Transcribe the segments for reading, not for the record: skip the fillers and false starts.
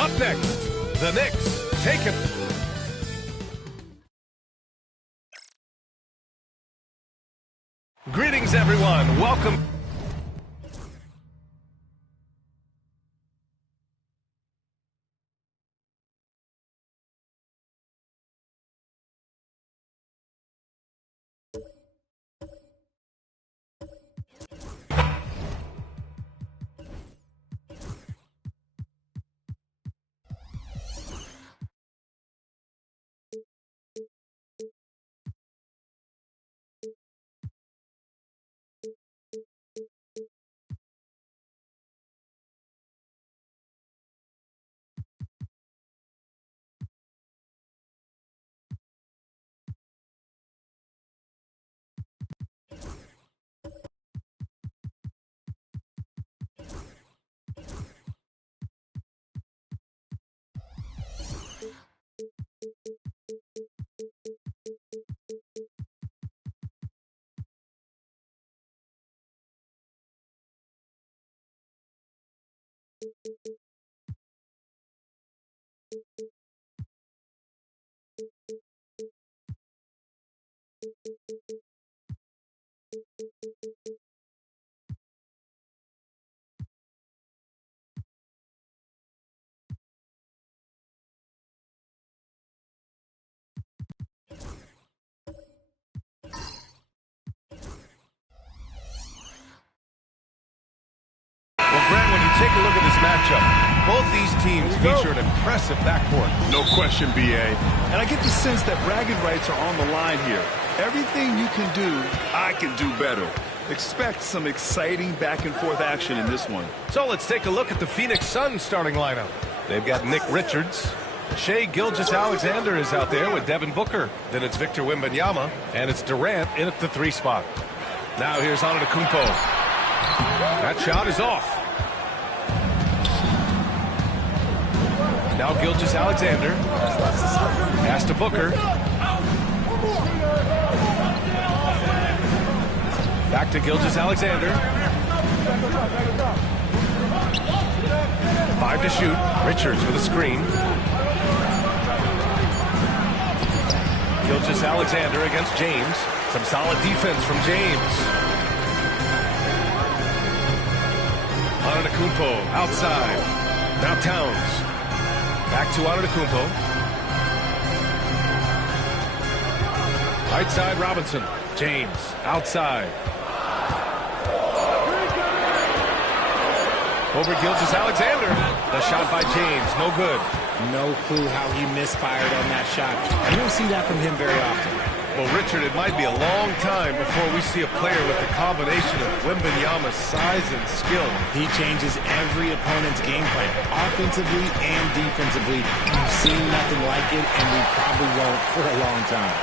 Up next, the Knicks take it. Greetings, everyone. Welcome. Grant, when you take a look at this matchup, both these teams feature an impressive backcourt. No question, B.A. And I get the sense that bragging rights are on the line here. Everything you can do, I can do better. Expect some exciting back-and-forth action in this one. So let's take a look at the Phoenix Suns starting lineup. They've got Nick Richards. Shai Gilgeous-Alexander is out there with Devin Booker. Then it's Victor Wembanyama, and it's Durant in at the 3 spot. Now here's Antetokounmpo. That shot is off. Now Gilgeous-Alexander. Pass to Booker. Back to Gilgeous-Alexander. 5 to shoot. Richards with a screen. Gilgeous-Alexander against James. Some solid defense from James. Antetokounmpo outside. Now Towns. Back to Antetokounmpo. Right side Robinson. James outside. Over Gilgeous-Alexander. The shot by James. No good. No clue how he misfired on that shot. You don't see that from him very often. Well, Richard, it might be a long time before we see a player with the combination of Wembanyama's size and skill. He changes every opponent's game plan, offensively and defensively. We've seen nothing like it, and we probably won't for a long time.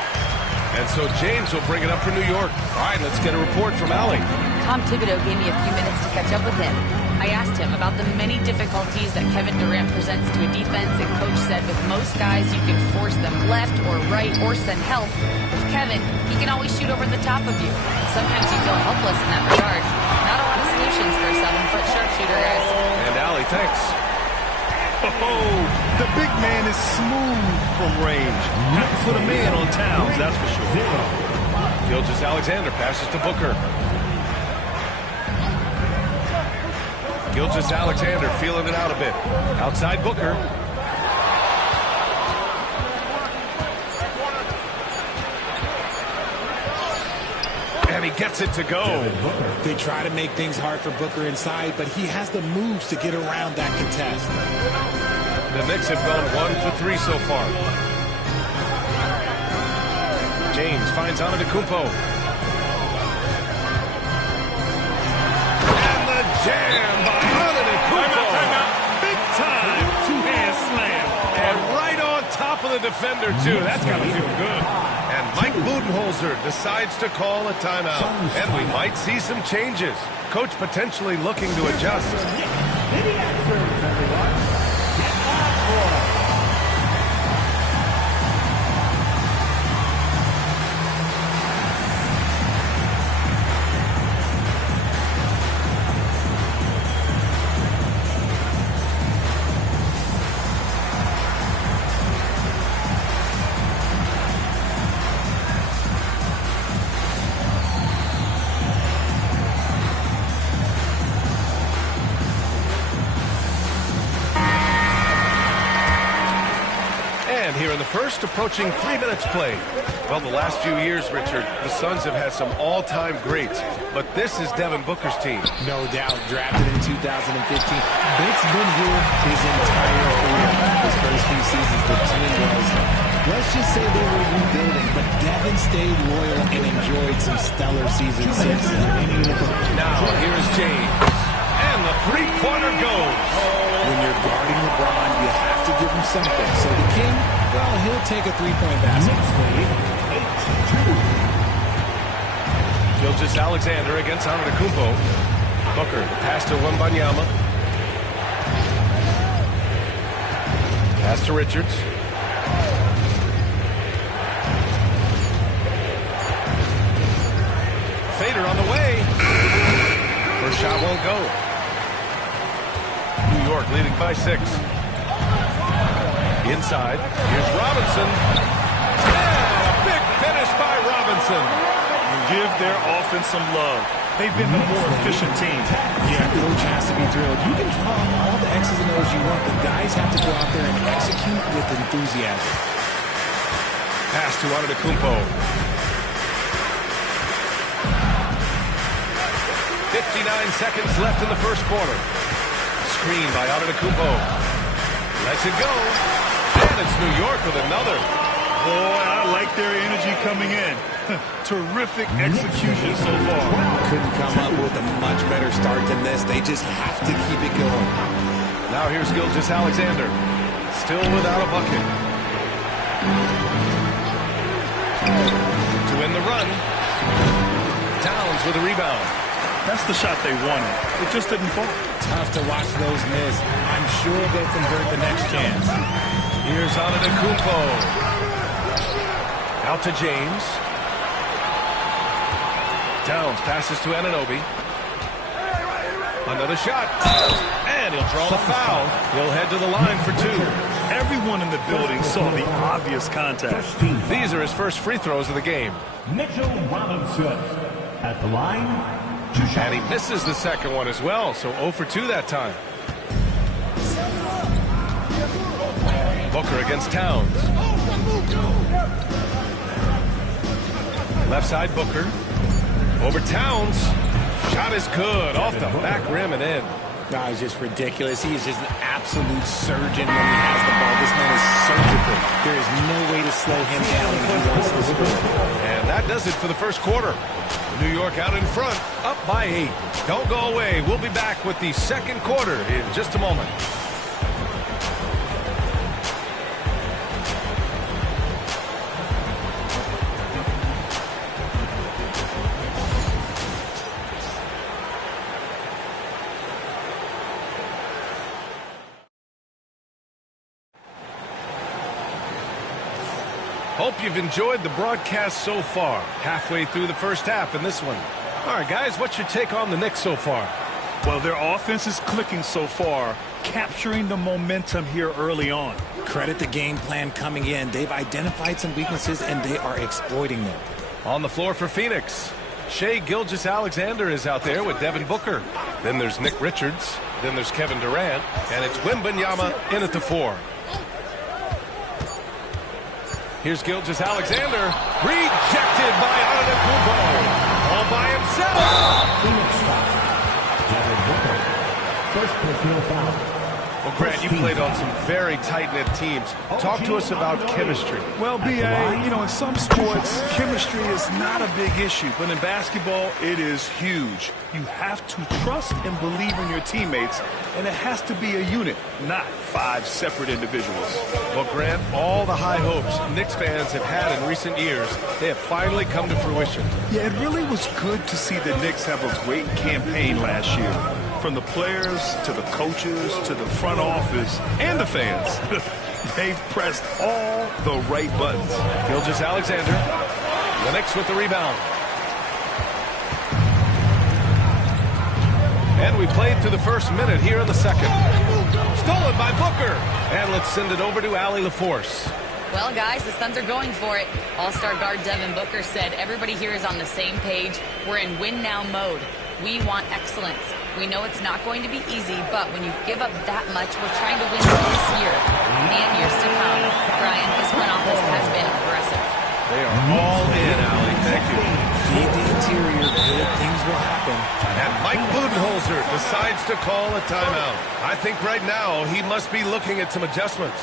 And so James will bring it up for New York. All right, let's get a report from Allie. Tom Thibodeau gave me a few minutes to catch up with him. I asked him about the many difficulties that Kevin Durant presents to a defense, and Coach said with most guys you can force them left or right or send help. With Kevin, he can always shoot over the top of you. Sometimes you feel helpless in that regard. Not a lot of solutions for a 7-foot sharpshooter, guys. And Allie, thanks. Oh, the big man is smooth from range. Have to put a man on Towns, that's for sure. Gilgeous-Alexander passes to Booker. Gilgeous-Alexander feeling it out a bit. Outside Booker. And he gets it to go. They try to make things hard for Booker inside, but he has the moves to get around that contest. The Knicks have gone 1 for 3 so far. James finds Antetokounmpo. And the jam by Antetokounmpo. Big time two-hand slam. And right on top of the defender, too. That's got to feel good. And Mike Budenholzer decides to call a timeout. And we might see some changes. Coach potentially looking to adjust. Here in the first, approaching 3 minutes played. Well, the last few years, Richard, the Suns have had some all-time greats, but this is Devin Booker's team. No doubt, drafted in 2015. It's been here his entire career. His first few seasons, the team was, let's just say they were rebuilding, but Devin stayed loyal and enjoyed some stellar seasons since then. Now, here's James, and the three-pointer goes. When you're guarding LeBron, you have to give him something. So the King, well, he'll take a three-point basket. Gilgeous-Alexander against Antetokounmpo. Booker, the pass to Wembanyama. Pass to Richards. Fader on the way. First shot won't go. New York York leading by 6. Inside, here's Robinson. And a big finish by Robinson. You give their offense some love. They've been the more efficient team. Yeah, coach has to be thrilled. You can draw all the X's and O's you want, but guys have to go out there and execute with enthusiasm. Pass to Antetokounmpo. 59 seconds left in the first quarter. Screen by Antetokounmpo. Lets it go. And it's New York with another. Boy, I like their energy coming in. Terrific execution so far. Couldn't come up with a much better start than this. They just have to keep it going. Now here's Gilgeous-Alexander. Still without a bucket. To win the run. Towns with a rebound. That's the shot they wanted. It just didn't fall. Tough to watch those miss. I'm sure they'll convert the next chance. Here's Antetokounmpo. Out to James. Towns passes to Anunoby. Another shot. And he'll draw the foul. He'll head to the line for 2. Everyone in the building saw the obvious contact. These are his first free throws of the game. Mitchell Robinson at the line. And he misses the second one as well, so 0 for 2 that time. Booker against Towns. Left side Booker. Over Towns. Shot is good. Off the back rim and in. No, it's just ridiculous. He is just an absolute surgeon when he has the ball. This man is surgical. There is no way to slow him down when he wants to score. And that does it for the first quarter. New York out in front, up by 8. Don't go away. We'll be back with the second quarter in just a moment. Hope you've enjoyed the broadcast so far. Halfway through the first half in this one. All right, guys, what's your take on the Knicks so far? Well, their offense is clicking so far, capturing the momentum here early on. Credit the game plan coming in. They've identified some weaknesses, and they are exploiting them. On the floor for Phoenix, Shai Gilgeous-Alexander is out there with Devin Booker. Then there's Nick Richards. Then there's Kevin Durant. And it's Wembanyama in at the 4. Here's Gilgeous-Alexander. Rejected by Antetokounmpo. All by himself. Phoenix foul. Devin Booker. First personal foul. Well, Grant, you played on some very tight-knit teams. Talk to us about chemistry. Well, B.A., you know, in some sports, chemistry is not a big issue. But in basketball, it is huge. You have to trust and believe in your teammates, and it has to be a unit, not 5 separate individuals. Well, Grant, all the high hopes Knicks fans have had in recent years, they have finally come to fruition. Yeah, it really was good to see the Knicks have a great campaign last year. From the players to the coaches to the front office and the fans. They've pressed all the right buttons. Gilgeous-Alexander. The Knicks with the rebound. And we played through the first minute here in the second. Stolen by Booker. And let's send it over to Allie LaForce. Well, guys, the Suns are going for it. All-star guard Devin Booker said everybody here is on the same page. We're in win-now mode. We want excellence. We know it's not going to be easy, but when you give up that much, we're trying to win this year and years to come. Brian, this front office has been aggressive. They are all in, Allie. Thank you. Feed the interior. Good things will happen. And Mike Budenholzer decides to call a timeout. I think right now he must be looking at some adjustments.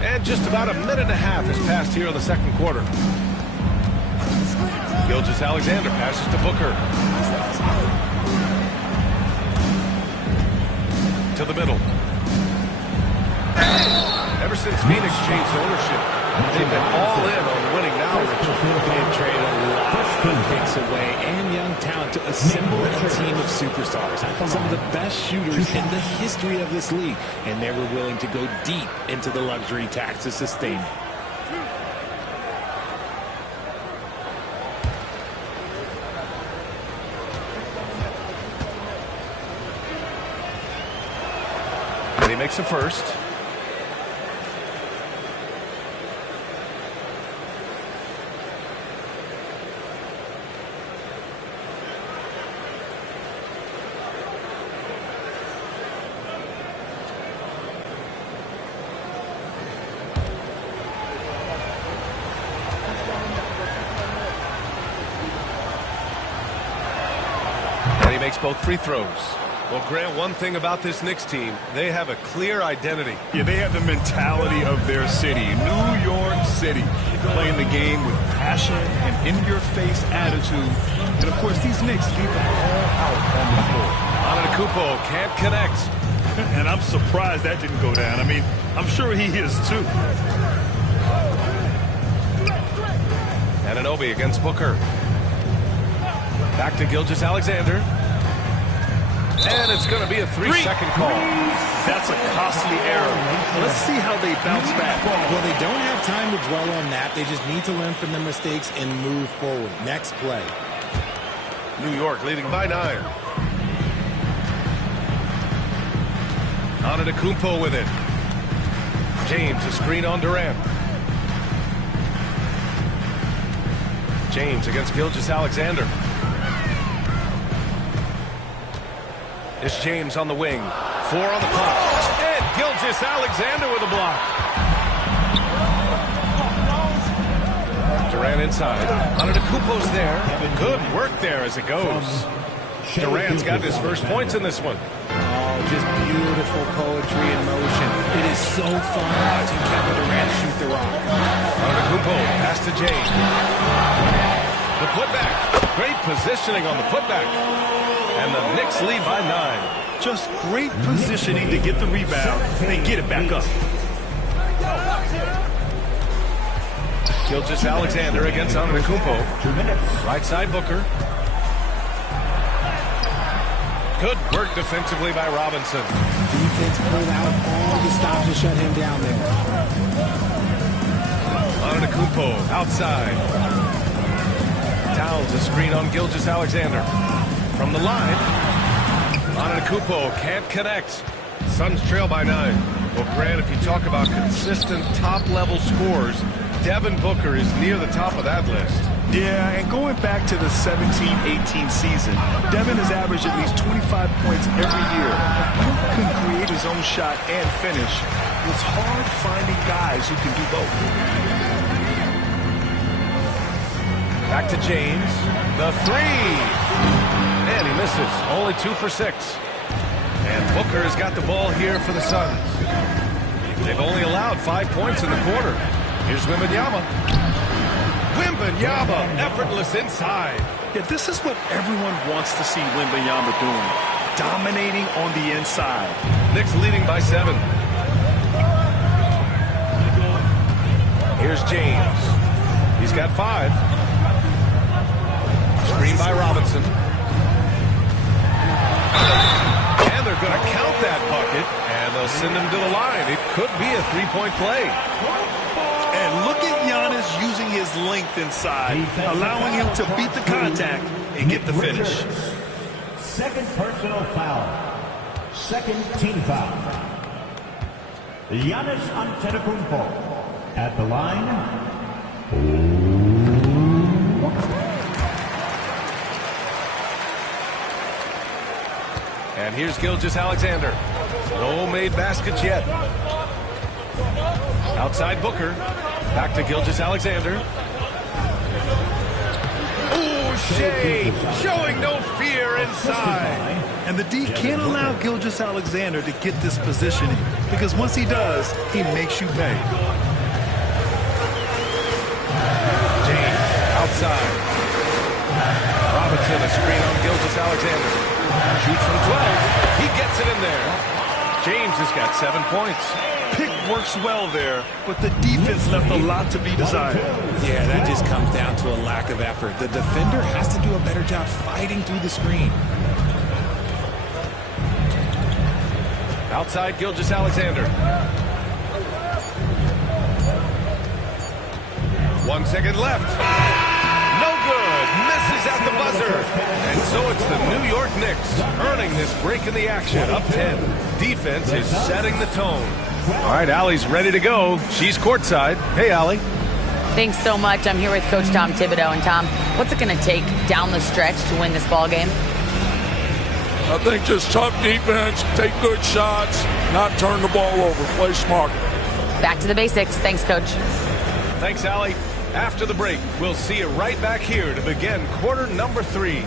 And just about a minute and a half has passed here in the second quarter. Gilgeous-Alexander passes to Booker. middle. Ever since Phoenix changed ownership, they've been all in on winning now. They've traded a lot of picks away and young talent to assemble a team of superstars. Some of the best shooters in the history of this league. And they were willing to go deep into the luxury tax to sustain it. And he makes a first. Makes both free throws. Well, Grant, one thing about this Knicks team, they have a clear identity. Yeah, they have the mentality of their city, New York City, playing the game with passion and in-your-face attitude. And, of course, these Knicks leave them all out on the floor. Antetokounmpo can't connect. And I'm surprised that didn't go down. I mean, I'm sure he is, too. Anunoby against Booker. Back to Gilgeous-Alexander. And it's going to be a three-second call. That's a costly error. Let's see how they bounce back. Well, they don't have time to dwell on that. They just need to learn from their mistakes and move forward. Next play. New York leading by 9. Antetokounmpo with it. James, a screen on Durant. James against Gilgeous-Alexander. It's James on the wing. 4 on the clock. And Gilgeous-Alexander with a block. Durant inside. Antetokounmpo's there. Good work there as it goes. Durant's got his first points in this one. Oh, just beautiful poetry in motion. It is so fun watching Kevin Durant shoot the rock. Antetokounmpo, pass to James. The putback. Great positioning on the putback. And the Knicks lead by 9. Just great positioning to get the rebound and get it back up. Gilgeous-Alexander against Antetokounmpo. Right side Booker. Good work defensively by Robinson. Defense pulled out all the stops to shut him down there. Antetokounmpo outside. Towns a screen on Gilgeous-Alexander. From the line, Antetokounmpo can't connect. Suns trail by 9. Well, Grant, if you talk about consistent top-level scores, Devin Booker is near the top of that list. Yeah, and going back to the 17-18 season, Devin has averaged at least 25 points every year. Who can create his own shot and finish? It's hard finding guys who can do both. Back to James. The 3. And he misses. Only 2 for 6. And Booker has got the ball here for the Suns. They've only allowed 5 points in the quarter. Here's Wembanyama. Wembanyama, effortless inside. Yeah, this is what everyone wants to see Wembanyama doing. Dominating on the inside. Knicks leading by 7. Here's James. He's got 5. Screen by Robinson. And they're going to count that bucket, and they'll send him to the line. It could be a three-point play. And look at Giannis using his length inside, allowing him to beat the contact and get the finish. Second personal foul. Second team foul. Giannis Antetokounmpo at the line. And here's Gilgeous-Alexander. No made baskets yet. Outside Booker. Back to Gilgeous-Alexander. Ooh, Shea showing no fear inside. And the D can't allow Gilgeous-Alexander to get this positioning, because once he does, he makes you pay. James outside. Robinson a screen on Gilgeous-Alexander. Shoots from 12. He gets it in there. James has got 7 points. Pick works well there, but the defense left a lot to be desired. Yeah, that just comes down to a lack of effort. The defender has to do a better job fighting through the screen. Outside Gilgeous-Alexander. 1 second left. No good. Misses at the buzzer. And so it's the New York Knicks earning this break in the action. Up 10. Defense is setting the tone. All right, Allie's ready to go. She's courtside. Hey, Allie. Thanks so much. I'm here with Coach Tom Thibodeau. And Tom, what's it going to take down the stretch to win this ball game? I think just tough defense, take good shots, not turn the ball over, play smart. Back to the basics. Thanks, Coach. Thanks, Allie. After the break, we'll see you right back here to begin quarter number 3.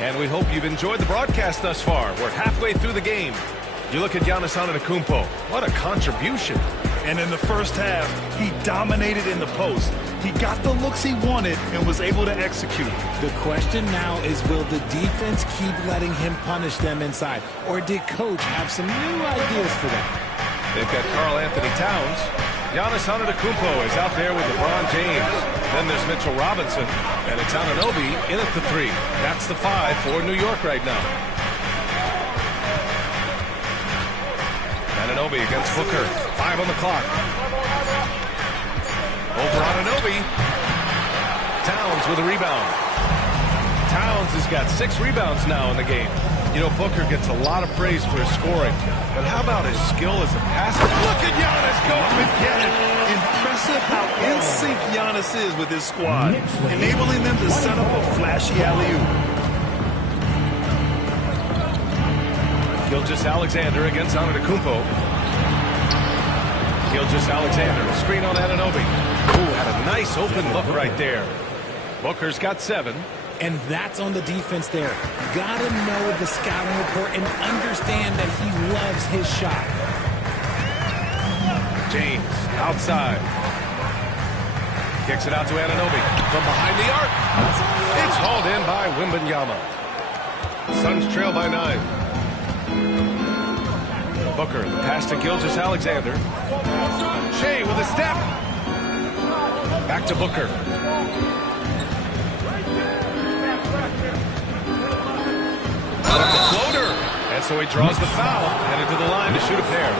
And we hope you've enjoyed the broadcast thus far. We're halfway through the game. You look at Giannis Antetokounmpo. What a contribution. And in the first half, he dominated in the post. He got the looks he wanted and was able to execute. The question now is, will the defense keep letting him punish them inside? Or did Coach have some new ideas for them? They've got Karl Anthony Towns. Giannis Antetokounmpo is out there with LeBron James. Then there's Mitchell Robinson. And it's Anunoby in at the 3. That's the 5 for New York right now. Anunoby against Booker. 5 on the clock. Over Anunoby. Towns with a rebound. Towns has got 6 rebounds now in the game. You know, Booker gets a lot of praise for his scoring, but how about his skill as a passer? Look at Giannis go up and get it. Impressive how in sync Giannis is with his squad, enabling them to set up a flashy alley-oop. Gilgeous-Alexander against Antetokounmpo. Gilgeous-Alexander, a screen on Anunoby. Ooh, had a nice open look right there. Booker's got 7. And that's on the defense there. Gotta know the scouting report and understand that he loves his shot. James, outside. Kicks it out to Anunoby. From behind the arc. It's hauled in by Wembanyama. Suns trail by 9. Booker, the pass to Gilgeous-Alexander. Shea with a step. Back to Booker. With the floater. And so he draws the foul. Headed to the line to shoot a pair.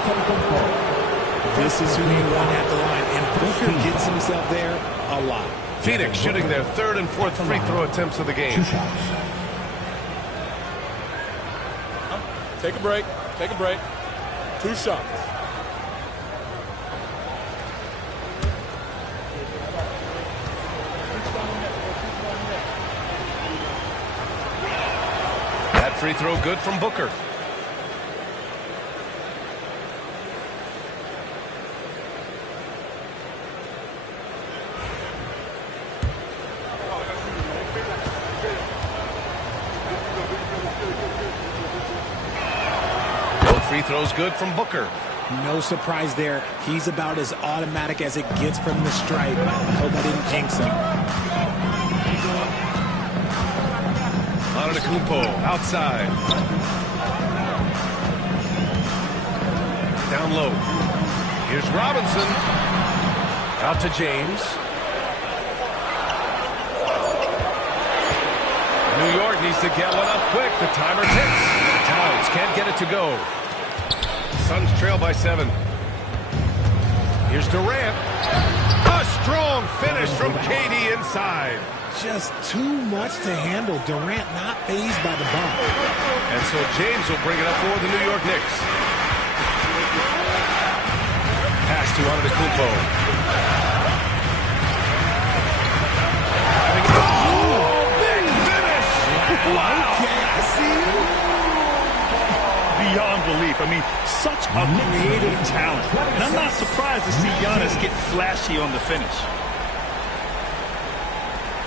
This is who you want at the line. And Booker gets himself there a lot. Phoenix shooting their 3rd and 4th free throw attempts of the game. 2 shots. Take a break, 2 shots. That free throw good from Booker. Free throws good from Booker. No surprise there. He's about as automatic as it gets from the stripe. I hope I didn't jinx him. Antetokounmpo outside. Down low. Here's Robinson. Out to James. New York needs to get one up quick. The timer ticks. Towns can't get it to go. Suns trail by 7. Here's Durant. A strong finish from KD inside. Just too much to handle. Durant not fazed by the bump. And so James will bring it up for the New York Knicks. Pass to Antetokounmpo. Oh, big finish! Wow! Okay, I see you. beyond belief. I mean, such a creative talent. And I'm not surprised to see Giannis get flashy on the finish.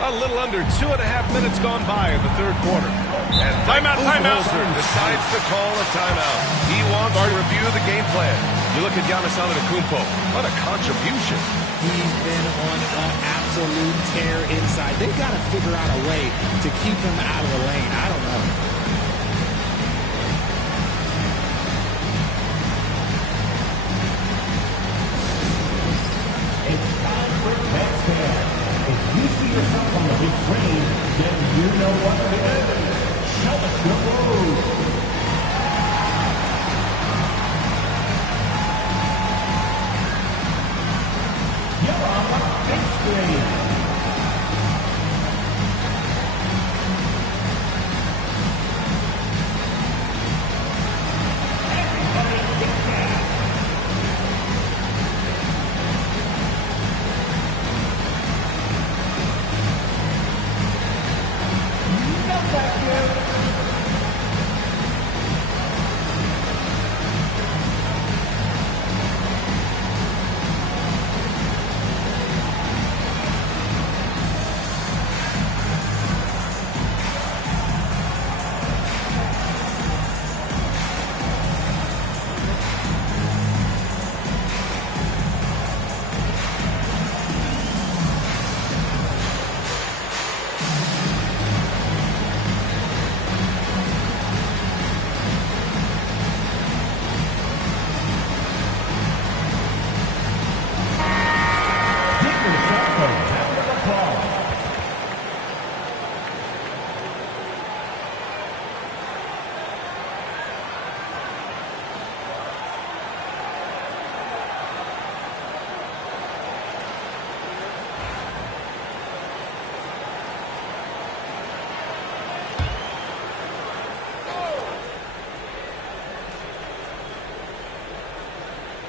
A little under 2.5 minutes gone by in the third quarter. And timeout decides to call a timeout. He wants to review the game plan. You look at Giannis Antetokounmpo. What a contribution. He's been on an absolute tear inside. They've got to figure out a way to keep him out of the lane. I don't know. It's time for next man. If you see yourself on the big screen, then you know what to do. Show us your moves. You're on the big screen.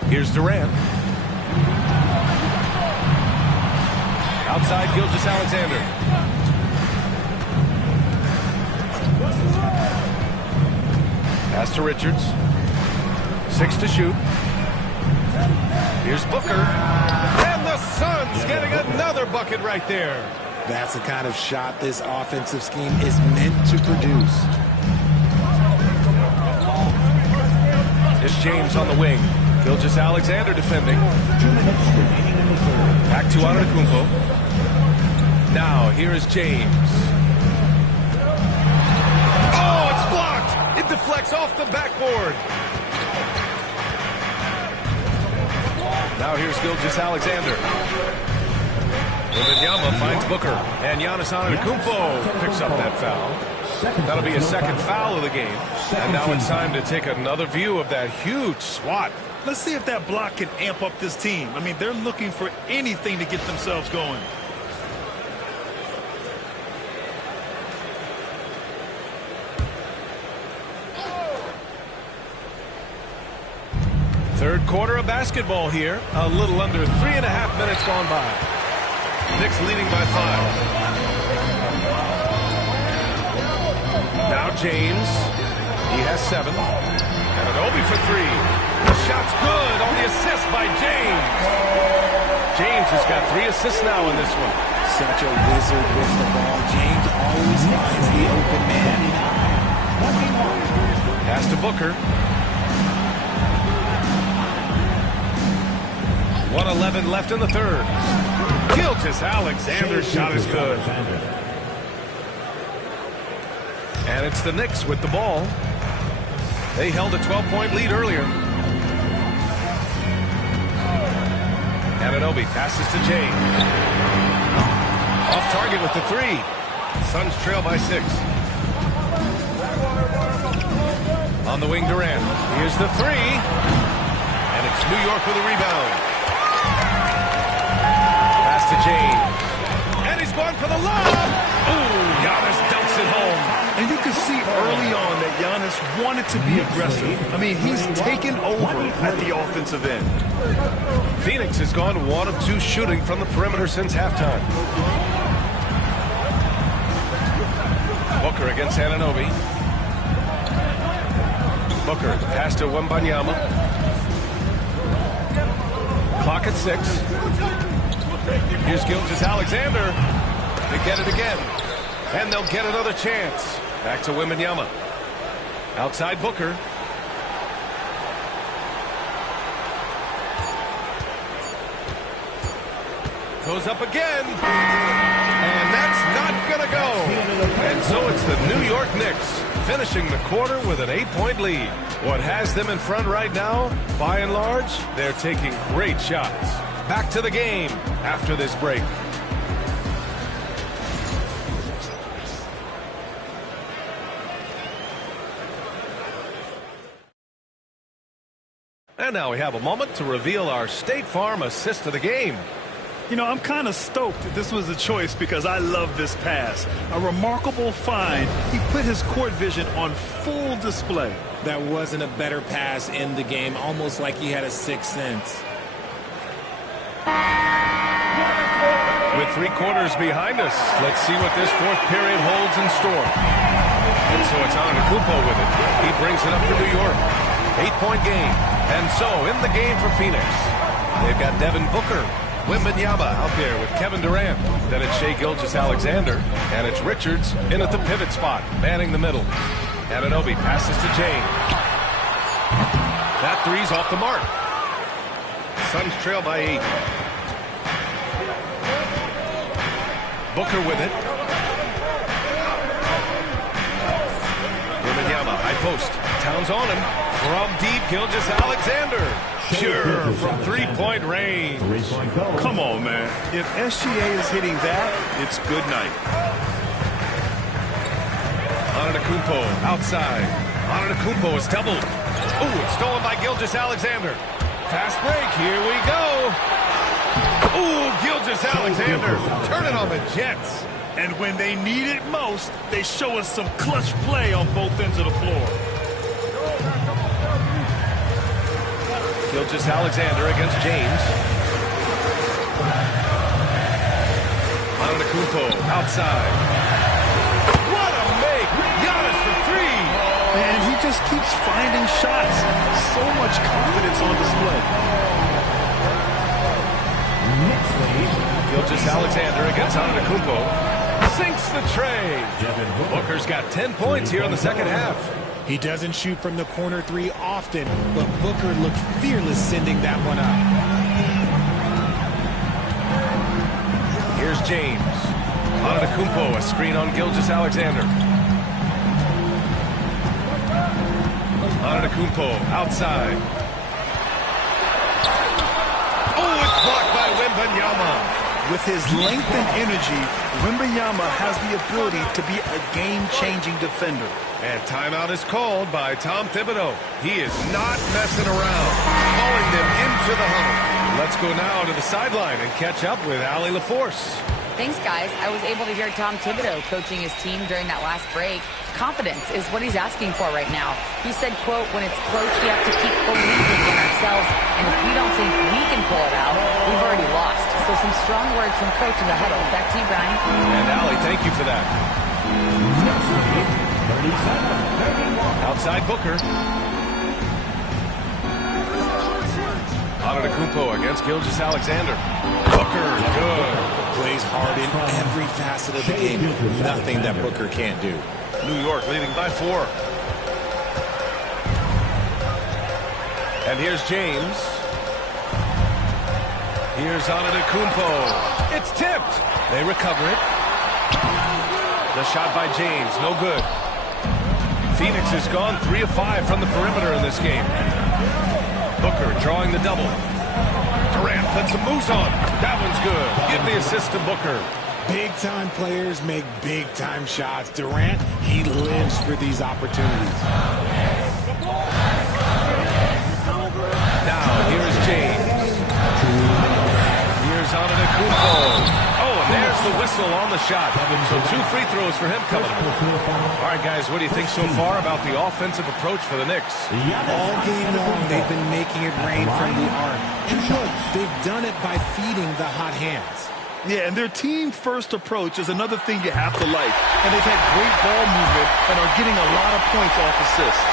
Here's Durant. Outside, Gilgeous-Alexander. Pass to Richards. 6 to shoot. Here's Booker. And the Suns getting another bucket right there. That's the kind of shot this offensive scheme is meant to produce. Here's James on the wing. Gilgeous-Alexander defending. 2 minutes remaining in the third. Back to Antetokounmpo. Now, here is James. Oh, it's blocked! It deflects off the backboard. Now here's Gilgeous-Alexander. Wembanyama finds Booker. And Giannis Antetokounmpo picks up that foul. That'll be a second foul of the game. And now it's time to take another view of that huge swat. Let's see if that block can amp up this team. I mean, they're looking for anything to get themselves going. Third quarter of basketball here. A little under 3.5 minutes gone by. Knicks leading by 5. Now James. He has 7. Anunoby for 3. The shot's good on the assist by James. James has got 3 assists now in this one. Such a wizard with the ball. James always finds the open man. Pass to Booker. 1:11 left in the third. Gilgeous-Alexander's shot is good. And it's the Knicks with the ball. They held a 12-point lead earlier. Anunoby passes to James. Off target with the 3. Suns trail by 6. On the wing, Durant. Here's the 3. And it's New York with a rebound. Pass to James. And he's going for the lob. Ooh, Giannis dumps it home. And you can see early on that Giannis wanted to be aggressive. I mean, he's taken over at the offensive end. Phoenix has gone 1 of 2 shooting from the perimeter since halftime. Booker against Anunoby. Booker, pass to Wembanyama. Clock at 6. Here's Gilgeous-Alexander. They get it again. And they'll get another chance. Back to Wembanyama. Outside Booker. Goes up again. And that's not going to go. And so it's the New York Knicks finishing the quarter with an 8-point lead. What has them in front right now, by and large, they're taking great shots. Back to the game after this break. And now we have a moment to reveal our State Farm assist of the game. You know, I'm kind of stoked that this was a choice because I love this pass. A remarkable find. He put his court vision on full display. That wasn't a better pass in the game, almost like he had a sixth sense. With 3 quarters behind us, let's see what this fourth period holds in store. And so it's Antetokounmpo with it. He brings it up for New York. 8-point game. And so in the game for Phoenix, they've got Devin Booker, Wembanyama out there with Kevin Durant. Then it's Shai Gilgeous-Alexander, and it's Richards in at the pivot spot, manning the middle. Anunoby passes to James. That three's off the mark. Suns trail by 8. Booker with it. Wembanyama, high post. Towns on him. From deep, Gilgeous-Alexander. Sure, from 3-point range. Come on, man. If SGA is hitting that, it's good night. Antetokounmpo outside. Antetokounmpo is doubled. Ooh, it's stolen by Gilgeous-Alexander. Fast break, here we go. Ooh, Gilgeous-Alexander turning on the Jets. And when they need it most, they show us some clutch play on both ends of the floor. Gilgeous-Alexander against James. Antetokounmpo outside. What a make! Giannis for 3! And he just keeps finding shots. So much confidence on display. Gilgeous-Alexander against Antetokounmpo. Sinks the tray. Booker's got 10 points here in the second half. He doesn't shoot from the corner 3 often, but Booker looked fearless sending that one up. Here's James. Antetokounmpo, a screen on Gilgeous-Alexander. Antetokounmpo outside. Oh, it's blocked by Wembanyama. With his length and energy, Wembanyama has the ability to be a game-changing defender. And timeout is called by Tom Thibodeau. He is not messing around, calling them into the huddle. Let's go now to the sideline and catch up with Allie LaForce. Thanks, guys. I was able to hear Tom Thibodeau coaching his team during that last break. Confidence is what he's asking for right now. He said, quote, when it's close, we have to keep believing in ourselves. And if we don't think we can pull it out, we've already lost. So some strong words from coach in the huddle. Back to you, Brian. And Allie, thank you for that. Outside Booker. Antetokounmpo against Gilgeous-Alexander. Booker, good. Plays hard in every facet of the game. Nothing that Booker can't do. New York leading by 4. And here's James. Here's Antetokounmpo. It's tipped. They recover it. The shot by James, no good. Phoenix has gone 3 of 5 from the perimeter in this game. Booker drawing the double. Durant puts some moves on. That one's good. Give the assist to Booker. Big-time players make big-time shots. Durant, he lives for these opportunities. Now, here's James. Here's Antetokounmpo. Oh, and there's the whistle on the shot. So 2 free throws for him coming up. All right, guys, what do you think so far about the offensive approach for the Knicks? All game long, they've been making it rain from the arc. And look, they've done it by feeding the hot hands. Yeah, and their team-first approach is another thing you have to like. And they've had great ball movement and are getting a lot of points off assists.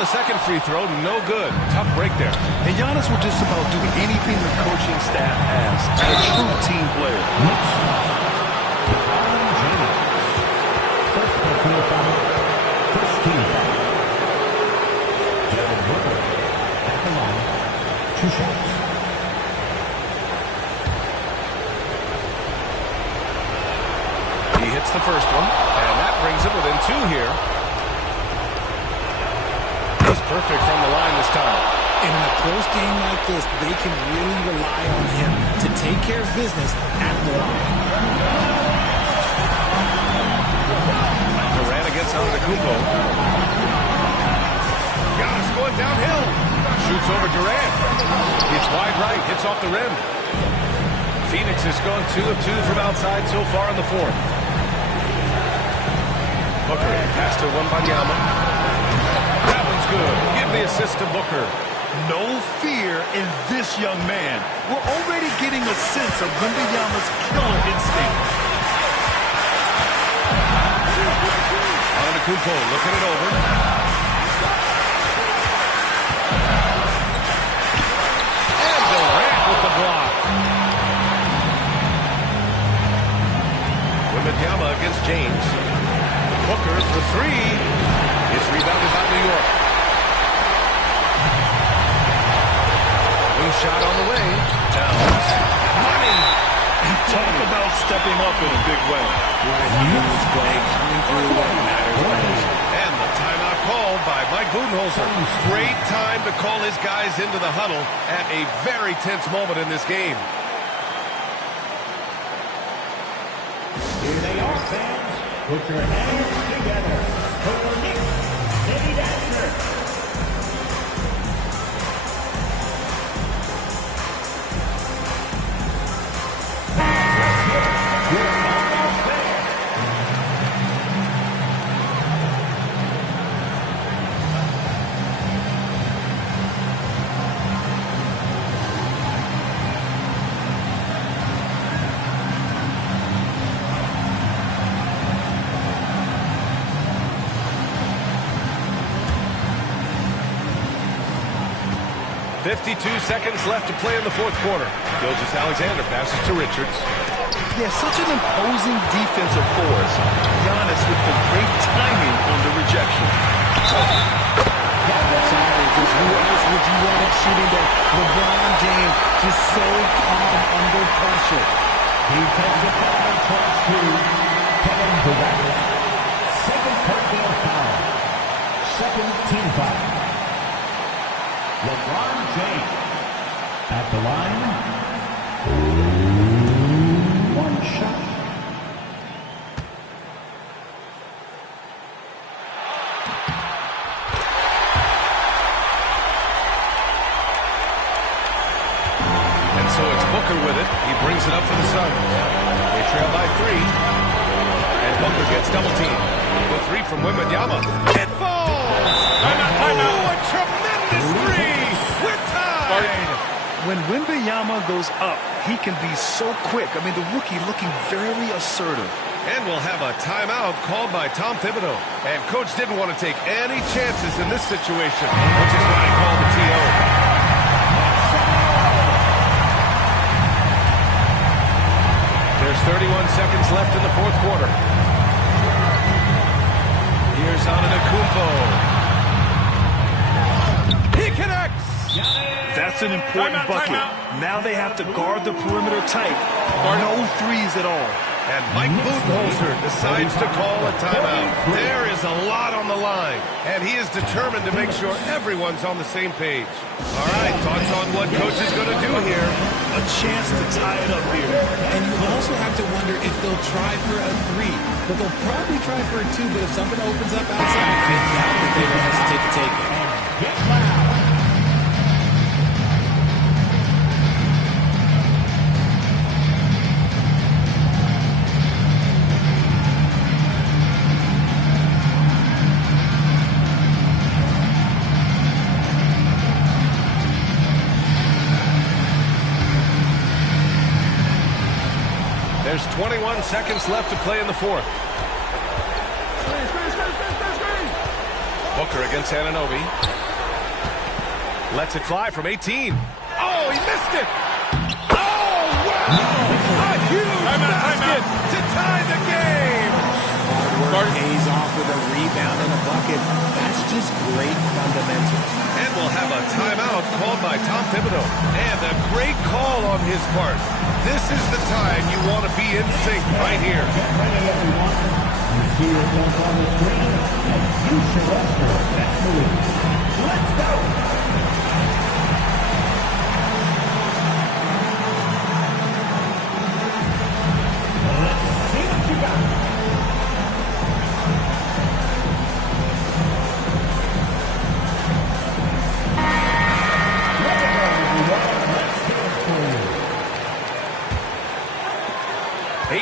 the second free throw, no good. Tough break there. And Giannis will just about do anything the coaching staff asks. A true team player. First personal foul. First team foul. Devin Booker at the line. 2 shots. He hits the first one, and that brings him within 2 here. He's perfect from the line this time. And in a close game like this, they can really rely on him to take care of business at the line. Durant against Antetokounmpo. Giannis going downhill. Shoots over Durant. It's wide right, hits off the rim. Phoenix has gone 2 of 2 from outside so far in the fourth. Booker, pass to Wembanyama. That one's good. Give the assist to Booker. No fear in this young man. We're already getting a sense of Wembanyama's killer instinct. Antetokounmpo looking it over. And Durant with the block. Wembanyama against James. Booker for 3. It's rebounded by New York. Wing shot on the way. Towns. Money. And talk about stepping up in a big way. Huge play coming through what matters most. And the timeout called by Mike Budenholzer. Great time to call his guys into the huddle at a very tense moment in this game. Here they are, fans. Put your hands together for the Knicks City Dancers. You're almost there. Seconds left to play in the fourth quarter. Gilgeous-Alexander passes to Richards. Yeah, such an imposing defensive force. Giannis with the great timing on the rejection. Who else would you want it shooting that? LeBron James, just so calm under pressure. Defensive foul towards 2. Kevin Durant. Second personal foul. Second team foul. LeBron James at the line. 1 shot. And so it's Booker with it. He brings it up for the Suns. They trail by 3. And Booker gets double teamed. The 3 from Wembanyama. It falls! Oh, a tremendous 3! We're tied! When Wembanyama goes up, he can be so quick. I mean, the rookie looking very assertive. And we'll have a timeout called by Tom Thibodeau. And Coach didn't want to take any chances in this situation, which is why he called the TO. There's 31 seconds left in the fourth quarter. Here's Antetokounmpo. He connects! That's an important bucket. Now they have to guard the perimeter tight. No threes at all. And Mike Budenholzer decides to call a timeout. There is a lot on the line, and he is determined to make sure everyone's on the same page. All right, thoughts on what Coach is going to do here? A chance to tie it up here. And you also have to wonder if they'll try for a 3. But they'll probably try for a 2, but if something opens up outside, I doubt that they will hesitate to take it. Get loud. There's 21 seconds left to play in the fourth. Booker against Anunoby. Lets it fly from 18. Oh, he missed it. Oh, wow. A huge basket to tie the game. Hard work pays off with a rebound and a bucket. That's just great fundamentals. And we'll have a timeout called by Tom Thibodeau. And a great call on his part. This is the time you want to be in sync right here. Get ready, everyone. You see yourself on the screen, and you show us your best move. Let's go! Let's see what you got.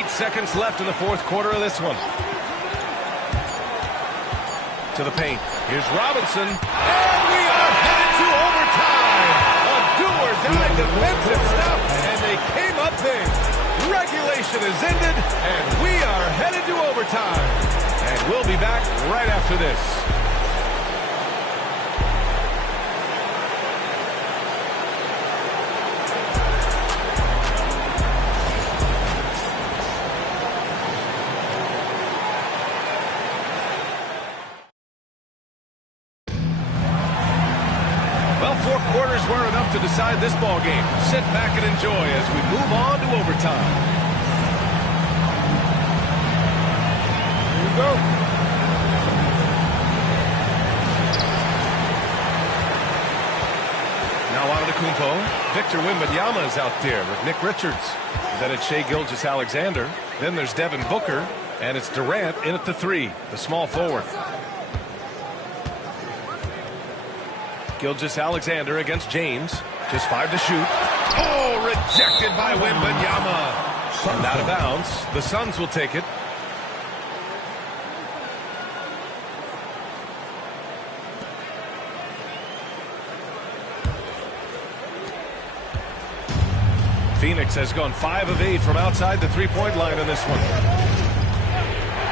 Seconds left in the fourth quarter of this one. To the paint. Here's Robinson. And we are headed to overtime. A do-or-die defensive stop. And they came up big. Regulation is ended. And we are headed to overtime. And we'll be back right after this. To decide this ball game. Sit back and enjoy as we move on to overtime. Here we go. Now Antetokounmpo. Victor Wembanyama is out there with Nick Richards. Then it's Shai Gilgeous-Alexander. Then there's Devin Booker. And it's Durant in at the 3, the small forward. Gilgeous-Alexander against James. Just 5 to shoot. Oh, rejected by Wembanyama. And out of bounds. The Suns will take it. Phoenix has gone 5 of 8 from outside the three-point line in this one.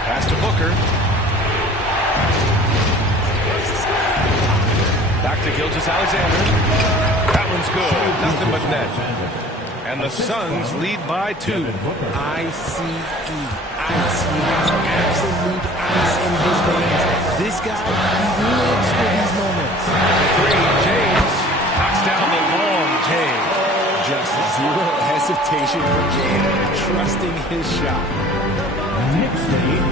Pass to Booker. Back to Gilgeous-Alexander. That one's good. Nothing but net. And the Suns lead by 2. ICE. Ice. He has absolute ice in his veins. This guy, he lives for these moments. 3, James. Knocks down the long James. Just zero hesitation for James. Trusting his shot. Next lead,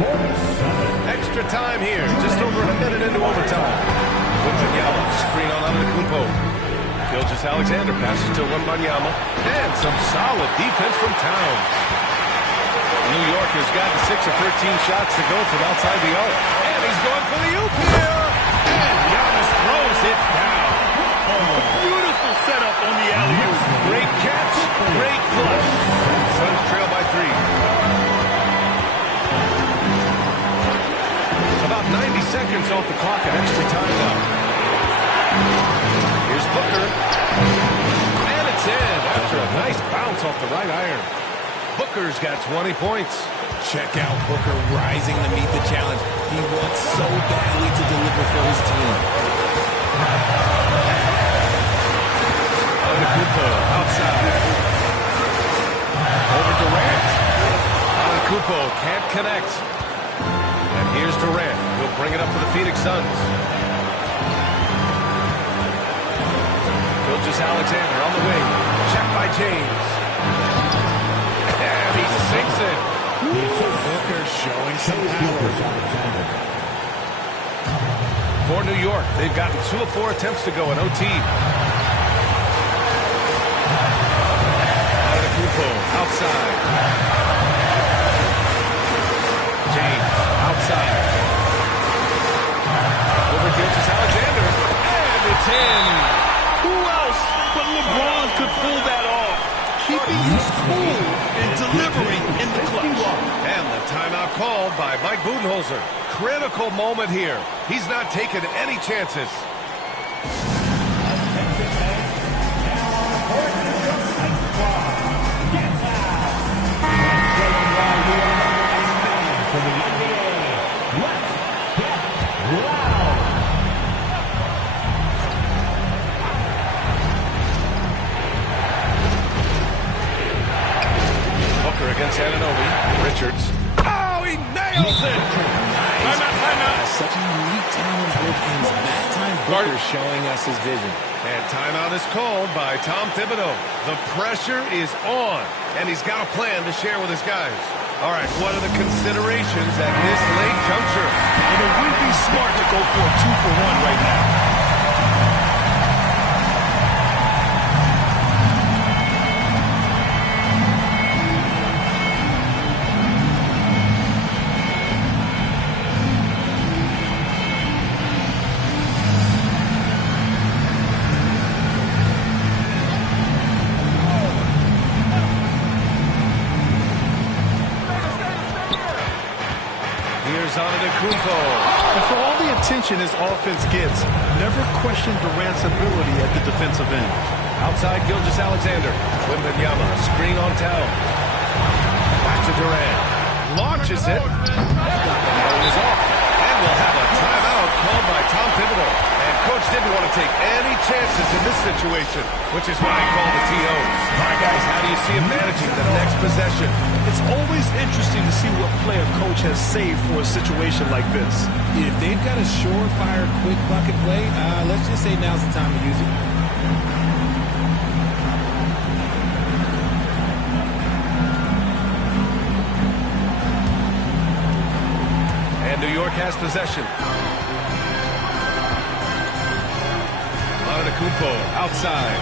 48-47. Extra time here, just over a minute into overtime. Wembanyama, screen on Antetokounmpo. Gilgeous-Alexander passes to Wembanyama. And some solid defense from Towns. New York has gotten 6 of 13 shots to go from outside the arc. And he's going for the oop here. And Giannis throws it down. Oh, beautiful setup on the alley-oop. Great catch, great flush. Suns trail by 3. About 90 seconds off the clock at extra time now. Here's Booker. And it's in after a nice bounce off the right iron. Booker's got 20 points. Check out Booker rising to meet the challenge. He wants so badly to deliver for his team. Antetokounmpo outside. Over Durant. Antetokounmpo can't connect. And here's Durant. He'll bring it up for the Phoenix Suns. Gilgeous-Alexander on the wing. Checked by James. And he sinks it. Booker showing some power. For New York, they've gotten 2 of 4 attempts to go in OT. Antetokounmpo outside. James outside. Over Gilgeous-Alexander. And it's in. Who else but LeBron could pull that off? Keeping his cool and delivering in the clutch. And the timeout called by Mike Budenholzer. Critical moment here. He's not taking any chances. for showing us his vision. And timeout is called by Tom Thibodeau. The pressure is on, and he's got a plan to share with his guys. All right, what are the considerations at this late juncture? And it would be smart to go for a 2-for-1 right now. And for all the attention his offense gets, never question Durant's ability at the defensive end. Outside Gilgeous-Alexander. Wembanyama, screen on Towns. Back to Durant. Launches it. Ball is off. And we'll have a timeout called by Tom Thibodeau. And Coach didn't want to take any chances in this situation, which is why he called the TO. All right, guys, how do you see him managing the next possession? It's always interesting to see what play a coach has saved for a situation like this. If they've got a surefire, quick bucket play, let's just say now's the time to use it. And New York has possession. Antetokounmpo outside.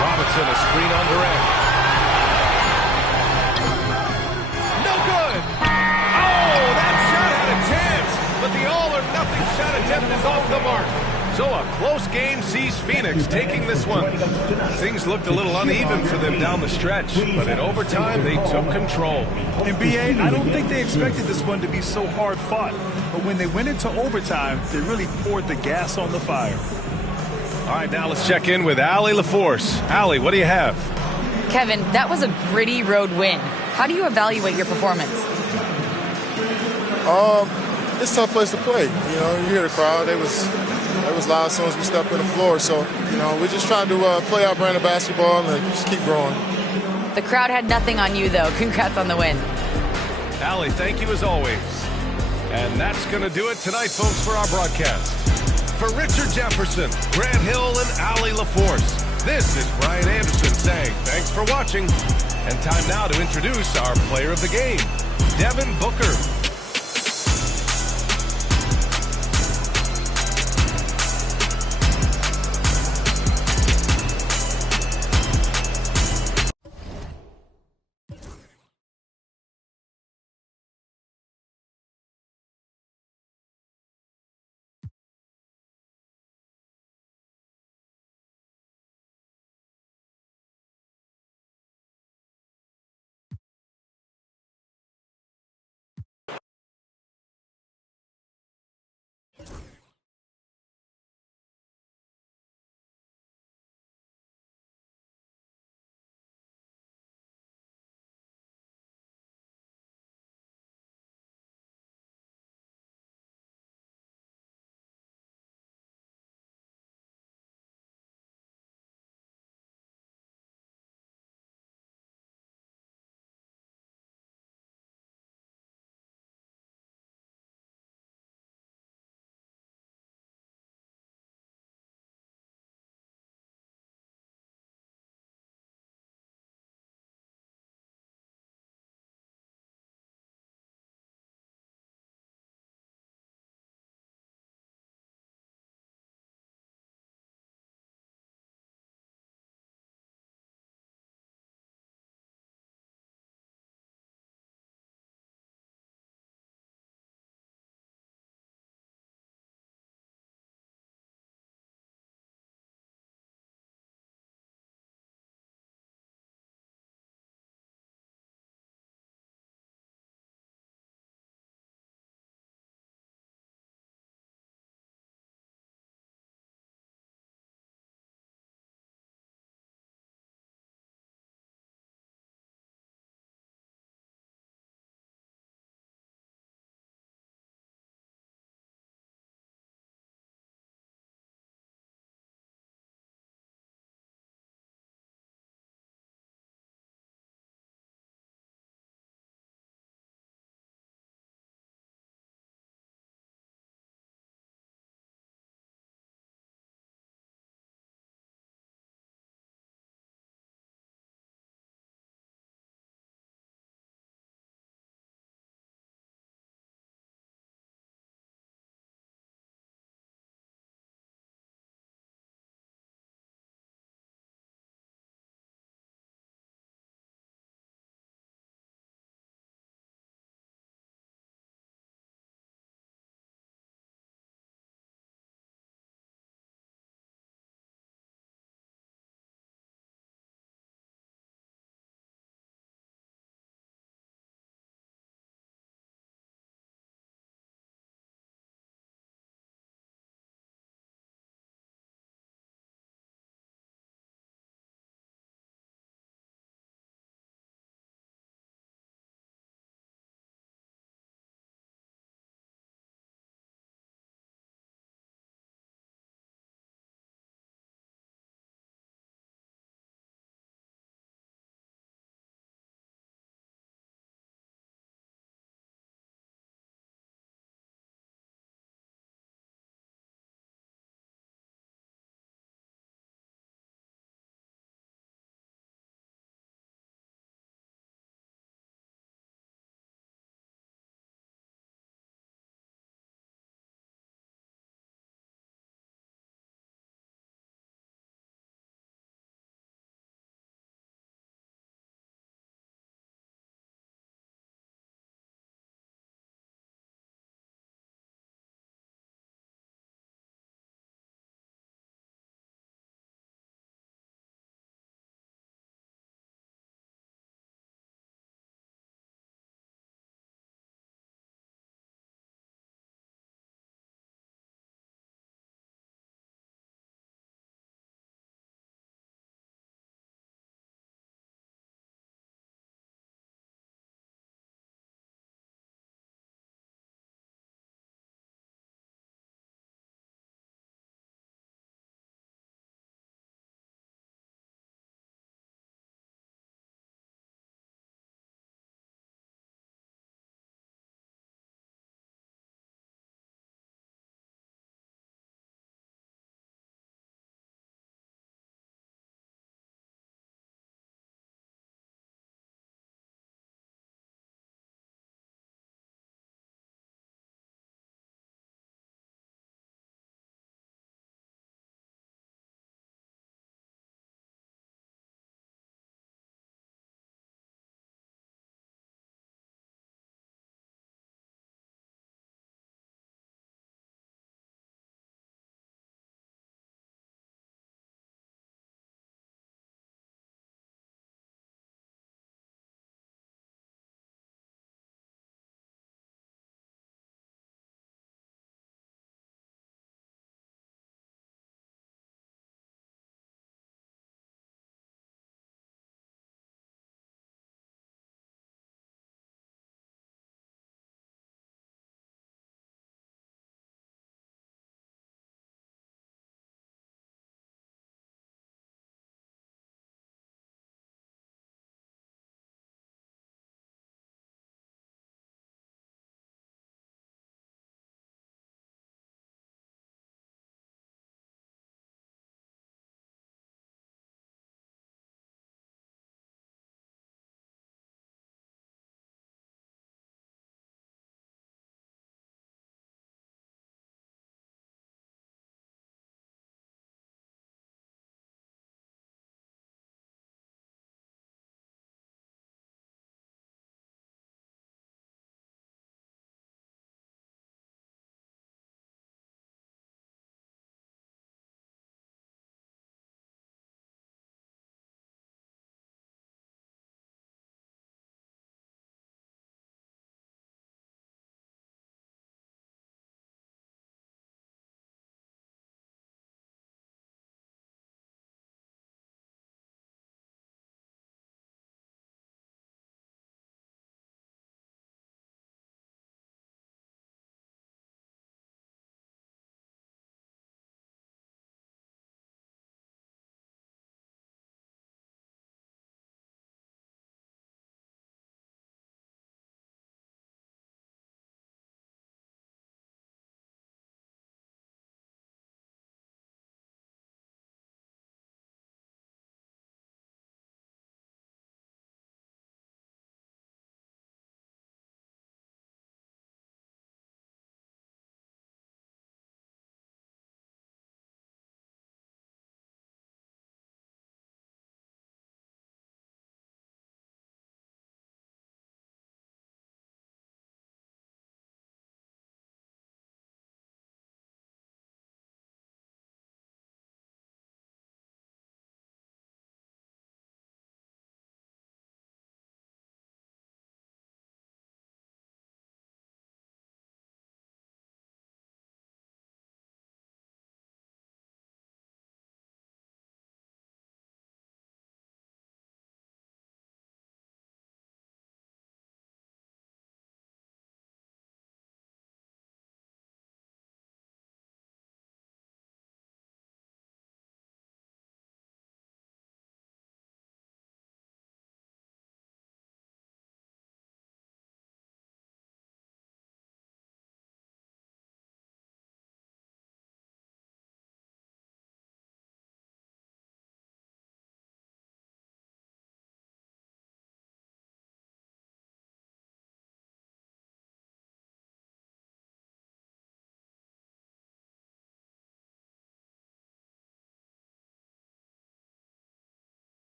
Robinson, a screen on Durant. No good! Oh, that shot had a chance, but the all-or-nothing shot attempt is off the mark. So a close game sees Phoenix taking this one. Things looked a little uneven for them down the stretch, but in overtime they took control. In BA, I don't think they expected this one to be so hard fought, but when they went into overtime, they really poured the gas on the fire. All right, now let's check in with Allie LaForce. Allie, what do you have? Kevin, that was a gritty road win. How do you evaluate your performance? It's a tough place to play. You know, you hear the crowd. It was loud as soon as we stepped on the floor. So, you know, we're just trying to play our brand of basketball and just keep growing. The crowd had nothing on you, though. Congrats on the win. Allie, thank you as always. And that's going to do it tonight, folks, for our broadcast. For Richard Jefferson, Grant Hill, and Allie LaForce, this is Brian Anderson saying thanks for watching. And time now to introduce our player of the game, Devin Booker.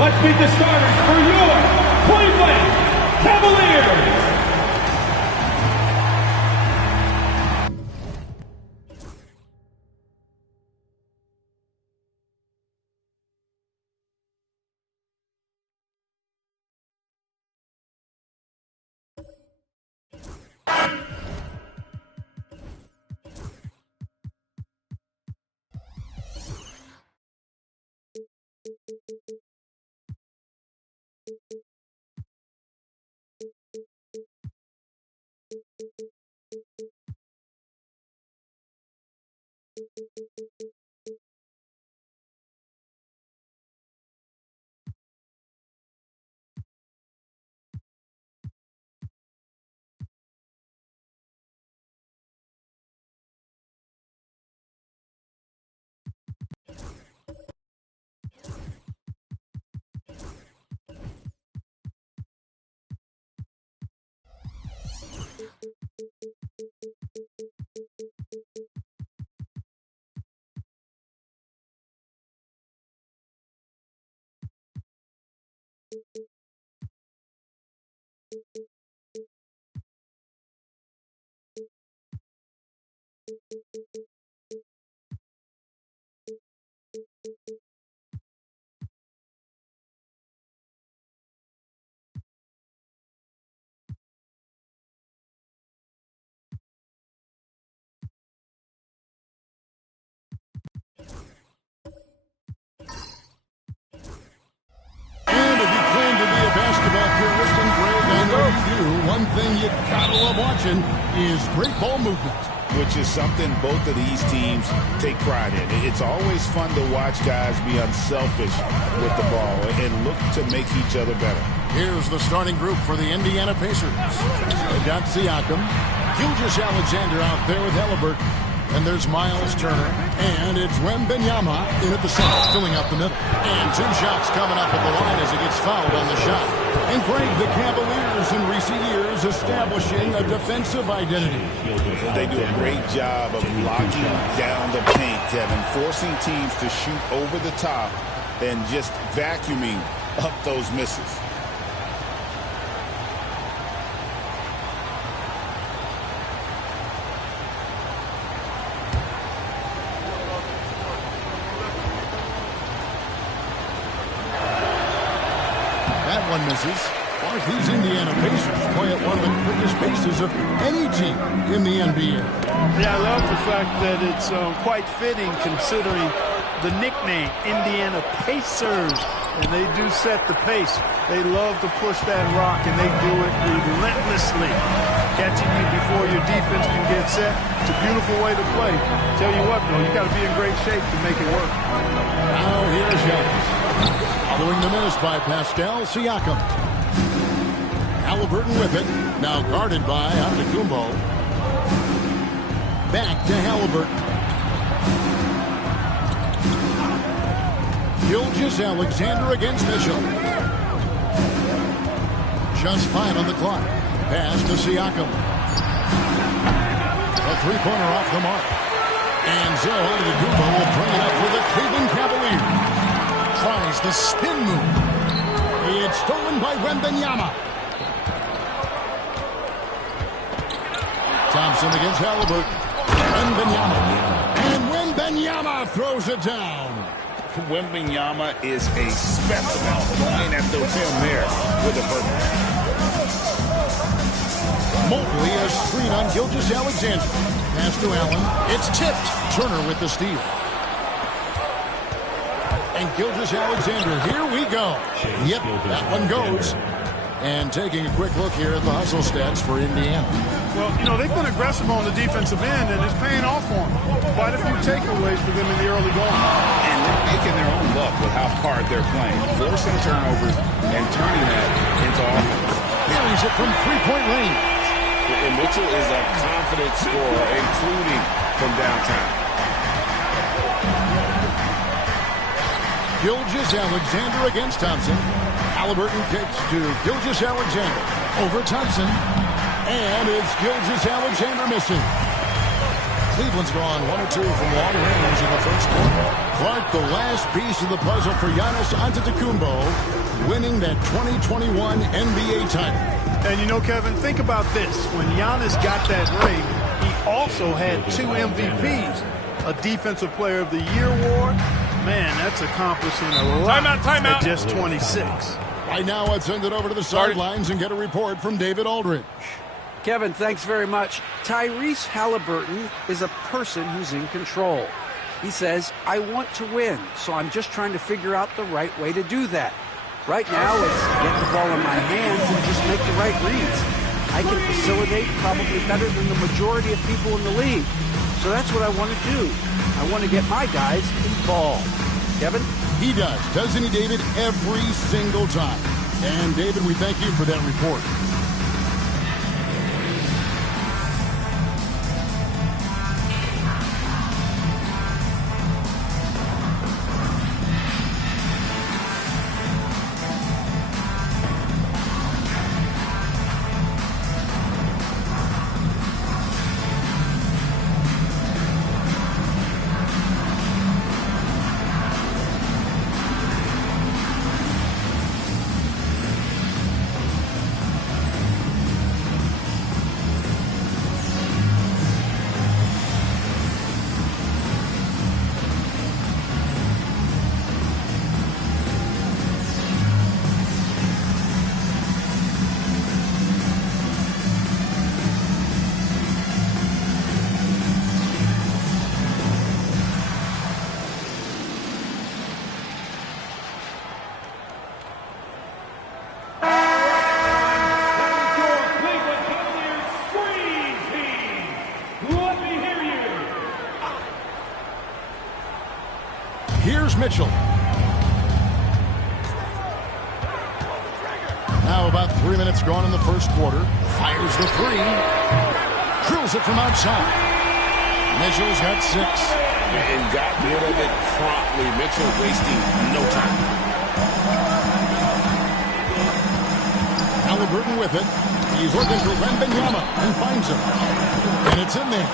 Let's meet the starters for your Cleveland Cavaliers. do, one thing you gotta love watching is great ball movement. Which is something both of these teams take pride in. It's always fun to watch guys be unselfish with the ball and look to make each other better. Here's the starting group for the Indiana Pacers. They've got Siakam, Gilgeous-Alexander out there with Halliburton. And there's Miles Turner, and it's Wembanyama in at the center, filling up the middle. And 2 shots coming up at the line as he gets fouled on the shot. And Greg, the Cavaliers in recent years establishing a defensive identity. They do a great job of locking down the paint, Kevin, forcing teams to shoot over the top and just vacuuming up those misses. One misses. Both these Indiana Pacers play at one of the quickest paces of any team in the NBA. Yeah, I love the fact that it's quite fitting considering the nickname, Indiana Pacers. And they do set the pace. They love to push that rock, and they do it relentlessly. Catching you before your defense can get set. It's a beautiful way to play. Tell you what, though, you got to be in great shape to make it work. Now here's Giannis. Following the miss by Pascal Siakam. Halliburton with it. Now guarded by Antetokounmpo. Back to Halliburton. Gilgeous-Alexander against Mitchell. Just 5 on the clock. Pass to Siakam. A 3-pointer off the mark. And Antetokounmpo will bring it up for the Cleveland Cavaliers. Tries the spin move. It's stolen by Wembanyama. Thompson against Halliburton. Wembanyama. And Wembanyama throws it down. Wembanyama is a specimen playing at the rim there with a purpose. Mobley a screen on Gilgeous-Alexander. Pass to Allen. It's tipped. Turner with the steal. And Gilgeous-Alexander, here we go. Yep, that one goes. And taking a quick look here at the hustle stats for Indiana. Well, you know, they've been aggressive on the defensive end, and it's paying off for them. Quite a few takeaways for them in the early going. And they're making their own luck with how hard they're playing, forcing turnovers and turning that into offense. Carries it from 3-point range. And Mitchell is a confident scorer, including from downtown. Gilgeous-Alexander against Thompson. Halliburton kicks to Gilgeous-Alexander. Over Thompson. And it's Gilgeous-Alexander missing. Cleveland's gone 1 or 2 from long range in the first quarter. Clark, the last piece of the puzzle for Giannis Antetokounmpo, winning that 2021 NBA title. And you know, Kevin, think about this. When Giannis got that ring, he also had 2 MVPs. A Defensive Player of the Year award. Man, that's accomplishing a lot at just 26. Right now, let's send it over to the sidelines and get a report from David Aldridge. Kevin, thanks very much. Tyrese Halliburton is a person who's in control. He says, I want to win, so I'm just trying to figure out the right way to do that. Right now, it's get the ball in my hands and just make the right reads. I can facilitate probably better than the majority of people in the league. So that's what I want to do. I want to get my guys involved. Kevin? He does, doesn't he, David? Every single time. And, David, we thank you for that report. Mitchell. Now about 3 minutes gone in the first quarter. Fires the three. Drills it from outside. Mitchell's got 6. And got rid of it promptly. Mitchell wasting no time. Haliburton with it. He's looking for Wembanyama and finds him. And it's in there.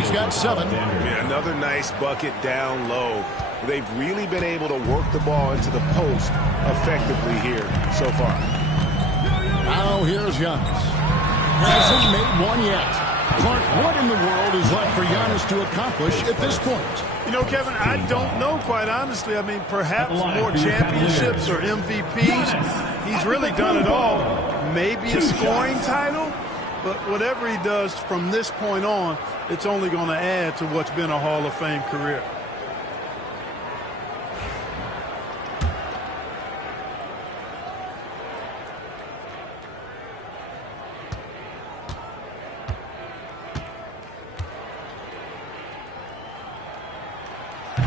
He's got 7. Yeah, another nice bucket down low. They've really been able to work the ball into the post effectively here so far. Now here's Giannis. Hasn't made one yet. Clark, what in the world is left for Giannis to accomplish at this point? You know, Kevin, I don't know, quite honestly. I mean, perhaps more championships or MVPs. He's really done it all. Maybe a scoring title, but whatever he does from this point on, it's only going to add to what's been a Hall of Fame career.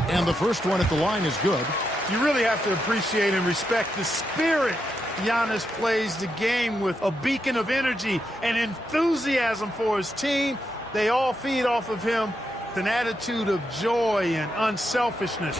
And the first one at the line is good. You really have to appreciate and respect the spirit Giannis plays the game with. A beacon of energy and enthusiasm for his team. They all feed off of him with an attitude of joy and unselfishness.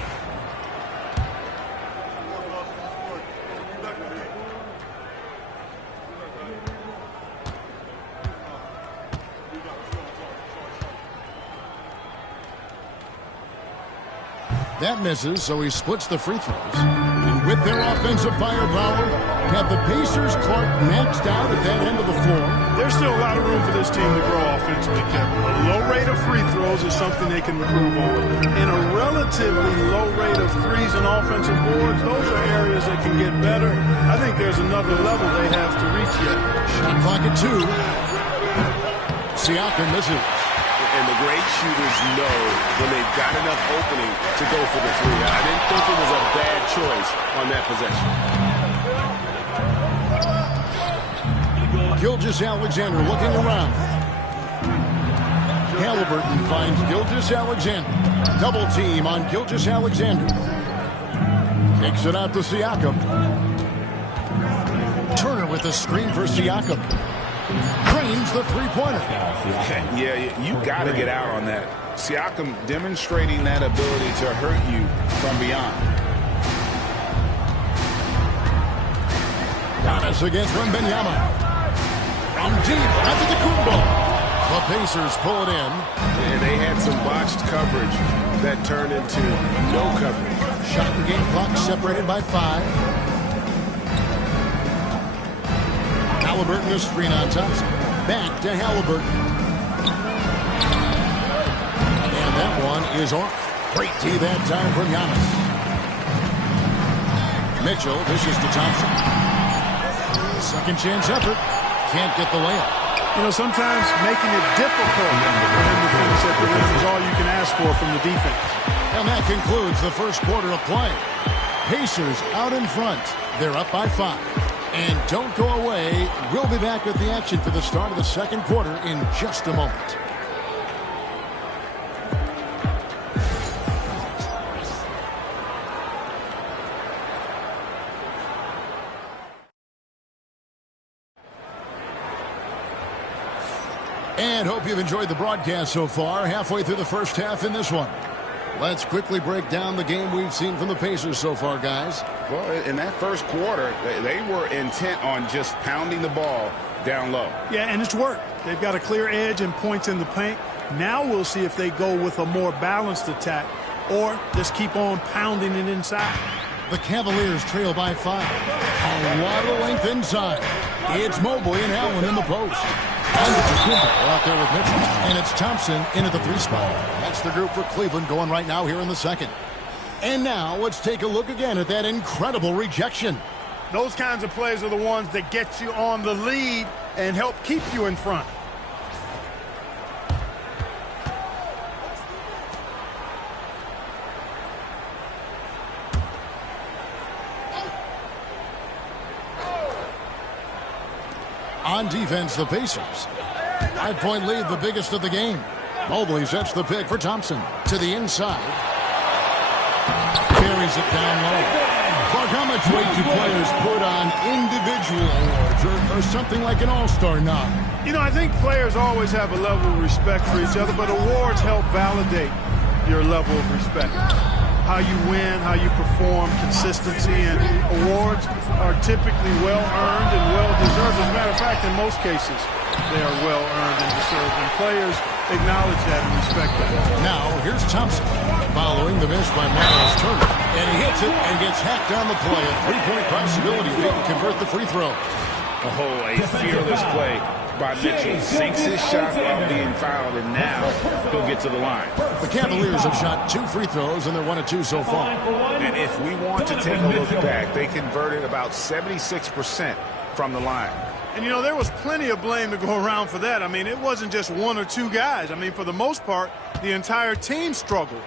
That misses, so he splits the free throws. And with their offensive firepower, have the Pacers Clark maxed out at that end of the floor? There's still a lot of room for this team to grow offensively, Kevin. A low rate of free throws is something they can improve on. And a relatively low rate of threes and offensive boards, those are areas that can get better. I think there's another level they have to reach yet. Shot clock at 2. Siakam misses. And the great shooters know when they've got enough opening to go for the three. I didn't think it was a bad choice on that possession. Gilgeous-Alexander looking around. Haliburton finds Gilgeous-Alexander. Double team on Gilgeous-Alexander. Kicks it out to Siakam. Turner with the screen for Siakam. Drains the three-pointer. Yeah, you got to get out on that. Siakam demonstrating that ability to hurt you from beyond. Giannis against Wembanyama. From deep, Antetokounmpo. The Pacers pull it in. And they had some botched coverage that turned into no coverage. Shot and game clock separated by 5. Haliburton, a screen on Thompson. Back to Haliburton. And that one is off. Great D that time from Giannis. Mitchell dishes to Thompson. Second chance effort. Can't get the layup. You know, sometimes making it difficult for him to finish at the rim is all you can ask for from the defense. And that concludes the first quarter of play. Pacers out in front. They're up by 5. And don't go away. We'll be back with the action for the start of the second quarter in just a moment. And hope you've enjoyed the broadcast so far. Halfway through the first half in this one. Let's quickly break down the game we've seen from the Pacers so far, guys. Well, in that first quarter, they were intent on just pounding the ball down low. Yeah, and it's worked. They've got a clear edge and points in the paint. Now we'll see if they go with a more balanced attack or just keep on pounding it inside. The Cavaliers trail by 5. A lot of length inside. It's Mobley and Allen in the post. Antetokounmpo out there with Mitchell. And it's Thompson into the 3 spot. That's the group for Cleveland going right now here in the second. And now let's take a look again at that incredible rejection. Those kinds of plays are the ones that get you on the lead and help keep you in front. On defense, the Pacers. 5-point lead, the biggest of the game. Mobley sets the pick for Thompson. To the inside. Carries lays it down low. Clark, how much weight do players put on individual awards or something like an all-star nod? You know, I think players always have a level of respect for each other, but awards help validate your level of respect. How you win, how you perform, consistency, and awards are typically well-earned and well-deserved. As a matter of fact, in most cases, they are well-earned and deserved, and players acknowledge that and respect that. Now, here's Thompson following the miss by Miles Turner, and he hits it and gets hacked on the play. A three-point possibility if he can convert the free throw. Oh, a fearless play by Mitchell. Sinks his shot while being fouled, and now he'll get to the line. The Cavaliers have shot 2 free throws, and they're 1 of 2 so far. And if we want to take a look back, they converted about 76% from the line. And, you know, there was plenty of blame to go around for that. I mean, it wasn't just 1 or 2 guys. I mean, for the most part, the entire team struggled.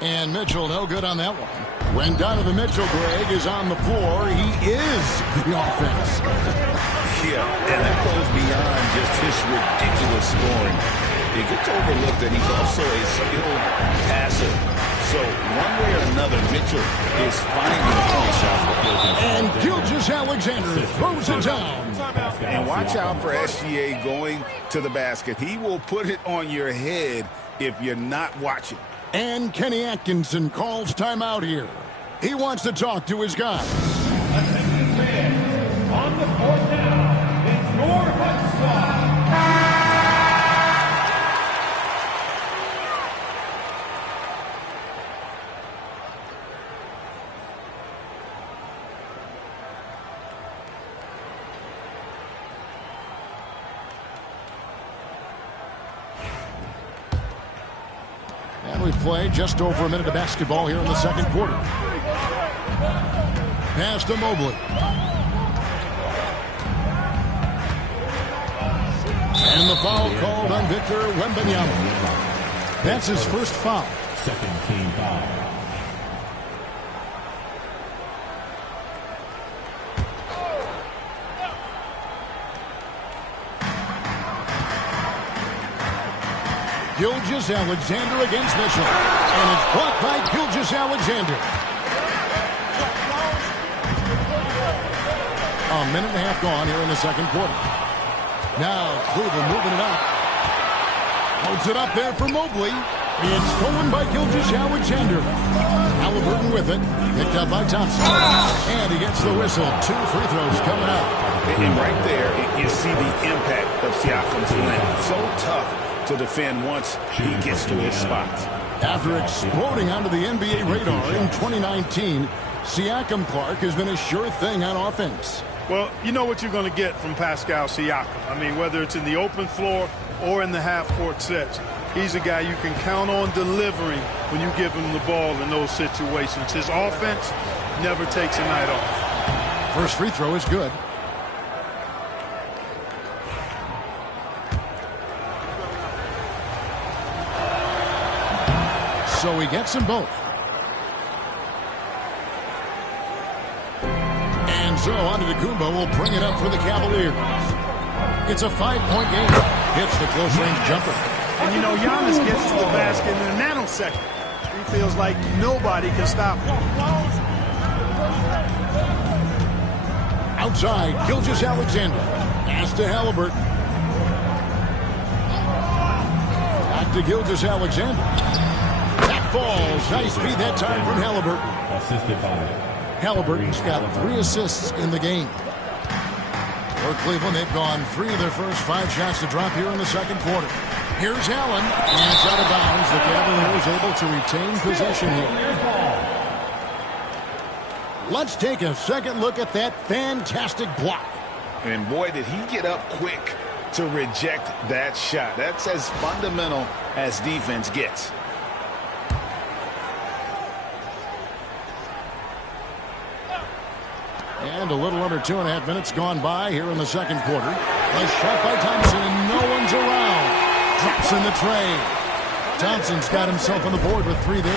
And Mitchell no good on that one. When Donovan Mitchell, Greg, is on the floor, he is the offense. Yeah, and that goes beyond just his ridiculous scoring. It gets overlooked that he's also a skilled passer. So one way or another, Mitchell is finding points out of the building. And Gilgeous-Alexander throws it down. And watch out for SGA going to the basket. He will put it on your head if you're not watching. And Kenny Atkinson calls timeout here. He wants to talk to his guys. Attention fans, on the court now, it's your hot squad. And we play just over a minute of basketball here in the second quarter. Pass to Mobley. And the foul called on Victor Wembanyama. That's his first foul. Second team foul. Gilgeous-Alexander against Mitchell. And it's blocked by Gilgeous-Alexander. A minute and a half gone here in the second quarter. Now Cleveland moving it up. Holds it up there for Mobley. It's stolen by Gilgeous-Alexander. Halliburton with it. Picked up by Thompson. And he gets the whistle. 2 free throws coming up. And right there, you see the impact of Siakam's length. So tough to defend once he gets to his spots. After exploding onto the NBA radar in 2019, Siakam, Clark, has been a sure thing on offense. Well, you know what you're going to get from Pascal Siakam. I mean, whether it's in the open floor or in the half-court sets, he's a guy you can count on delivering when you give him the ball in those situations. His offense never takes a night off. First free throw is good. So he gets them both. And so Antetokounmpo will bring it up for the Cavaliers. It's a 5-point game. Hits the close-range jumper. And, you know, Giannis gets to the basket in a nanosecond. He feels like nobody can stop him. Outside, Gilgeous-Alexander. Pass to Halliburton. Back to Gilgeous-Alexander. That falls. Nice feed that time from Halliburton. Assisted by Halliburton's got 3 assists in the game. For Cleveland, they've gone 3 of their first 5 shots to drop here in the second quarter. Here's Allen, and it's out of bounds. The Cavaliers able to retain possession here. Let's take a second look at that fantastic block. And boy, did he get up quick to reject that shot. That's as fundamental as defense gets. And a little under 2.5 minutes gone by here in the second quarter. A shot by Thompson, and no one's around. Drops in the tray. Thompson's got himself on the board with 3 there.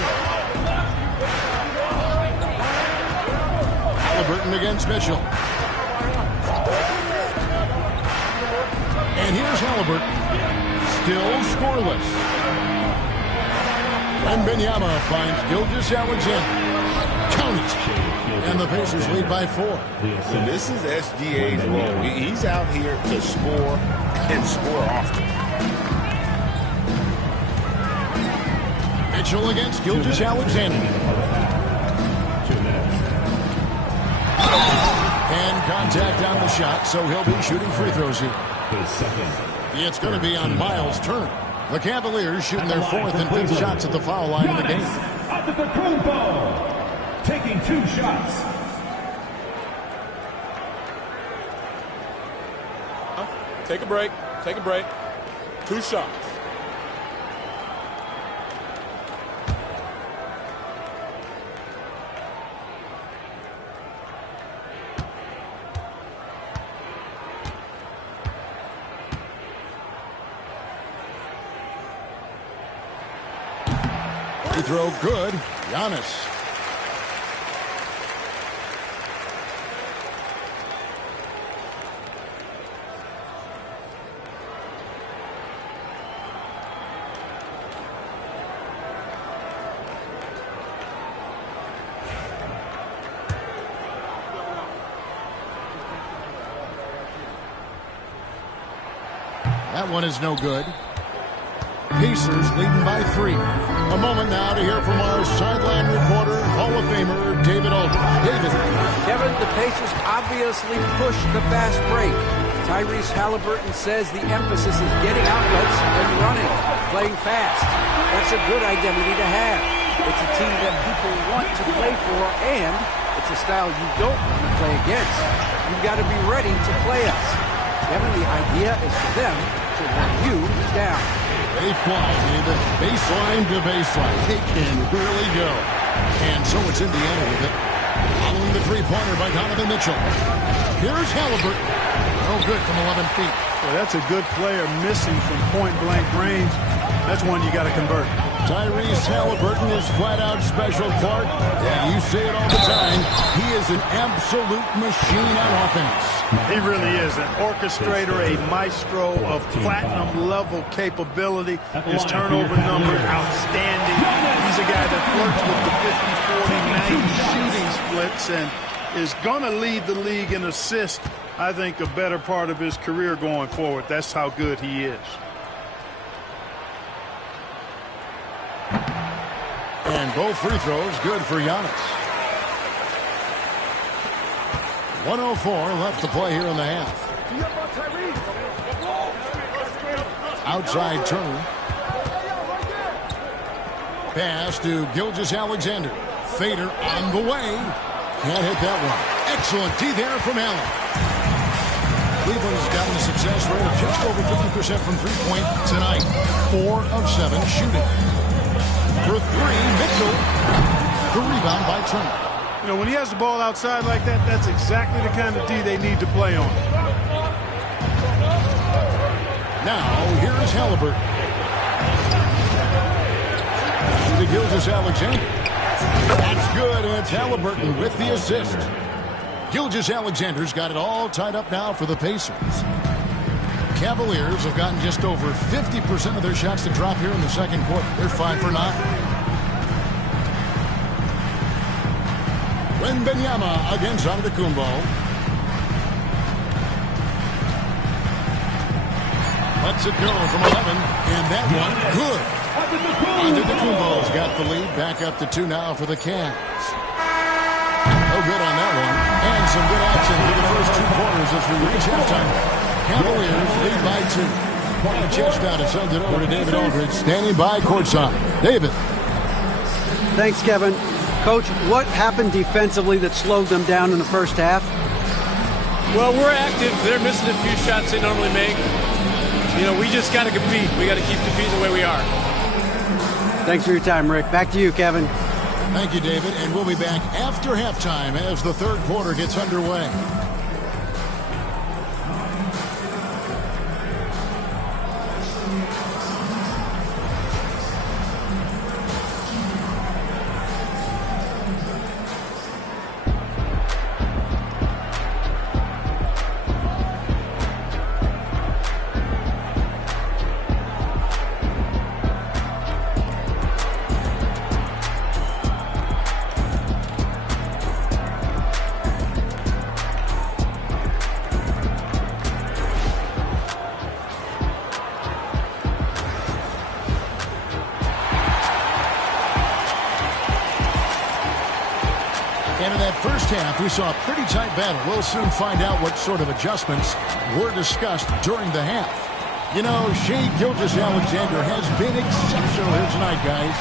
Halliburton against Mitchell. And here's Halliburton. Still scoreless. Wembanyama finds Gilgeous-Alexander. Count it. And the Pacers lead by 4. And this is SGA's role. He's out here to score and score often. Mitchell against Gilgeous-Alexander. 2 minutes. And contact on the shot, so he'll be shooting free throws here. His second. It's going to be on Miles Turner. The Cavaliers shooting their 4th and 5th shots at the foul line of the game. Antetokounmpo taking 2 shots. Take a break. Take a break. 2 shots. Free throw good. Giannis. That one is no good. Pacers leading by 3. A moment now to hear from our sideline reporter, Hall of Famer David Aldridge. David. Kevin, the Pacers obviously pushed the fast break. Tyrese Halliburton says the emphasis is getting outlets and running, playing fast. That's a good identity to have. It's a team that people want to play for, and it's a style you don't want to play against. You've got to be ready to play us. Kevin, the idea is for them to run you down. They fly, David. Baseline to baseline. They can really go. And so it's Indiana with it. Following the three-pointer by Donovan Mitchell. Here's Halliburton. No good from 11 feet. Well, that's a good player missing from point-blank range. That's one you got to convert. Tyrese Halliburton is flat-out special, Clark. Yeah, you say it all the time. He is an absolute machine on offense. He really is an orchestrator, a maestro of platinum-level capability. His turnover number, outstanding. He's a guy that flirts with the 50-40-90 shooting splits and is going to lead the league in assists, I think, a better part of his career going forward. That's how good he is. And both free throws good for Giannis. 1:04 left to play here in the half. Outside Turner. Pass to Gilgeous-Alexander. Fader on the way. Can't hit that one. Excellent D there from Allen. Cleveland's gotten a success rate of just over 50% from three-point tonight. 4 of 7 shooting. For 3, Mitchell. The rebound by Turner. You know, when he has the ball outside like that, that's exactly the kind of D they need to play on. Now, here's Halliburton. To Gilgeous-Alexander. That's good, and it's Halliburton with the assist. Gilgeous-Alexander's got it all tied up now for the Pacers. Cavaliers have gotten just over 50% of their shots to drop here in the second quarter. They're 5 for 9. Wembanyama against Antetokounmpo. Lets it go from 11, and that one good. Antetokounmpo's got the lead, back up to 2 now for the Cavs. No good on that one, and some good action for the first 2 quarters as we reach halftime. Cavaliers lead by 2. A chance now to send it over to David Aldridge, standing by courtside. David. Thanks, Kevin. Coach, what happened defensively that slowed them down in the first half? Well, we're active. They're missing a few shots they normally make. You know, we just got to compete. We got to keep competing the way we are. Thanks for your time, Rick. Back to you, Kevin. Thank you, David. And we'll be back after halftime as the third quarter gets underway. first half, we saw a pretty tight battle. We'll soon find out what sort of adjustments were discussed during the half. You know, Shai Gilgeous-Alexander has been exceptional here tonight, guys.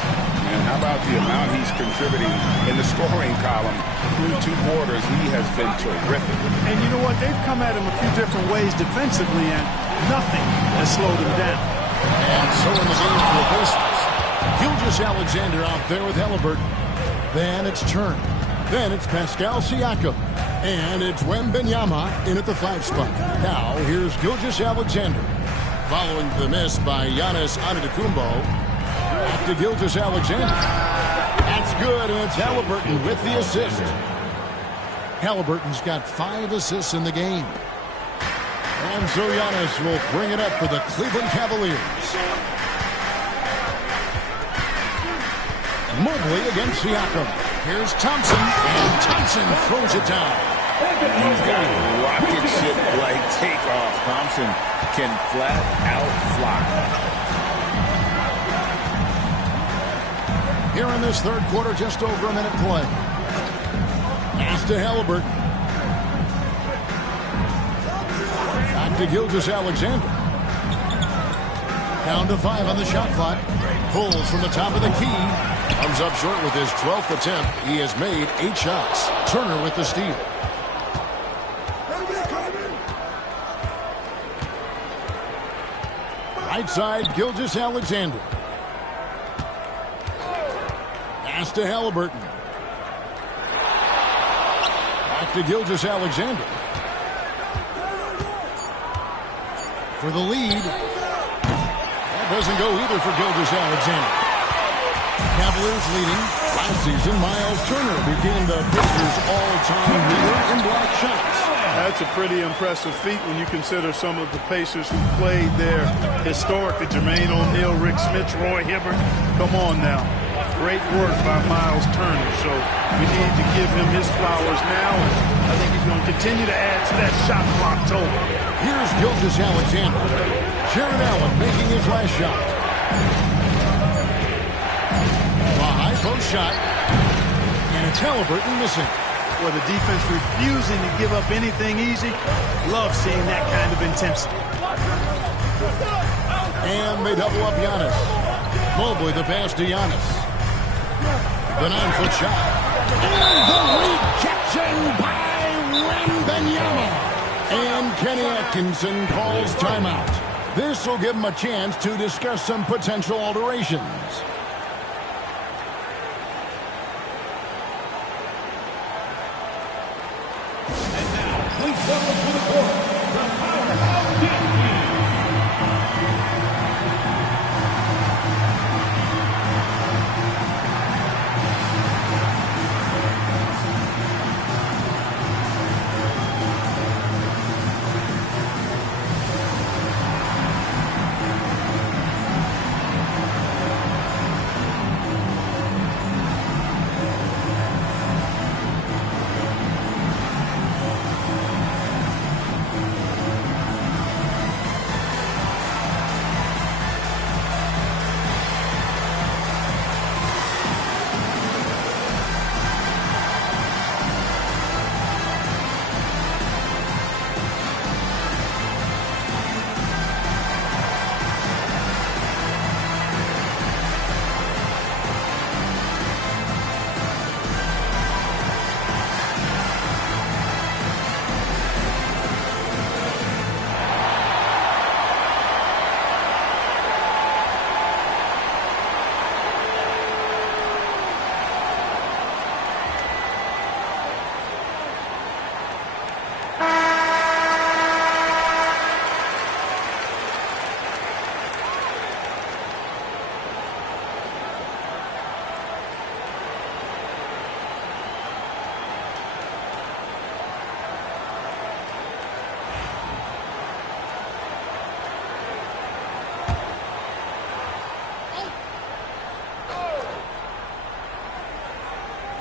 And how about the amount he's contributing in the scoring column? Through 2 quarters, he has been terrific. And you know what? They've come at him a few different ways defensively, and nothing has slowed him down. And so in the game for the Pacers, Gilgeous-Alexander out there with Halliburton. Then it's Turner. Then it's Pascal Siakam. And it's Wembanyama in at the 5 spot. Now, here's Gilgeous-Alexander. Following the miss by Giannis Antetokounmpo. Back to Gilgeous-Alexander. That's good, and it's Halliburton with the assist. Halliburton's got 5 assists in the game. And so Giannis will bring it up for the Cleveland Cavaliers. Mobley against Siakam. Here's Thompson, and Thompson throws it down. He's got rocket ship-like takeoff. Thompson can flat out fly. Here in this third quarter, just over a minute play. Pass to Halliburton. Back to Gilgeous-Alexander. Down to 5 on the shot clock. Pulls from the top of the key. Comes up short with his 12th attempt. He has made 8 shots. Turner with the steal. Right side, Gilgeous-Alexander. Pass to Halliburton. Back to Gilgeous-Alexander. For the lead. That doesn't go either for Gilgeous-Alexander. Cavaliers leading. Last season, Miles Turner became the Pacers' all-time leader in block shots. That's a pretty impressive feat when you consider some of the Pacers who played there historically. Jermaine O'Neal, Rick Smith, Roy Hibbert. Come on now. Great work by Miles Turner. So we need to give him his flowers now. And I think he's going to continue to add to that shot clock total. Here's Gilgeous-Alexander. Jared Allen making his last shot. A high post shot. And it's Halliburton missing. Well, the defense refusing to give up anything easy. Love seeing that kind of intensity. And they double up Giannis. Mobley the pass to Giannis. The 9-foot shot. And the rejection by Wembanyama. And Kenny Atkinson calls timeout. This will give him a chance to discuss some potential alterations. Please welcome to the court, the Powerhouse Dance Team.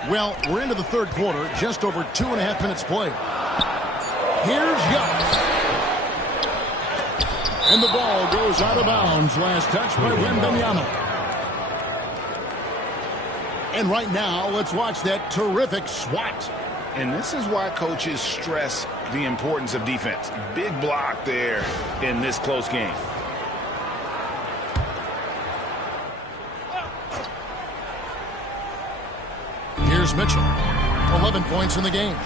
Well, we're into the third quarter, just over 2.5 minutes played. Here's Giannis. And the ball goes out of bounds. Last touch by Wembanyama. And right now, let's watch that terrific swat. And this is why coaches stress the importance of defense. Big block there in this close game. Here's Mitchell. 11 points in the game.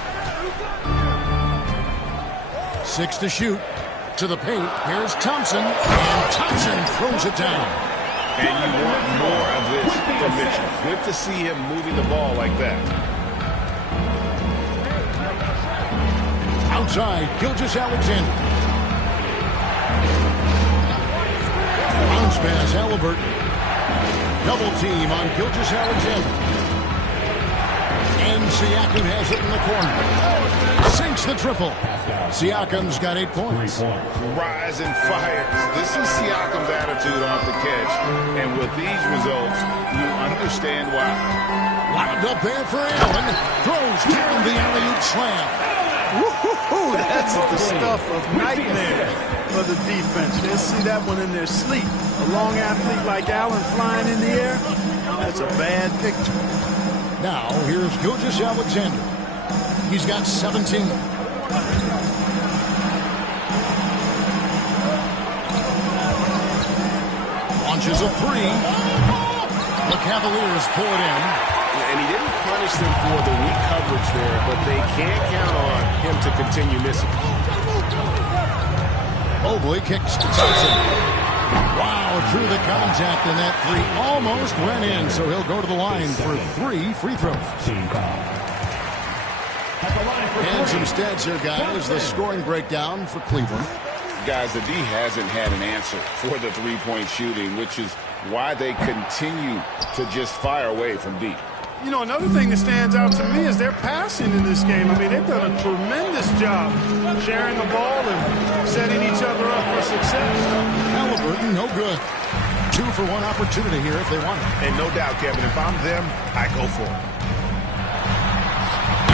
6 to shoot. To the paint. Here's Thompson. And Thompson throws it down. And you want more of this from Mitchell. Good to see him moving the ball like that. Outside, Gilgeous-Alexander. Bounce pass, Halliburton. Double team on Gilgeous-Alexander. And Siakam has it in the corner. Sinks the triple. Siakam's got 8 points. Rise and fires. This is Siakam's attitude off the catch. And with these results, you understand why. Wound up there for Allen. Throws down the alley-oop slam. Woo-hoo-hoo, that's the stuff of nightmare for the defense. They'll see that one in their sleep. A long athlete like Allen flying in the air, that's a bad picture. Now, here's Gilgeous-Alexander. He's got 17. Launches a three. The Cavaliers pull it in. And he didn't punish them for the weak coverage there, but they can't count on him to continue missing. Mobley kicks to Thompson. Wow, through the contact, and that three almost went in, so he'll go to the line for 3 free throws. And some stats here, guys. The scoring breakdown for Cleveland. Guys, the D hasn't had an answer for the three-point shooting, which is why they continue to just fire away from deep. You know, another thing that stands out to me is their passing in this game. I mean, they've done a tremendous job sharing the ball and setting each other up for success. Halliburton, no good. 2 for 1 opportunity here if they want it. And no doubt, Kevin, if I'm them, I go for it.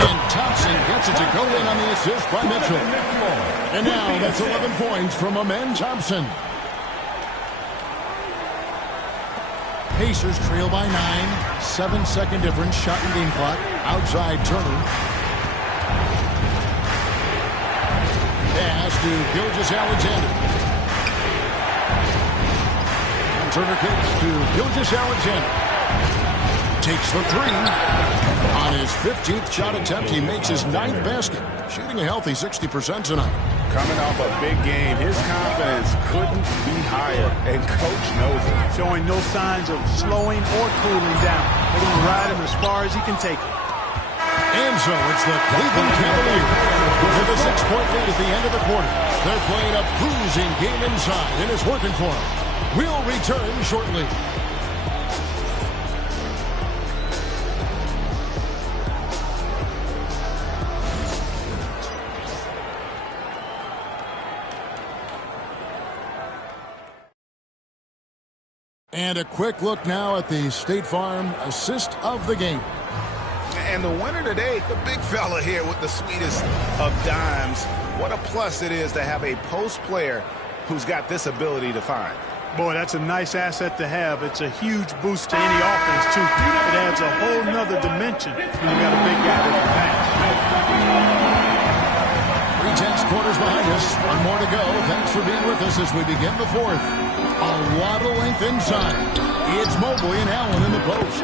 And Thompson gets it to go in on the assist by Mitchell. And now that's 11 points from Amen Thompson. Pacers trail by 9. 7-second difference. Shot and game clock. Outside Turner. Pass to Gilgeous-Alexander. And Turner kicks to Gilgeous-Alexander. Takes the three. On his 15th shot attempt, he makes his 9th basket. Shooting a healthy 60% tonight. Coming off a big game, his confidence couldn't be higher, and Coach knows it. Showing no signs of slowing or cooling down. They're going to ride him as far as he can take it. And so it's the Cleveland Cavaliers with a 6-point lead at the end of the quarter. They're playing a cruising game inside, and it's working for them. We'll return shortly. And a quick look now at the State Farm assist of the game. And the winner today, the big fella here with the sweetest of dimes. What a plus it is to have a post player who's got this ability to find. Boy, that's a nice asset to have. It's a huge boost to any offense, too. It adds a whole nother dimension when you got a big guy that can pass. 3 quarters behind us. 1 more to go. Thanks for being with us as we begin the 4th. A lot of length inside. It's Mobley and Allen in the post.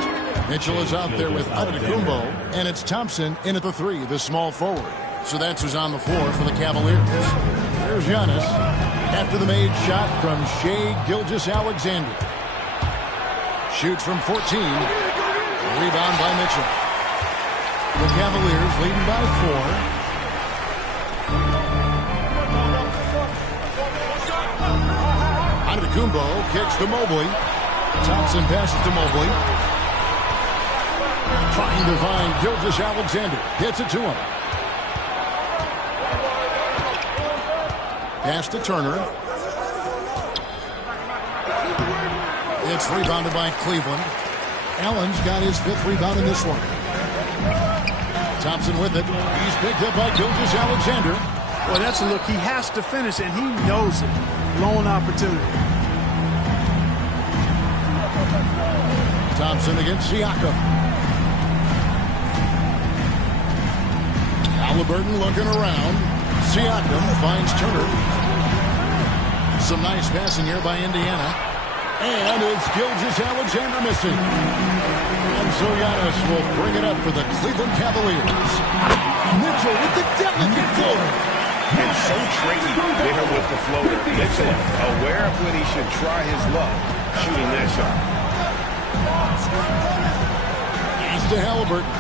Mitchell is out there with Antetokounmpo, and it's Thompson in at the 3, the small forward. So that's who's on the floor for the Cavaliers. There's Giannis after the made shot from Shai Gilgeous-Alexander. Shoots from 14. Rebound by Mitchell. The Cavaliers leading by 4. Antetokounmpo kicks to Mobley. Thompson passes to Mobley. Trying to find Gilgeous-Alexander. Gets it to him. Pass to Turner. It's rebounded by Cleveland. Allen's got his 5th rebound in this one. Thompson with it. He's picked up by Gilgeous-Alexander. Well, that's a look. He has to finish, and he knows it. Lone opportunity. Thompson against Siakam. Halliburton looking around. Siakam finds Turner. Some nice passing here by Indiana. And it's Gilgeous-Alexander missing. And so Giannis will bring it up for the Cleveland Cavaliers. Mitchell with the delicate floater. And so tricky there with the floater. Mitchell aware of when he should try his luck shooting that shot. Pass to Halliburton.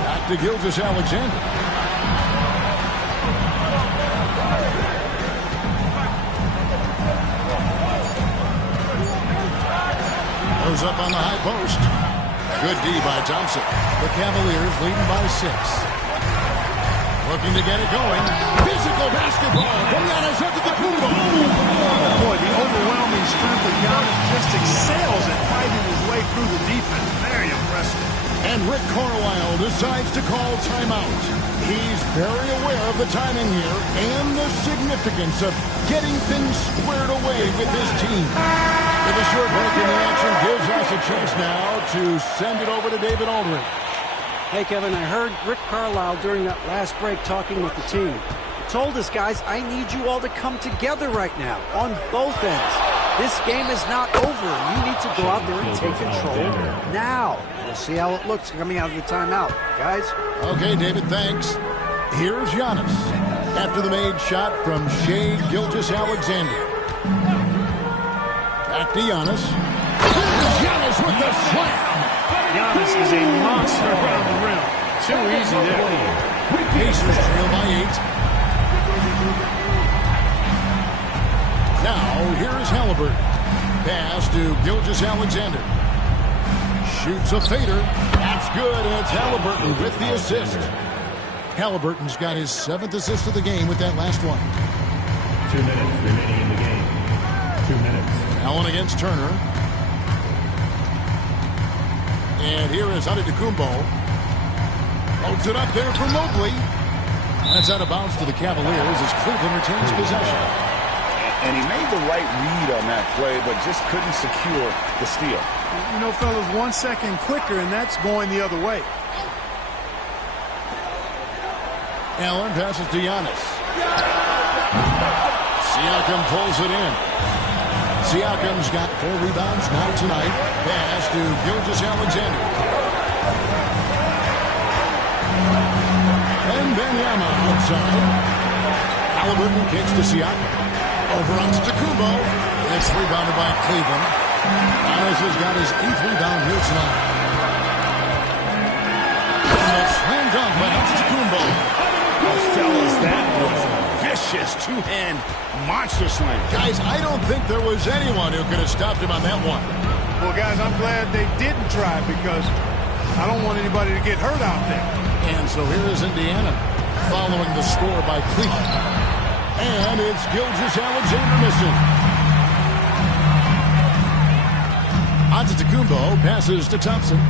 Back to Gilgeous-Alexander. Goes up on the high post. Good D by Thompson. The Cavaliers leading by 6. Looking to get it going. Physical basketball from Giannis Antetokounmpo. Boy, the overwhelming strength of Giannis just excels at fighting his way through the defense. Very impressive. And Rick Carlisle decides to call timeout. He's very aware of the timing here and the significance of getting things squared away with his team. With a short break in the action gives us a chance now to send it over to David Aldridge. Hey, Kevin, I heard Rick Carlisle during that last break talking with the team. He told us, guys, I need you all to come together right now on both ends. This game is not over. You need to go out there and take control now. We'll see how it looks coming out of the timeout, guys. Okay, David, thanks. Here's Giannis after the made shot from Shai Gilgeous-Alexander. Back to Giannis. Here's Giannis with the slam. Giannis is a monster around the rim. Too easy there. Pacers trail by 8. Now, here is Halliburton. Pass to Gilgeous-Alexander. Shoots a fader. That's good, and it's Halliburton with the assist. Halliburton's got his 7th assist of the game with that last one. 2 minutes remaining in the game. 2 minutes. Allen against Turner. And here is Antetokounmpo. Loads it up there for Mobley. That's out of bounds to the Cavaliers as Cleveland retains possession. And he made the right read on that play, but just couldn't secure the steal. You know, fellas, 1 second quicker, and that's going the other way. Allen passes to Giannis. Siakam pulls it in. Siakam's got 4 rebounds now tonight. Pass to Gilgeous-Alexander. And Wembanyama outside. Halliburton kicks to Siakam. Over on Antetokounmpo. It's rebounded by Cleveland. Giannis has got his 8th rebound here tonight. And a slam dunk by Antetokounmpo. Oh, fellas, that was a vicious two-hand monster slam. Guys, I don't think there was anyone who could have stopped him on that one. Well, guys, I'm glad they didn't try because I don't want anybody to get hurt out there. And so here is Indiana following the score by Cleveland. And it's Gilgeous-Alexander missing. Antetokounmpo passes to Thompson.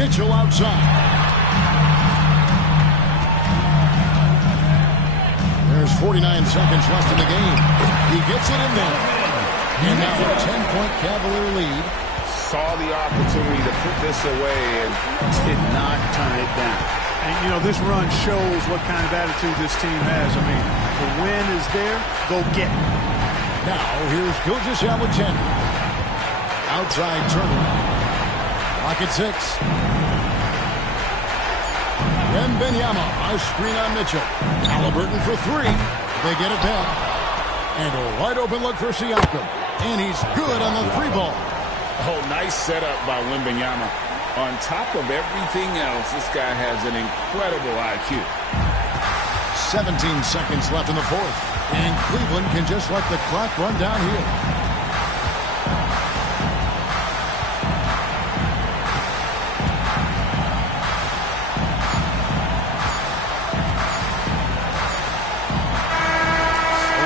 Mitchell outside. There's 49 seconds left in the game. He gets it in there. And now a 10-point Cavalier lead. Saw the opportunity to put this away and did not turn it down. And, you know, this run shows what kind of attitude this team has. I mean, the win is there. Go get it. Now, here's Gilgeous-Alexander. Outside Turner. Clock at 6. Wembanyama, a screen on Mitchell. Halliburton for 3. They get it back. And a wide open look for Siakam. And he's good on the 3 ball. Oh, nice setup by Wembanyama. On top of everything else, this guy has an incredible IQ. 17 seconds left in the 4th. And Cleveland can just let the clock run down here.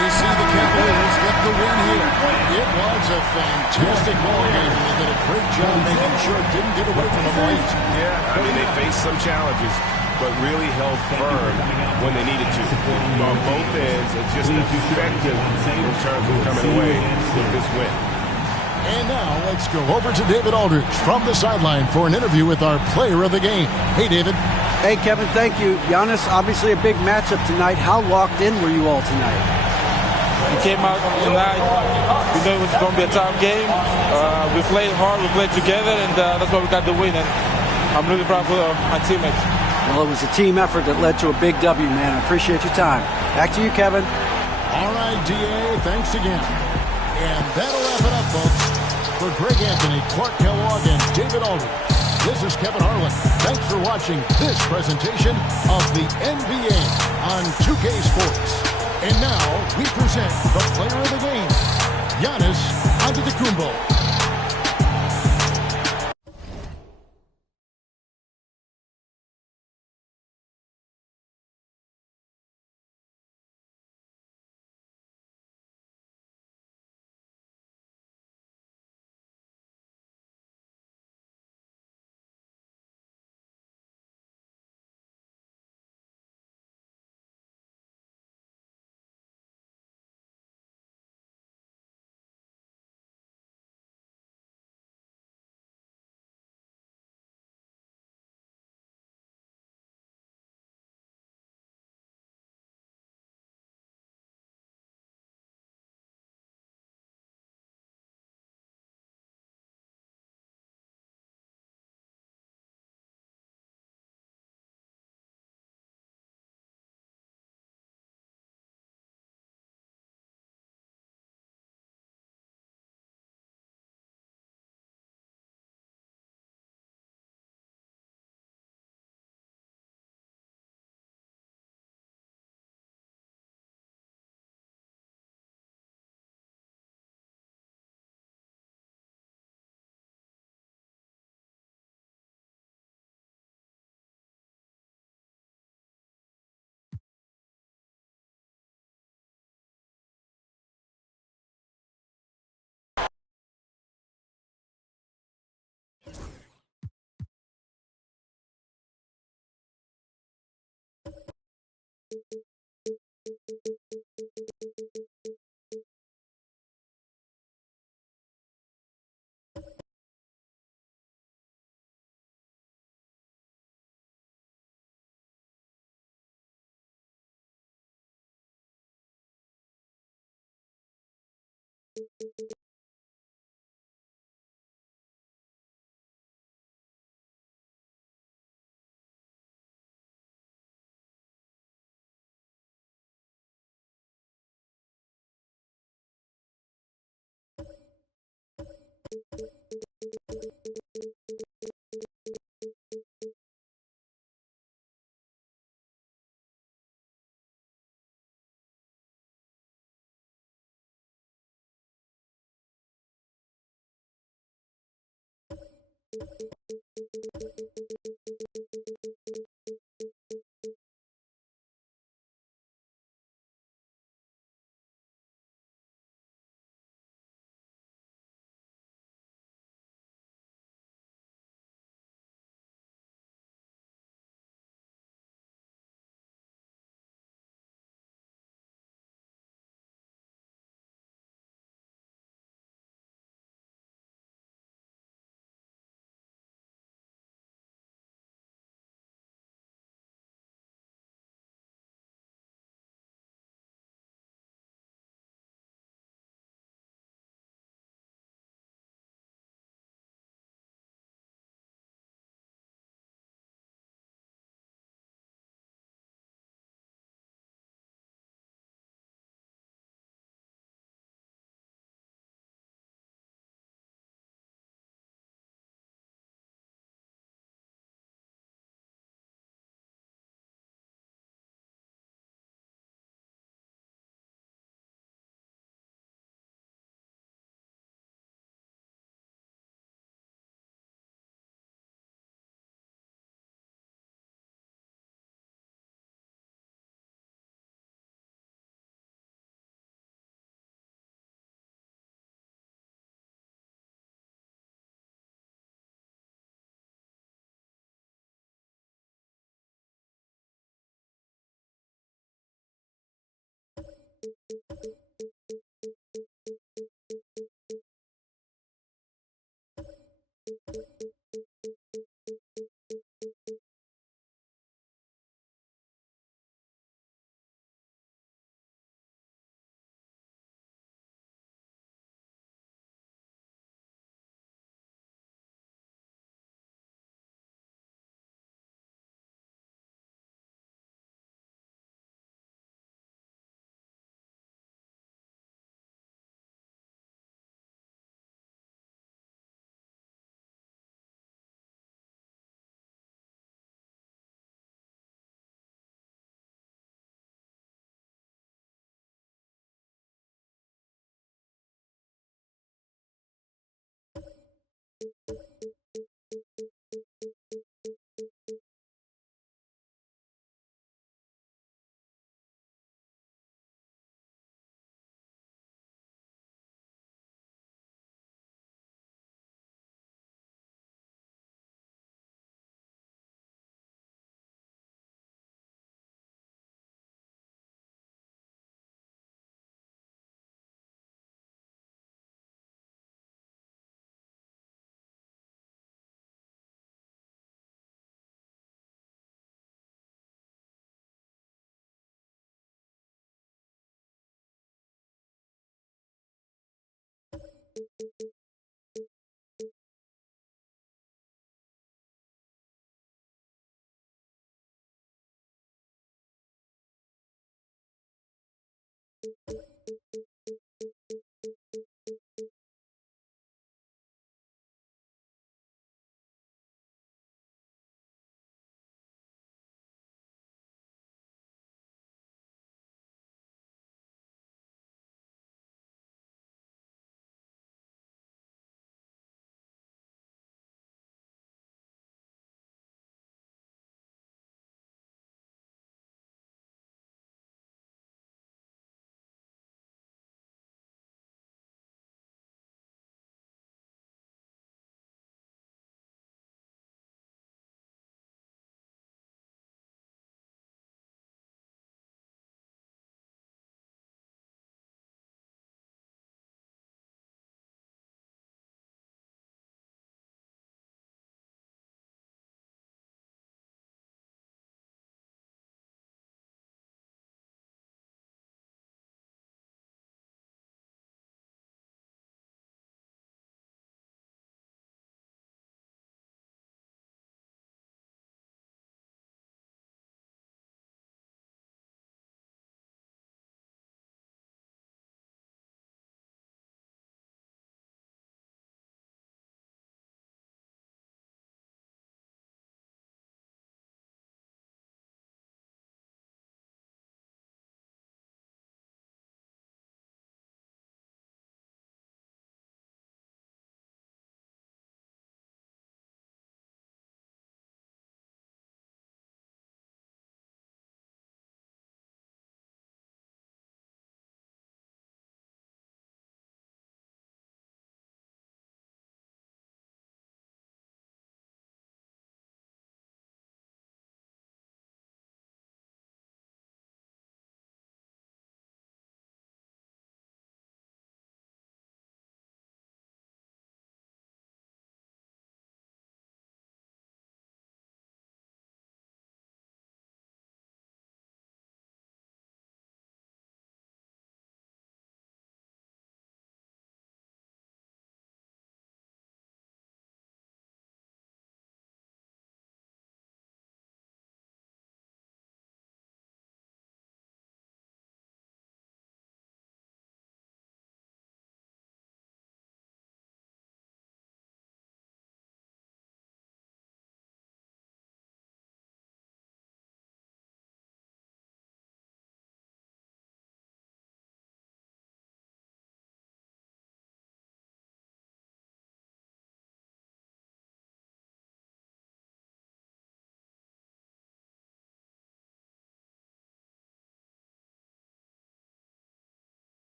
We see the Cavaliers get the win here. It was a fantastic ball game. They did a great job making sure it didn't get away from them late. Yeah, I mean, they faced some challenges, but really held firm when they needed to. On both ends, it's just effective in terms of coming away with this win. And now let's go over to David Aldridge from the sideline for an interview with our player of the game. Hey, David. Hey, Kevin, thank you. Giannis, obviously a big matchup tonight. How locked in were you all tonight? We came out tonight. We knew it was going to be a tough game. We played hard. We played together, and that's why we got the win. And I'm really proud of my teammates. Well, it was a team effort that led to a big W, man. I appreciate your time. Back to you, Kevin. All right, D.A., thanks again. And that'll wrap it up, folks. For Greg Anthony, Clark Kellogg, and David Aldridge, this is Kevin Harlan. Thanks for watching this presentation of the NBA on 2K Sports. And now we present the player of the game, Giannis Antetokounmpo.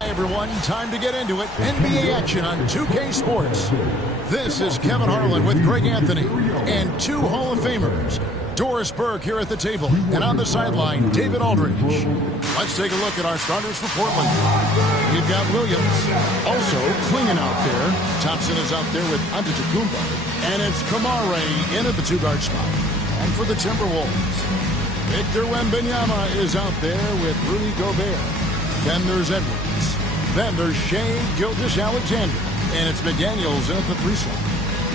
Hi everyone, time to get into it. NBA action on 2K Sports. This is Kevin Harlan with Greg Anthony and two Hall of Famers. Doris Burke here at the table, and on the sideline, David Aldridge. Let's take a look at our starters for Portland. We've got Williams, also Klingon out there. Thompson is out there with Antetokounmpo, and it's Kamare in at the two-guard spot. And for the Timberwolves, Victor Wembanyama is out there with Rudy Gobert. Then there's Edwards. Then there's Shai Gilgeous-Alexander, and it's McDaniels in at the 3 slot.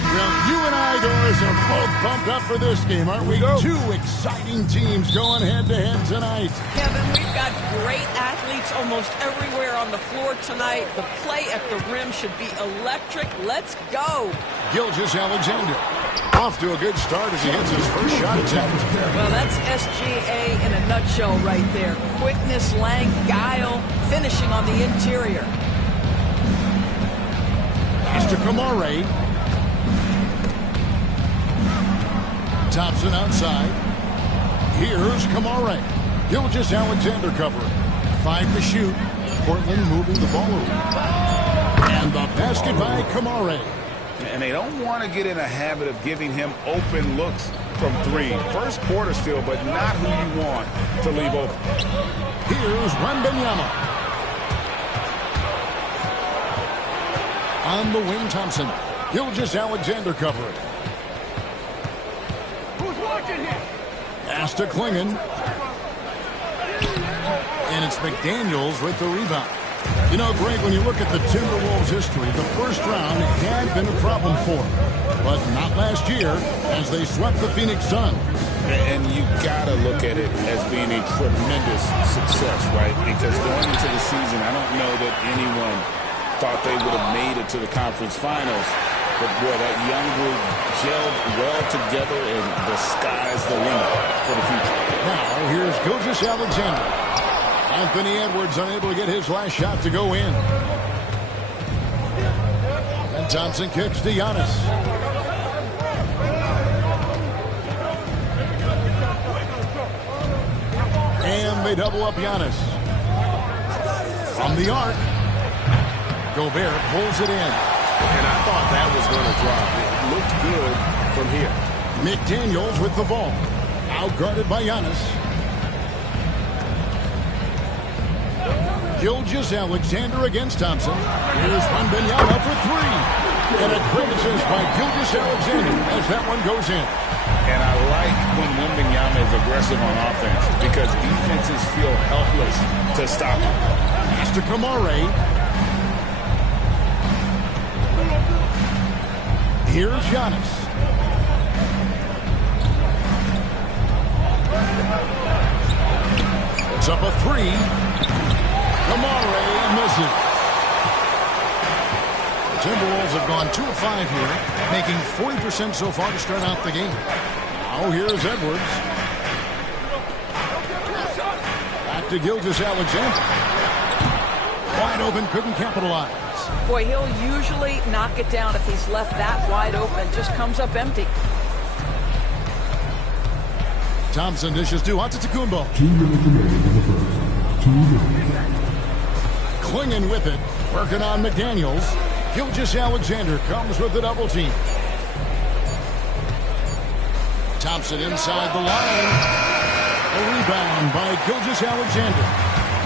Well, you and I, Doris, are both pumped up for this game, aren't we? Two exciting teams going head-to-head tonight. Kevin, we've got great athletes almost everywhere on the floor tonight. The play at the rim should be electric. Let's go. Gilgeous-Alexander off to a good start as he hits his first shot attempt. Well, that's SGA in a nutshell right there. Quickness, length, guile, finishing on the interior. Pass to Kamare. Thompson outside. Here's Kamare. Gilgeous-Alexander covering. 5 to shoot. Portland moving the ball over. And the basket by Kamare. And they don't want to get in a habit of giving him open looks from 3. First quarter still, but not who you want to leave open. Here's Wembanyama. On the wing, Thompson. Gilgeous-Alexander covering. Pass to Klingon. And it's McDaniels with the rebound. You know, Greg, when you look at the Timberwolves' history, the first round had been a problem for them. But not last year, as they swept the Phoenix Suns. And you got to look at it as being a tremendous success, right? Because going into the season, I don't know that anyone thought they would have made it to the conference finals. But, boy, that young group gelled well together, and the sky's the limit for the future. Now, here's Gilgeous-Alexander. Anthony Edwards unable to get his last shot to go in. And Thompson kicks to Giannis. And they double up Giannis. From the arc, Gobert pulls it in. And I thought that was going to drop. It looked good from here. McDaniels with the ball. Outguarded by Giannis. Gilgeous-Alexander against Thompson. Here's Wembanyama for 3. And a great assist by Gilgeous-Alexander as that one goes in. And I like when Wembanyama is aggressive on offense because defenses feel helpless to stop him. Pass to Kamare. Here's Giannis. It's up a 3. Kamare misses. The Timberwolves have gone 2 of 5 here, making 40% so far to start out the game. Now here's Edwards. Back to Gilgeous-Alexander. Wide open, couldn't capitalize. Boy, he'll usually knock it down if he's left that wide open. Just comes up empty. Thompson dishes to Antetokounmpo. 2 minutes remaining in the first. 2 minutes. Clinging with it, working on McDaniels. Gilgeous-Alexander comes with the double team. Thompson inside the line. A rebound by Gilgeous-Alexander.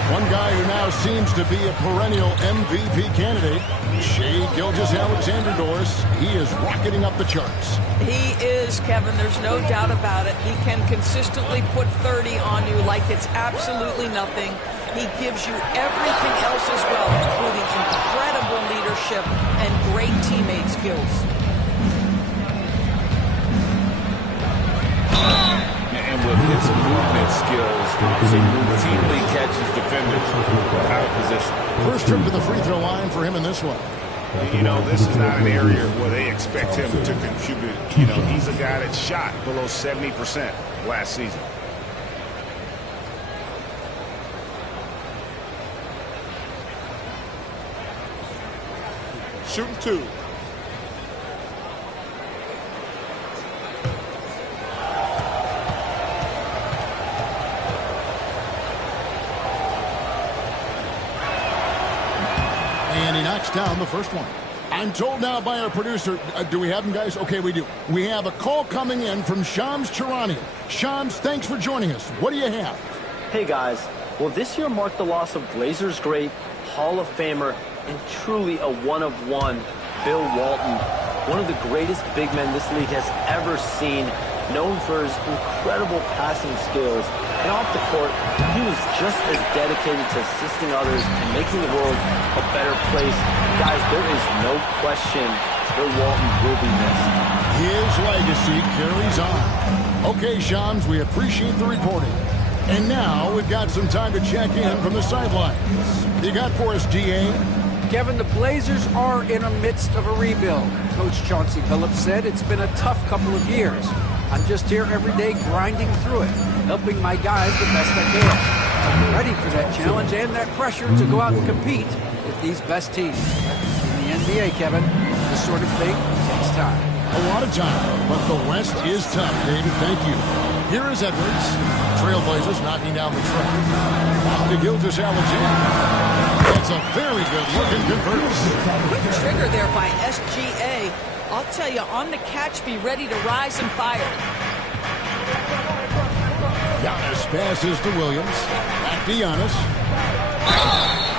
One guy who now seems to be a perennial MVP candidate, Shai Gilgeous-Alexander, Doris. He is rocketing up the charts. He is, Kevin. There's no doubt about it. He can consistently put 30 on you like it's absolutely nothing. He gives you everything else as well, including incredible leadership and great teammate skills. And with his movement skills, he routinely catches defenders out of position. First trip to the free throw line for him in this one. You know, this is not an area where they expect him to contribute. You know, he's a guy that shot below 70% last season. Shooting 2. And he knocks down the first one. I'm told now by our producer, do we have him, guys? Okay, we do. We have a call coming in from Shams Charania. Shams, thanks for joining us. What do you have? Hey, guys. Well, this year marked the loss of Blazers great, Hall of Famer, and truly a one-of-one, Bill Walton. One of the greatest big men this league has ever seen, known for his incredible passing skills. And off the court, he was just as dedicated to assisting others and making the world a better place. Guys, there is no question Bill Walton will be missed. His legacy carries on. Okay, Shams, we appreciate the reporting. And now we've got some time to check in from the sidelines. You got for us, GA? Kevin, the Blazers are in the midst of a rebuild. Coach Chauncey Billups said it's been a tough couple of years. I'm just here every day grinding through it, helping my guys the best I can. I'm ready for that challenge and that pressure to go out and compete with these best teams. In the NBA, Kevin, this sort of thing takes time. A lot of time, but the West is tough, David. Thank you. Here is Edwards. Trailblazers knocking down the tray. Off to Gilgeous-Alexander. That's a very good-looking conversion. Quick trigger there by SGA. I'll tell you, on the catch, be ready to rise and fire. Giannis passes to Williams. Back to Giannis.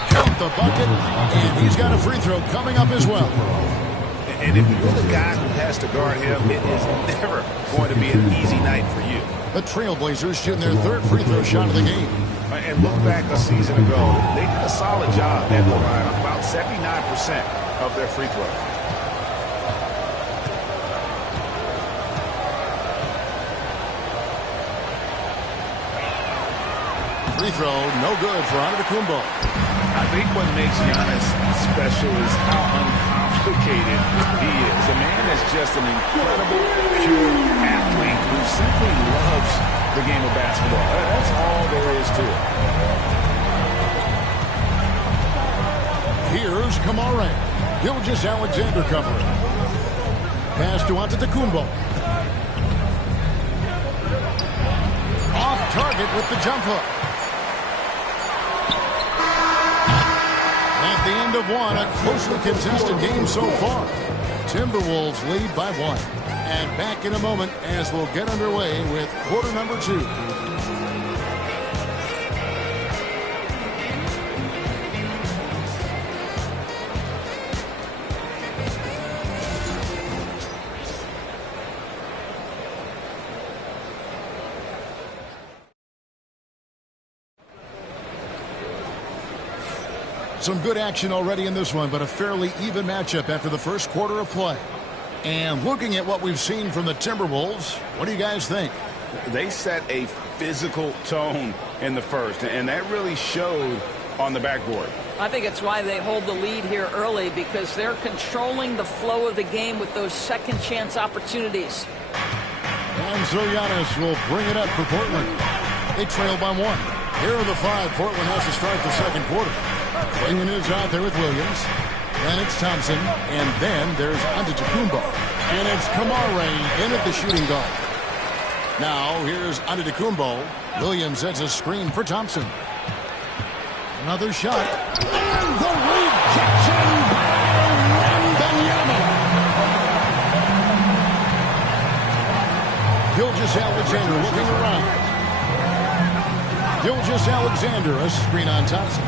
Count the bucket. And he's got a free throw coming up as well. And if you're the guy who has to guard him, it is never going to be an easy night for you. The Trailblazers shooting their third free throw shot of the game. And look back a season ago, they did a solid job at the line, about 79% of their free throws. Free throw, no good for Antetokounmpo. I think what makes Giannis special is how uncomplicated he is. The man is just an incredible, pure athlete who simply loves the game of basketball. That's all there is to it. Here's Kamara. Gilgeous-Alexander covering. Pass to Antetokounmpo. Off target with the jump hook. At the end of one, a closely contested game so far. Timberwolves lead by 1. And back in a moment as we'll get underway with quarter number 2. Some good action already in this one, but a fairly even matchup after the first quarter of play. And looking at what we've seen from the Timberwolves, what do you guys think? They set a physical tone in the first, and that really showed on the backboard. I think it's why they hold the lead here early, because they're controlling the flow of the game with those second chance opportunities. And so Giannis will bring it up for Portland. They trail by 1. Here are the 5 Portland has to start the second quarter. Klingon is out there with Williams. Then it's Thompson. And then there's Antetokounmpo. And it's Kamare in at the shooting guard. Now here's Antetokounmpo. Williams sets a screen for Thompson. Another shot. And the rejection by Wembanyama. Gilgeous-Alexander looking around. Gilgeous-Alexander, a screen on Thompson.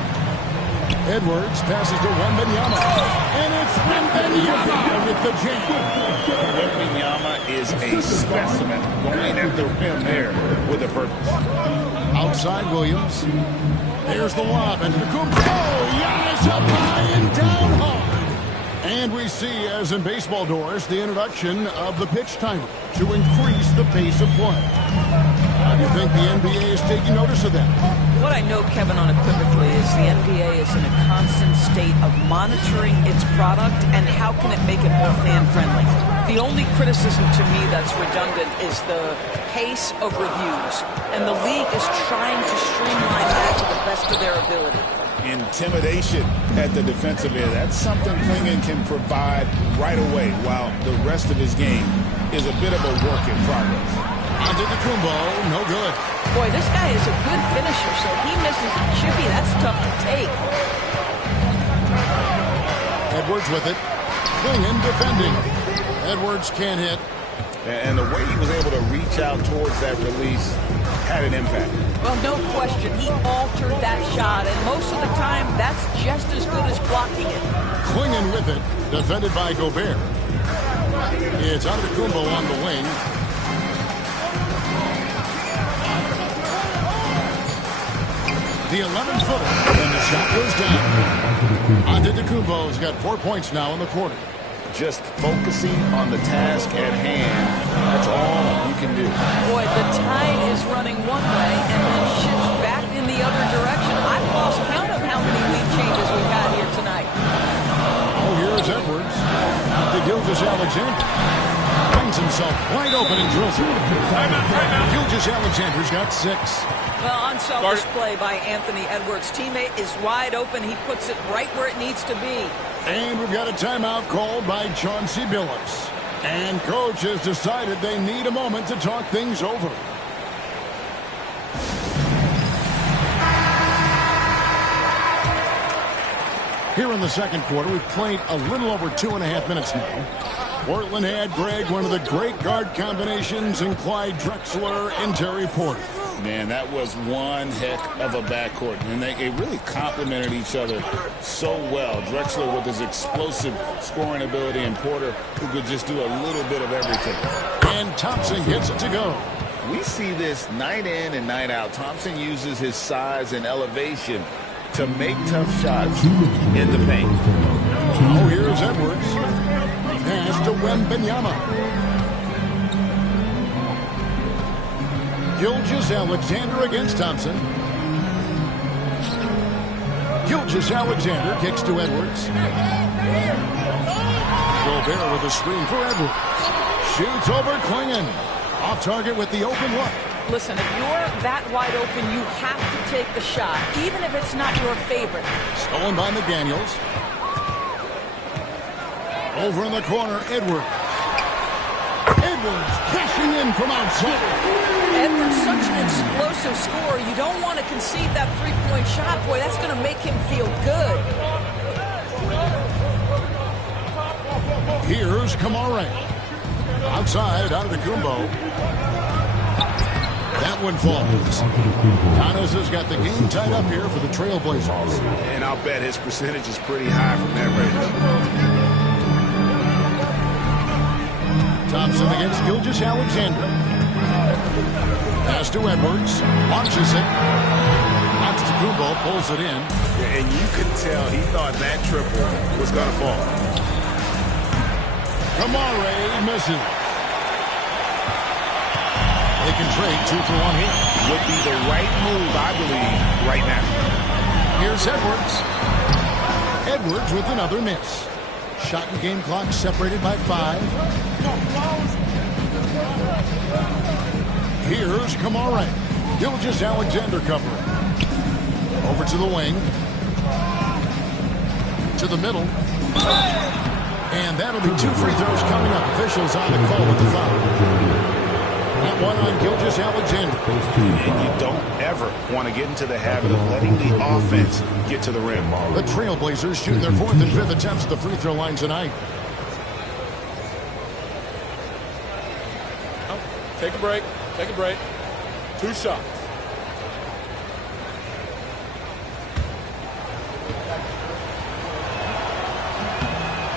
Edwards passes to Wembanyama. And it's Wembanyama with the jam. Wembanyama is a specimen going at the rim there with a purpose. Outside Williams. There's the lob. And Giannis up high and down hard. And we see, as in baseball doors, the introduction of the pitch timer to increase the pace of play. How do you think the NBA is taking notice of that? What I know, Kevin, unequivocally is the NBA is in a constant state of monitoring its product and how can it make it more fan-friendly. The only criticism to me that's redundant is the pace of reviews, and the league is trying to streamline that to the best of their ability. Intimidation at the defensive end. That's something Klingon can provide right away, while the rest of his game is a bit of a work in progress. Antetokounmpo, no good. Boy, this guy is a good finisher, so he misses a chippy. That's tough to take. Edwards with it. Klingon defending. Edwards can't hit. And the way he was able to reach out towards that release had an impact. Well, no question. He altered that shot, and most of the time, that's just as good as blocking it. Klingon with it, defended by Gobert. It's Antetokounmpo on the wing. The 11-footer, and the shot goes down. Antetokounmpo's got 4 points now in the quarter. Just focusing on the task at hand, that's all you can do. Boy, the tide is running one way and then shifts back in the other direction. I've lost count of how many lead changes we've had here tonight. Oh, here's Edwards. Out to Gilgeous-Alexander. Finds himself wide open and drills it. Gilgeous-Alexander's got 6. Well, unselfish play by Anthony Edwards. Teammate is wide open. He puts it right where it needs to be. And we've got a timeout called by Chauncey Billups. And coach has decided they need a moment to talk things over. Here in the second quarter, we've played a little over 2.5 minutes now. Portland had, Greg, one of the great guard combinations in Clyde Drexler and Terry Porter. Man, that was one heck of a backcourt. And they really complemented each other so well. Drexler with his explosive scoring ability and Porter who could just do a little bit of everything. And Thompson gets it to go. We see this night in and night out. Thompson uses his size and elevation to make tough shots in the paint. Oh, here's Edwards. Pass to Wembanyama. Gilgeous-Alexander against Thompson. Gilgeous-Alexander kicks to Edwards. Gobert with a screen for Edwards. Shoots over Klingon. Off target with the open look. Listen, if you're that wide open, you have to take the shot, even if it's not your favorite. Stolen by McDaniels. Over in the corner, Edwards. Edwards crashing in from outside. Edwards, such an explosive scorer. You don't want to concede that three-point shot. Boy, that's going to make him feel good. Here's Kamare. Outside, Antetokounmpo. That one falls. Giannis has got the game tied up here for the Trailblazers. And I'll bet his percentage is pretty high from that range. Thompson against Gilgeous-Alexander. Pass to Edwards. Launches it. Antetokounmpo pulls it in. And you could tell he thought that triple was going to fall. Kamare misses. They can trade 2 for 1 here. Would be the right move, I believe, right now. Here's Edwards. Edwards with another miss. Shot and game clock separated by 5. Here's Kamare. Gilgeous-Alexander covering. Over to the wing. To the middle. And that'll be 2 free throws coming up. Officials on the call with the foul. That one on Gilgeous-Alexander. And you don't ever want to get into the habit of letting the offense get to the rim. The Trailblazers shooting their 4th and 5th attempts at the free throw line tonight. Take a break. Take a break. 2 shots.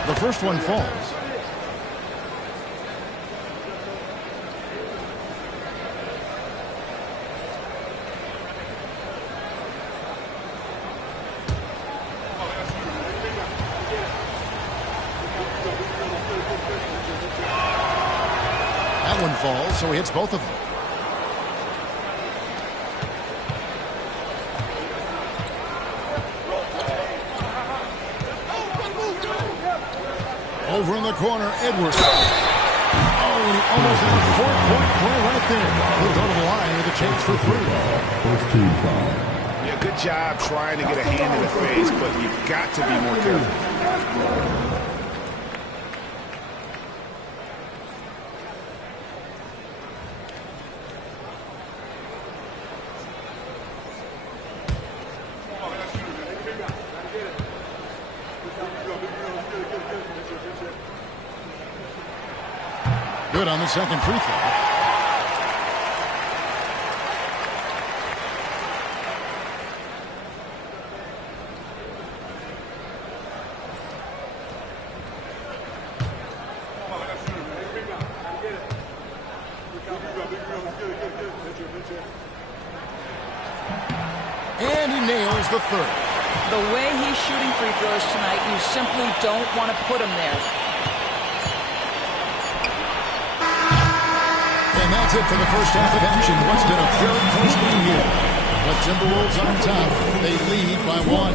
The first one falls. That one falls, so he hits both of them. Over in the corner, Edwards. Oh, and he almost had a 4-point play right there. He'll go to the line with a chance for 3. Yeah, good job trying to get a hand in the face, but you've got to be more careful. Good on the second free throw. And he nails the 3rd. The way he's shooting free throws tonight, you simply don't want to put him there. And that's it for the first half of action. What's been a very close game here. But Timberwolves on top. They lead by 1.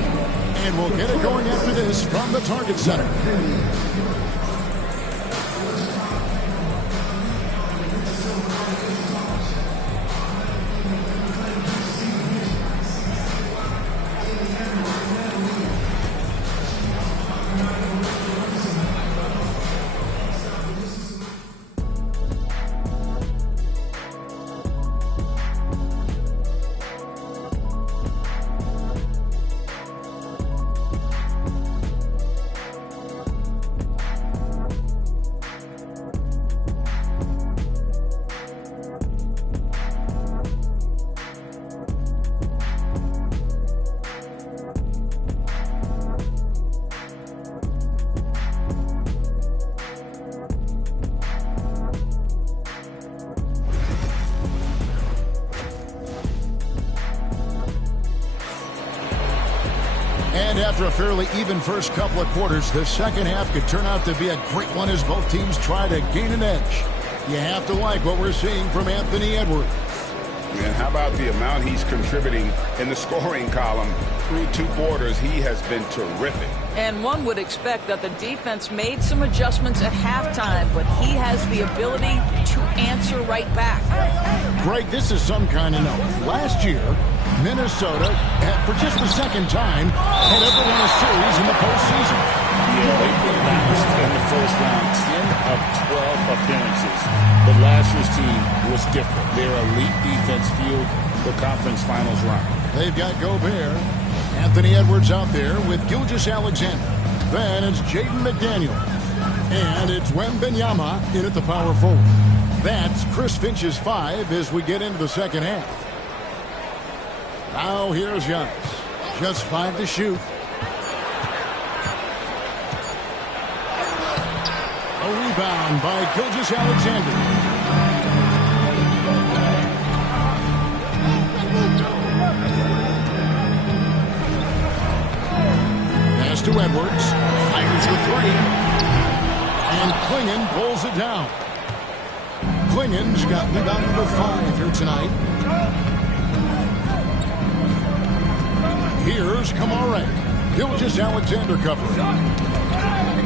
And we'll get it going after this from the Target Center. And after a fairly even first couple of quarters, the second half could turn out to be a great one as both teams try to gain an edge. You have to like what we're seeing from Anthony Edwards. And how about the amount he's contributing in the scoring column? Through 2 quarters, he has been terrific. And one would expect that the defense made some adjustments at halftime, but he has the ability to answer right back. Greg, this is some kind of note. Last year, Minnesota, for just the second time, had ever won a series in the postseason. Yeah, they put bounced in the first round, 10 of 12 appearances. But last year's team was different. Their elite defense fueled the conference finals run. They've got Gobert. Anthony Edwards out there with Gilgeous-Alexander. Then it's Jaden McDaniels. And it's Wembanyama in at the power forward. That's Chris Finch's 5 as we get into the second half. Now here's Giannis. Just 5 to shoot. A rebound by Gilgeous-Alexander. Pass to Edwards. Fires the 3. And Klingon pulls it down. Klingon's got rebound number 5 here tonight. Here's Kamara. Gilgeous-Alexander covering.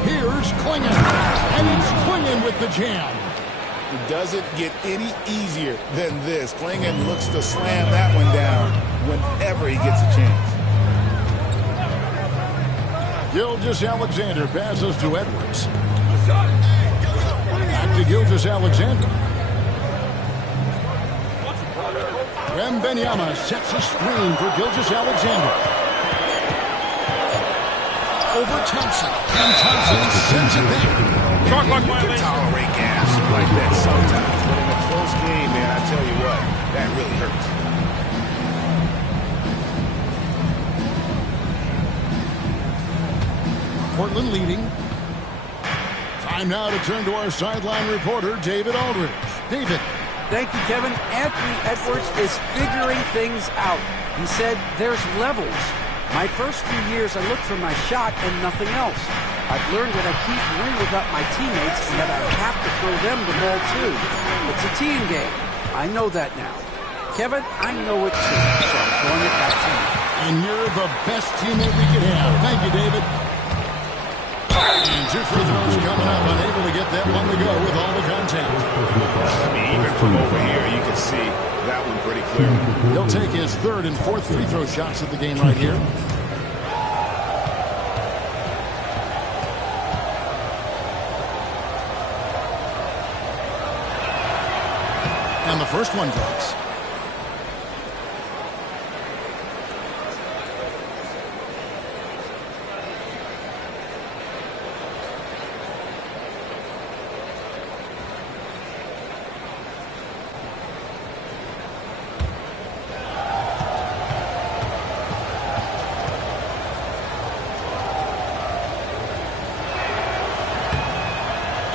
Here's Klingon. And it's Klingon with the jam. It doesn't get any easier than this. Klingon looks to slam that one down whenever he gets a chance. Gilgeous-Alexander passes to Edwards. Back to Gilgeous-Alexander. Wembanyama sets a screen for Gilgeous-Alexander. Over Thompson. And Thompson sends it back. You can tolerate gas like that sometimes, but in a close game, man, I tell you what, that really hurts. Portland leading. Time now to turn to our sideline reporter, David Aldridge. David. Thank you, Kevin. Anthony Edwards is figuring things out. He said there's levels. My first few years, I looked for my shot and nothing else. I've learned that I keep ringing up my teammates and that I have to throw them the ball too. It's a team game. I know that now. Kevin, I know it too, so I'm throwing it back to you. And you're the best teammate we could have. Thank you, David. And 2 free throws coming up, unable to get that one to go with all the contact. I mean, even from over here, you can see that one pretty clearly. He'll take his 3rd and 4th free throw shots at the game right here. And the first one drops.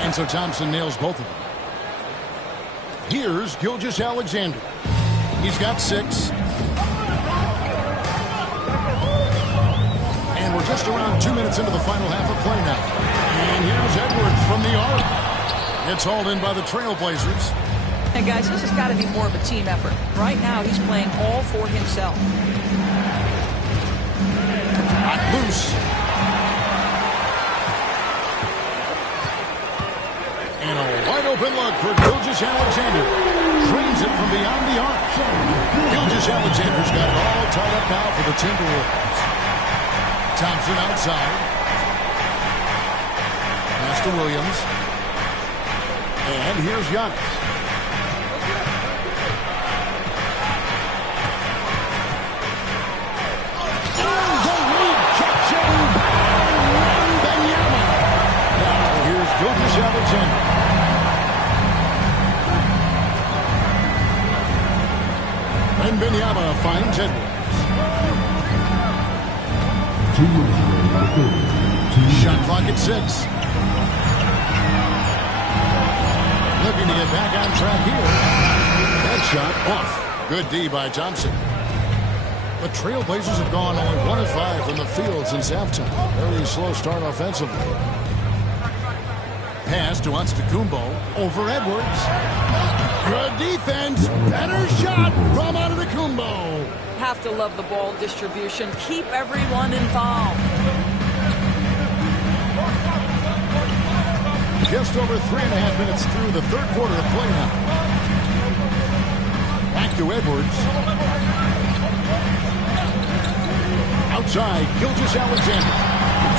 And so Thompson nails both of them. Here's Gilgeous-Alexander. He's got 6. And we're just around 2 minutes into the final half of play now. And here's Edwards from the arc. It's hauled in by the Trailblazers. Hey, guys, this has got to be more of a team effort. Right now, he's playing all for himself. Not loose. And a wide open look for Gilgeous-Alexander. Drains it from beyond the arc. Gilgeous-Alexander's got it all tied up now for the Timberwolves. Thompson outside. Pass to Williams. And here's Giannis. Gilgeous-Alexander. Wembanyama finds Edwards. Shot clock at 6. Looking to get back on track here. That shot off. Good D by Thompson. The Trailblazers have gone only 1 of 5 from the field since halftime. Very slow start offensively. Pass to Antetokounmpo over Edwards. Good defense. Better shot from Antetokounmpo. Have to love the ball distribution. Keep everyone involved. Just over 3.5 minutes through the 3rd quarter of play now. Back to Edwards. Outside, Gilgeous-Alexander.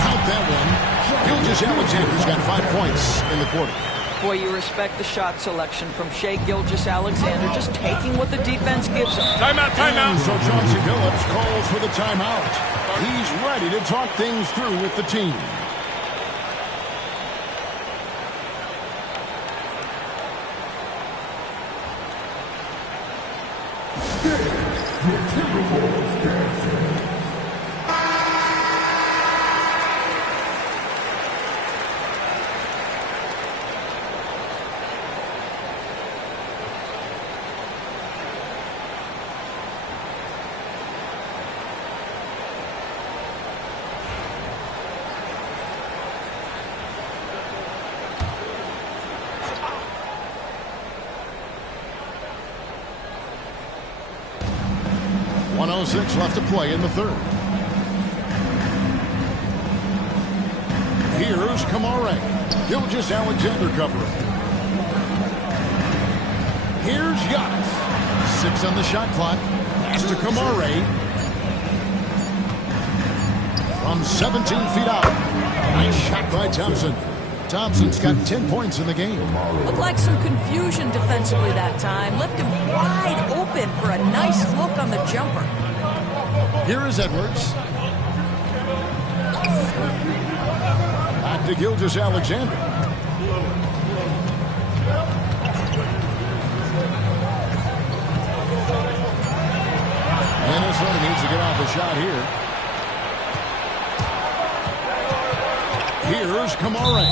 Count that one. Gilgeous-Alexander's got 5 points in the quarter. Boy, you respect the shot selection from Shai Gilgeous-Alexander, just taking what the defense gives him. Timeout, timeout. And so Chauncey Billups calls for the timeout. He's ready to talk things through with the team. .106 left to play in the 3rd. Here's Kamare. Gilgeous-Alexander covering. Here's Giannis. 6 on the shot clock. Pass to Kamare. from 17 feet out. Nice shot by Thompson. Thompson's got 10 points in the game. Looked like some confusion defensively that time. Left him wide open for a nice look on the jumper. Here is Edwards. Back to Gilgeous-Alexander. Minnesota needs to get off a shot here. Here's Kamara.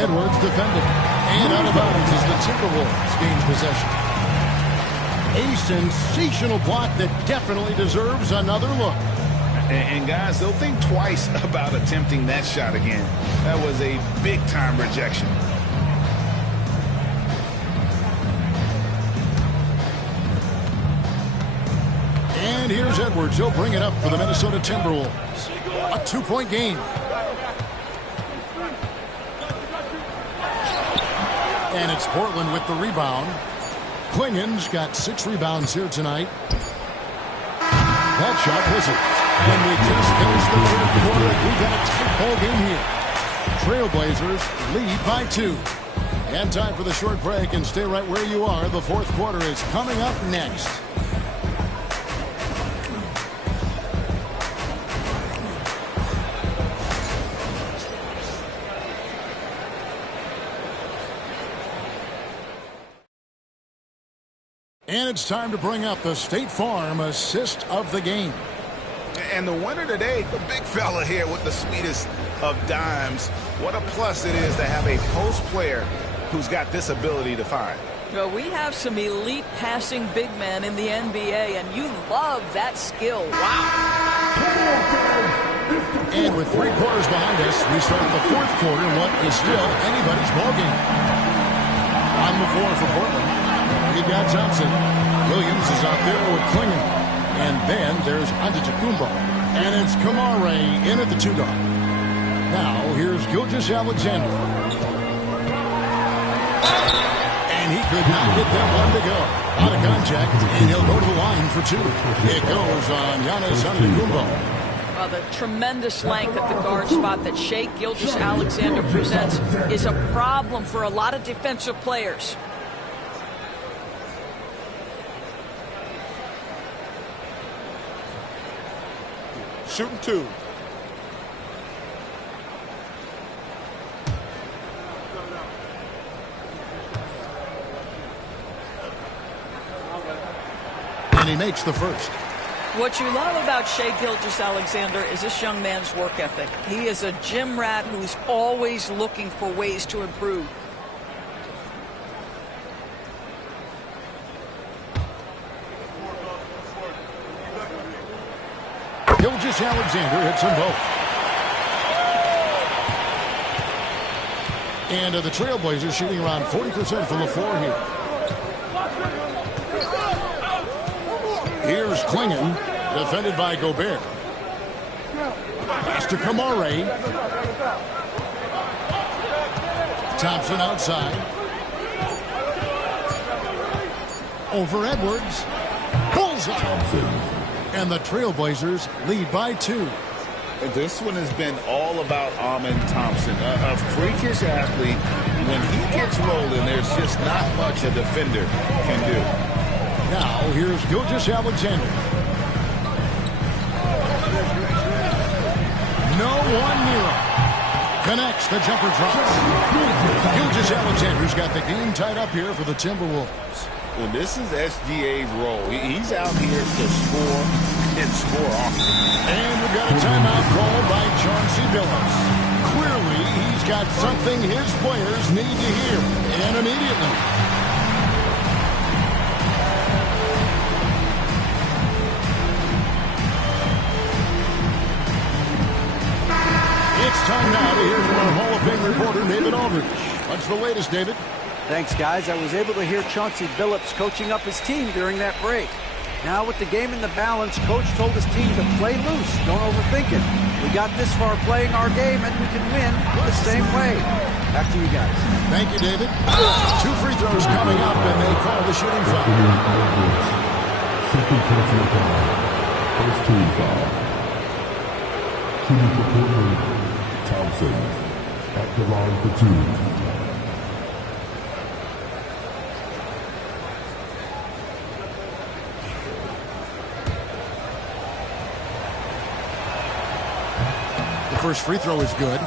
Edwards defending. And out of bounds as the Timberwolves gain possession. A sensational block that definitely deserves another look. And guys, they'll think twice about attempting that shot again. That was a big-time rejection. And here's Edwards. He'll bring it up for the Minnesota Timberwolves. A 2-point game. And it's Portland with the rebound. Klingen's got 6 rebounds here tonight. That shot misses. And we just finished the third quarter. We've got a tight ball game here. Trailblazers lead by 2. And time for the short break. And stay right where you are. The fourth quarter is coming up next. And it's time to bring up the State Farm assist of the game. And the winner today, the big fella here with the sweetest of dimes. What a plus it is to have a post player who's got this ability to find. Well, we have some elite passing big men in the NBA, and you love that skill. Wow. And with 3 quarters behind us, we start the fourth quarter in what is still anybody's ballgame. On the floor for Portland, we've got Thompson. Williams is out there with Klingen. And then there's Antetokounmpo. And it's Kamara in at the 2 guard. Now here's Gilgeous-Alexander. And he could not get that one to go. Out of contact, and he'll go to the line for 2. It goes on Giannis Antetokounmpo. Well, the tremendous length at the guard spot that Shai Gilgeous-Alexander presents is a problem for a lot of defensive players. Shooting 2. And he makes the first. What you love about Shai Gilgeous-Alexander is this young man's work ethic. He is a gym rat who's always looking for ways to improve. Gilgeous-Alexander hits them both. And the Trailblazers shooting around 40% from the floor here. Here's Klingen, defended by Gobert. Pass to Kamara. Thompson outside. Over Edwards. Bullseye. And the Trailblazers lead by 2. This one has been all about Amen Thompson, a freakish athlete. When he gets rolling, there's just not much a defender can do. Now here's Gilgeous-Alexander. No one near him. Connects, the jumper drops. Gilgeous-Alexander's got the game tied up here for the Timberwolves. Well, this is SGA's role. He's out here to score and score often. And we've got a timeout called by Chauncey Billups. Clearly, he's got something his players need to hear, and immediately. It's time now to hear from our Hall of Fame reporter, David Aldridge. What's the latest, David? Thanks, guys. I was able to hear Chauncey Billups coaching up his team during that break. Now, with the game in the balance, Coach told his team to play loose. Don't overthink it. We got this far playing our game, and we can win the same way. Back to you guys. Thank you, David. 2 free throws coming up, and they call the shooting foul. Second personal foul. First team foul. Shooting for Portland, Thompson. At the line for 2. The first free throw is good.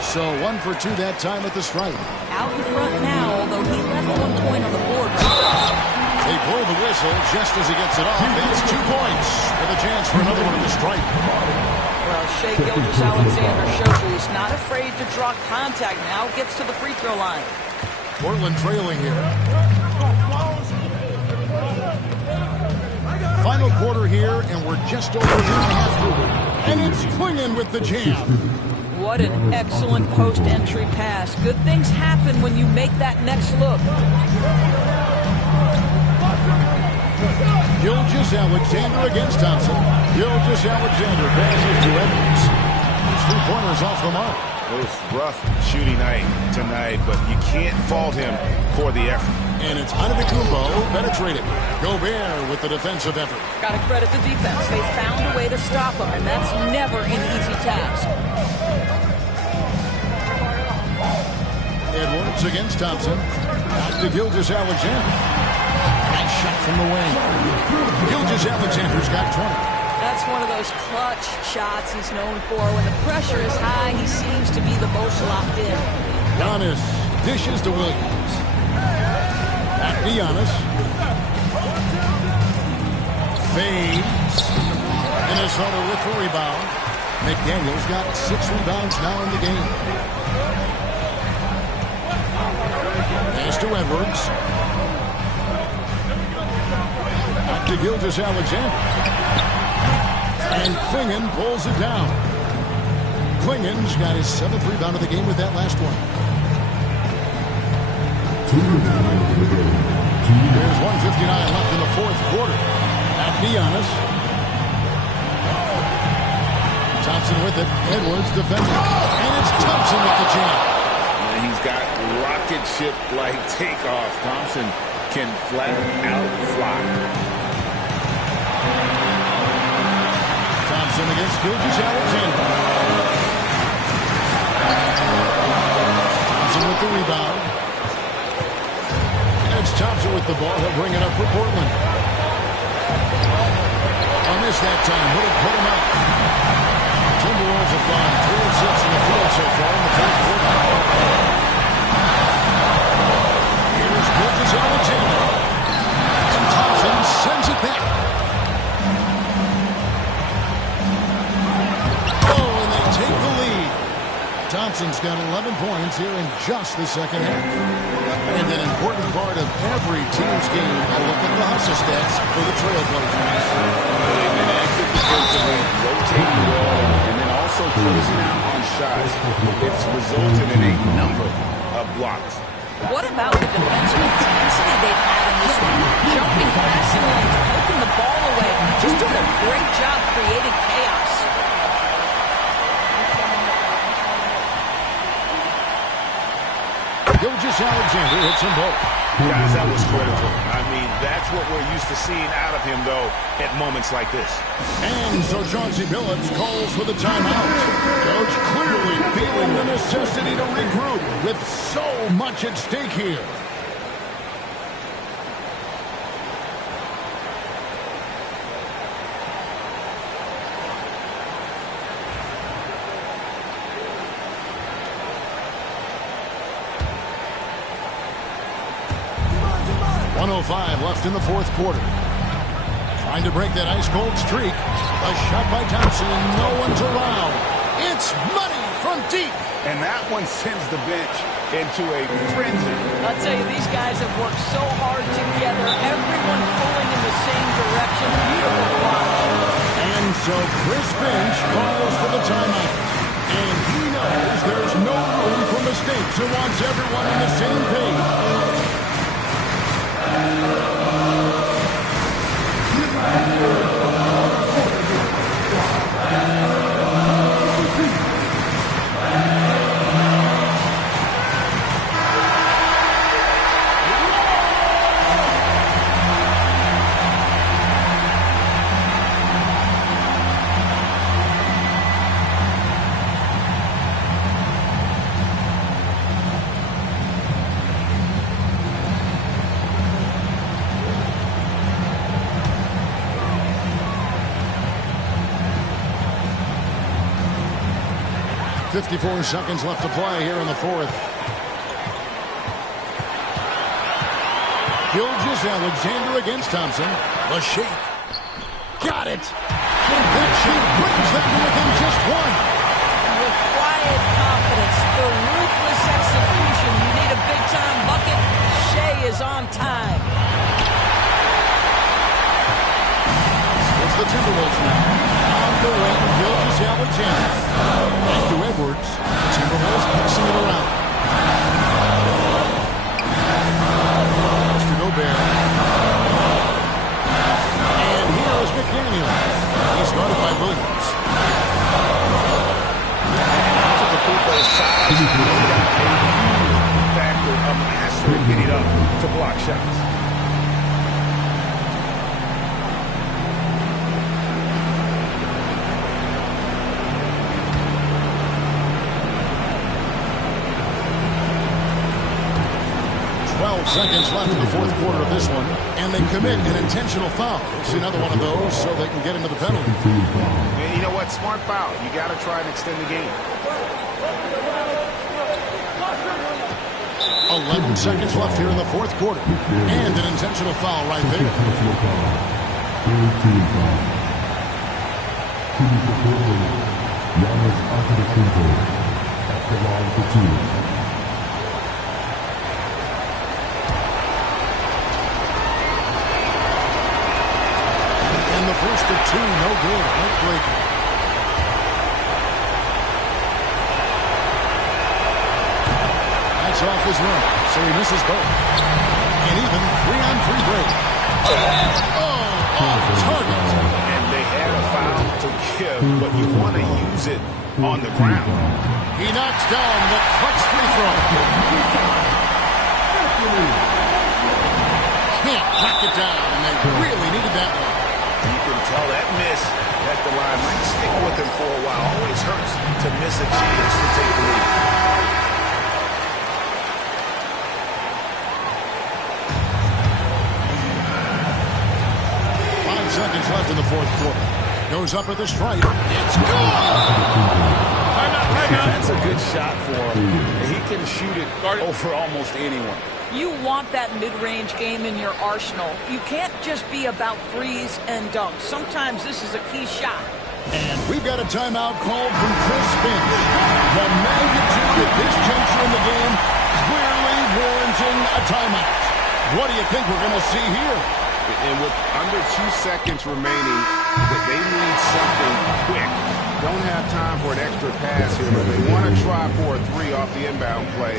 So 1 for 2 that time at the stripe. Out in front now, although he left 1 point on the board right. They blow the whistle just as he gets it off. That's 2 points with a chance for another one at the stripe. Well, Shai Gilgeous-Alexander shows you he's not afraid to draw contact. Now gets to the free throw line. Portland trailing here. Final quarter here, and we're just over 2.5 through. And it's Clingan with the jam. What an excellent post-entry pass. Good things happen when you make that next look. Gilgeous-Alexander against Thompson. Gilgeous-Alexander passes to Edwards. His 3-pointers off the mark. It was rough shooting night tonight, but you can't fault him for the effort. And it's Antetokounmpo penetrating. Gobert with the defensive effort. Got to credit the defense. They found a way to stop him, and that's never an easy task. Edwards against Thompson. Back to Gilgeous-Alexander. Nice shot from the wing. Gilgeous-Alexander's got 20. That's one of those clutch shots he's known for. When the pressure is high, he seems to be the most locked in. Giannis dishes to Williams. Back to Giannis. Fades. Minnesota with the rebound. McDaniels got 6 rebounds now in the game. Pass to Edwards. Back to Gilgeous-Alexander. And Clingan pulls it down. Clingan's got his 7th rebound of the game with that last one. There's 1:59 left in the 4th quarter. Back to Giannis. Thompson with it. Edwards defending. And it's Thompson with the jam. And he's got rocket ship-like takeoff. Thompson can flat out fly. Thompson against Gilgeous-Alexander. Thompson with the rebound. And it's Thompson with the ball. He'll bring it up for Portland. On this that time, would have put him up. Timberwolves have gone 3 of 6 in the field so far in the 4th quarter. Here's Gilgeous-Alexander. And Thompson sends it back. Thompson's got 11 points here in just the second half. And an important part of every team's game, a look at the hustle stats for the Trailblazers. They've been active defensively, rotating well, and then also closing out on shots. It's resulted in a number of blocks. What about the defensive intensity they've had in this one? Jumping passing lanes, poking the ball away. Just doing a great job creating chaos. Gilgeous-Alexander hits them both. Guys, that was critical. I mean, that's what we're used to seeing out of him, though, at moments like this. And so Chauncey Billups calls for the timeout. Coach clearly feeling the necessity to regroup with so much at stake here. Left in the 4th quarter. Trying to break that ice-cold streak. A shot by Thompson. No one's around. It's money from deep. And that one sends the bench into a frenzy. I'll tell you, these guys have worked so hard together. Everyone pulling in the same direction. Beautiful watch. And so Chris Finch calls for the timeout. And he knows there's no room for mistakes and wants everyone on the same page. 54 seconds left to play here in the fourth. Gilgeous-Alexander against Thompson. The shake. Got it. And that shake brings them to within just one. With quiet confidence, the ruthless execution. You need a big-time bucket. Shea is on time. It's the Timberwolves now. On the wing, Gilgeous-Alexander. Back to Edwards. Timberwolves passing it around. Mr. Gobert. And here is McDaniel. He's guarded by Williams. Factor, a master at getting up to block shots. Seconds left in the fourth quarter of this one, and they commit an intentional foul. It's another one of those so they can get into the penalty. And you know what? Smart foul. You got to try and extend the game. 11 seconds left here in the fourth quarter, and an intentional foul right there. First of two, no good. Heartbreaker. That's off his run, so he misses both. And even 3-on-3 break. Off target. And they had a foul to give, but you want to use it on the ground. He knocks down the clutch free throw. Can't knock it down, and they really needed that one. You can tell that miss at the line might stick with him for a while. Always hurts to miss a chance to take the lead. Seconds left in the fourth quarter. Goes up at the stripe. It's good! That's a good shot for him. He can shoot it over almost anyone. You want that mid-range game in your arsenal. You can't just be about threes and dunks. Sometimes this is a key shot. And we've got a timeout called from Chris Finch. The magnitude at this juncture in the game clearly warranting a timeout. What do you think we're going to see here? And with under 2 seconds remaining, they need something quick. Don't have time for an extra pass here, but they want to try for a three off the inbound play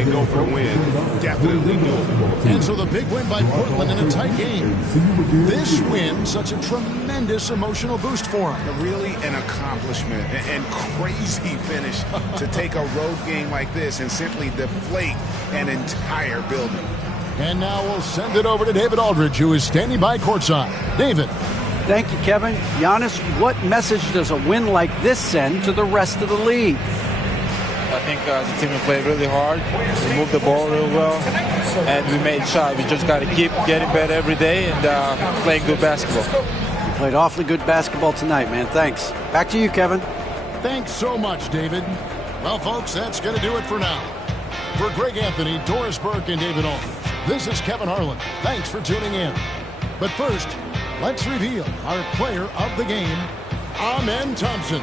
and go for the win. Definitely doable. And so the big win by Portland in a tight game. This win, such a tremendous emotional boost for them. Really an accomplishment and crazy finish to take a road game like this and simply deflate an entire building. And now we'll send it over to David Aldridge, who is standing by courtside. David. Thank you, Kevin. Giannis, what message does a win like this send to the rest of the league? I think the team played really hard. We moved the ball real well, and we made shots. We just got to keep getting better every day and playing good basketball. You played awfully good basketball tonight, man. Thanks. Back to you, Kevin. Thanks so much, David. Well, folks, that's going to do it for now. For Greg Anthony, Doris Burke, and David Aldridge, this is Kevin Harlan. Thanks for tuning in. But first, let's reveal our player of the game, Amen Thompson.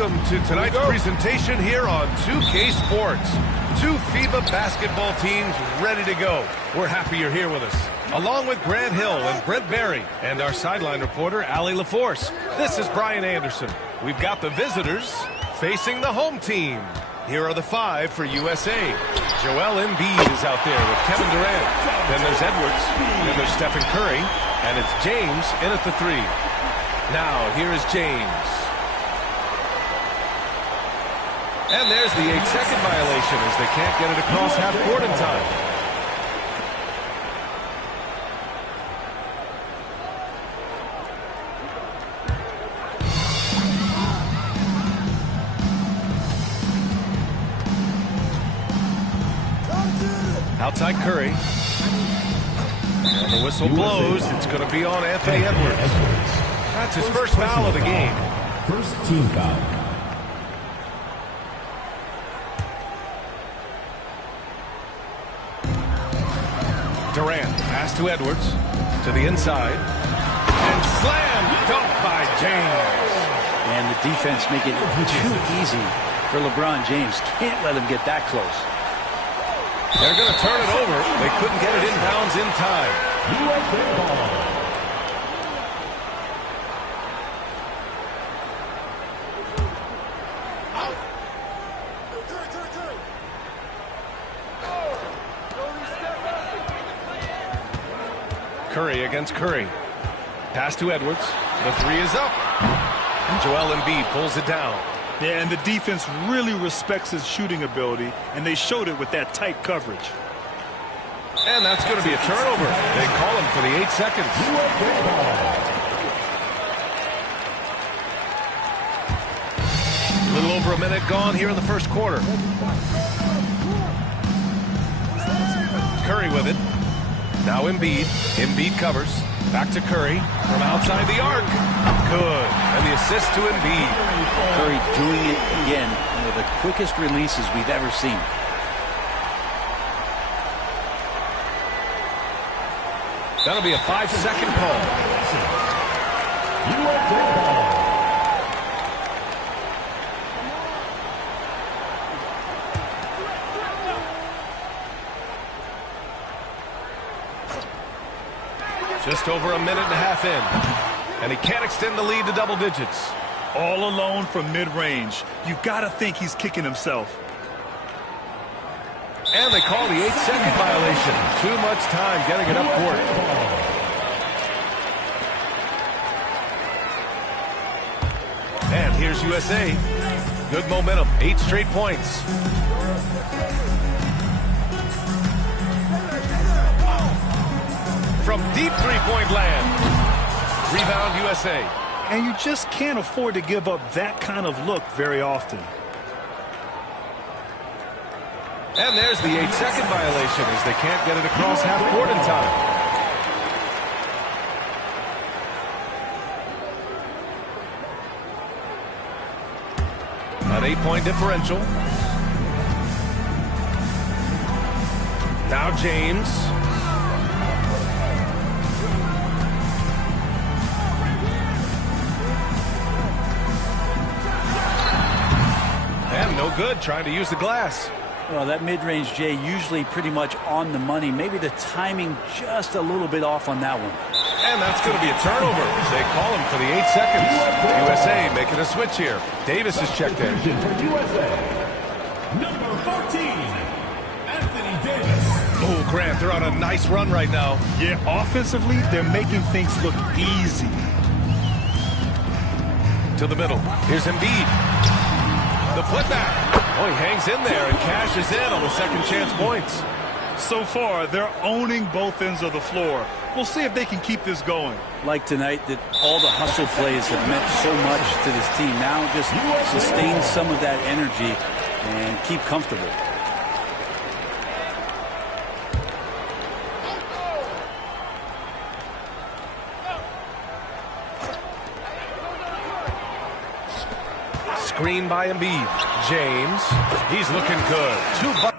Welcome to tonight's presentation here on 2K Sports. Two FIBA basketball teams ready to go. We're happy you're here with us, along with Grant Hill and Brent Barry, and our sideline reporter, Allie LaForce. This is Brian Anderson. We've got the visitors, facing the home team. Here are the 5 for USA. Joel Embiid is out there with Kevin Durant. Then there's Edwards. Then there's Stephen Curry. And it's James in at the 3. Now, here is James. And there's the 8-second violation as they can't get it across half court in time. Outside Curry. And the whistle blows. It's going to be on Anthony Edwards. That's his first foul of the game. First team foul. Durant, pass to Edwards. To the inside. And slam dunk by James. And the defense making it too easy for LeBron James. Can't let him get that close. They're going to turn it over. They couldn't get it inbounds in time. USA ball. Curry against Curry. Pass to Edwards. The 3 is up. And Joel Embiid pulls it down. Yeah, and the defense really respects his shooting ability, and they showed it with that tight coverage. And that's going to be a turnover. They call him for the 8 seconds. A little over a minute gone here in the first quarter. Curry with it. Now Embiid. Embiid covers. Back to Curry from outside the arc. Good. And the assist to Embiid. Curry doing it again. One of the quickest releases we've ever seen. That'll be a 5-second call. USA ball. Just over a minute and a half in. And he can't extend the lead to double digits. All alone from mid-range. You've got to think he's kicking himself. And they call the 8-second violation. Too much time getting it up court. And here's USA. Good momentum. 8 straight points. From deep three-point land. Rebound USA. And you just can't afford to give up that kind of look very often. And there's the 8-second violation as they can't get it across half court in time. An 8-point differential. Now James. And no good, trying to use the glass. Well, that mid-range, Jay, usually pretty much on the money. Maybe the timing just a little bit off on that one. And that's going to be a turnover. They call him for the 8 seconds. USA making a switch here. Davis is checked in. For USA, number 14, Anthony Davis. Oh, Grant, they're on a nice run right now. Yeah, offensively, they're making things look easy. To the middle. Here's Embiid. The putback. Oh, he hangs in there and cashes in on the second chance points. So far, they're owning both ends of the floor. We'll see if they can keep this going. Like tonight, that all the hustle plays have meant so much to this team. Now just sustain some of that energy and keep comfortable. Screen by Embiid. James. He's looking good. 2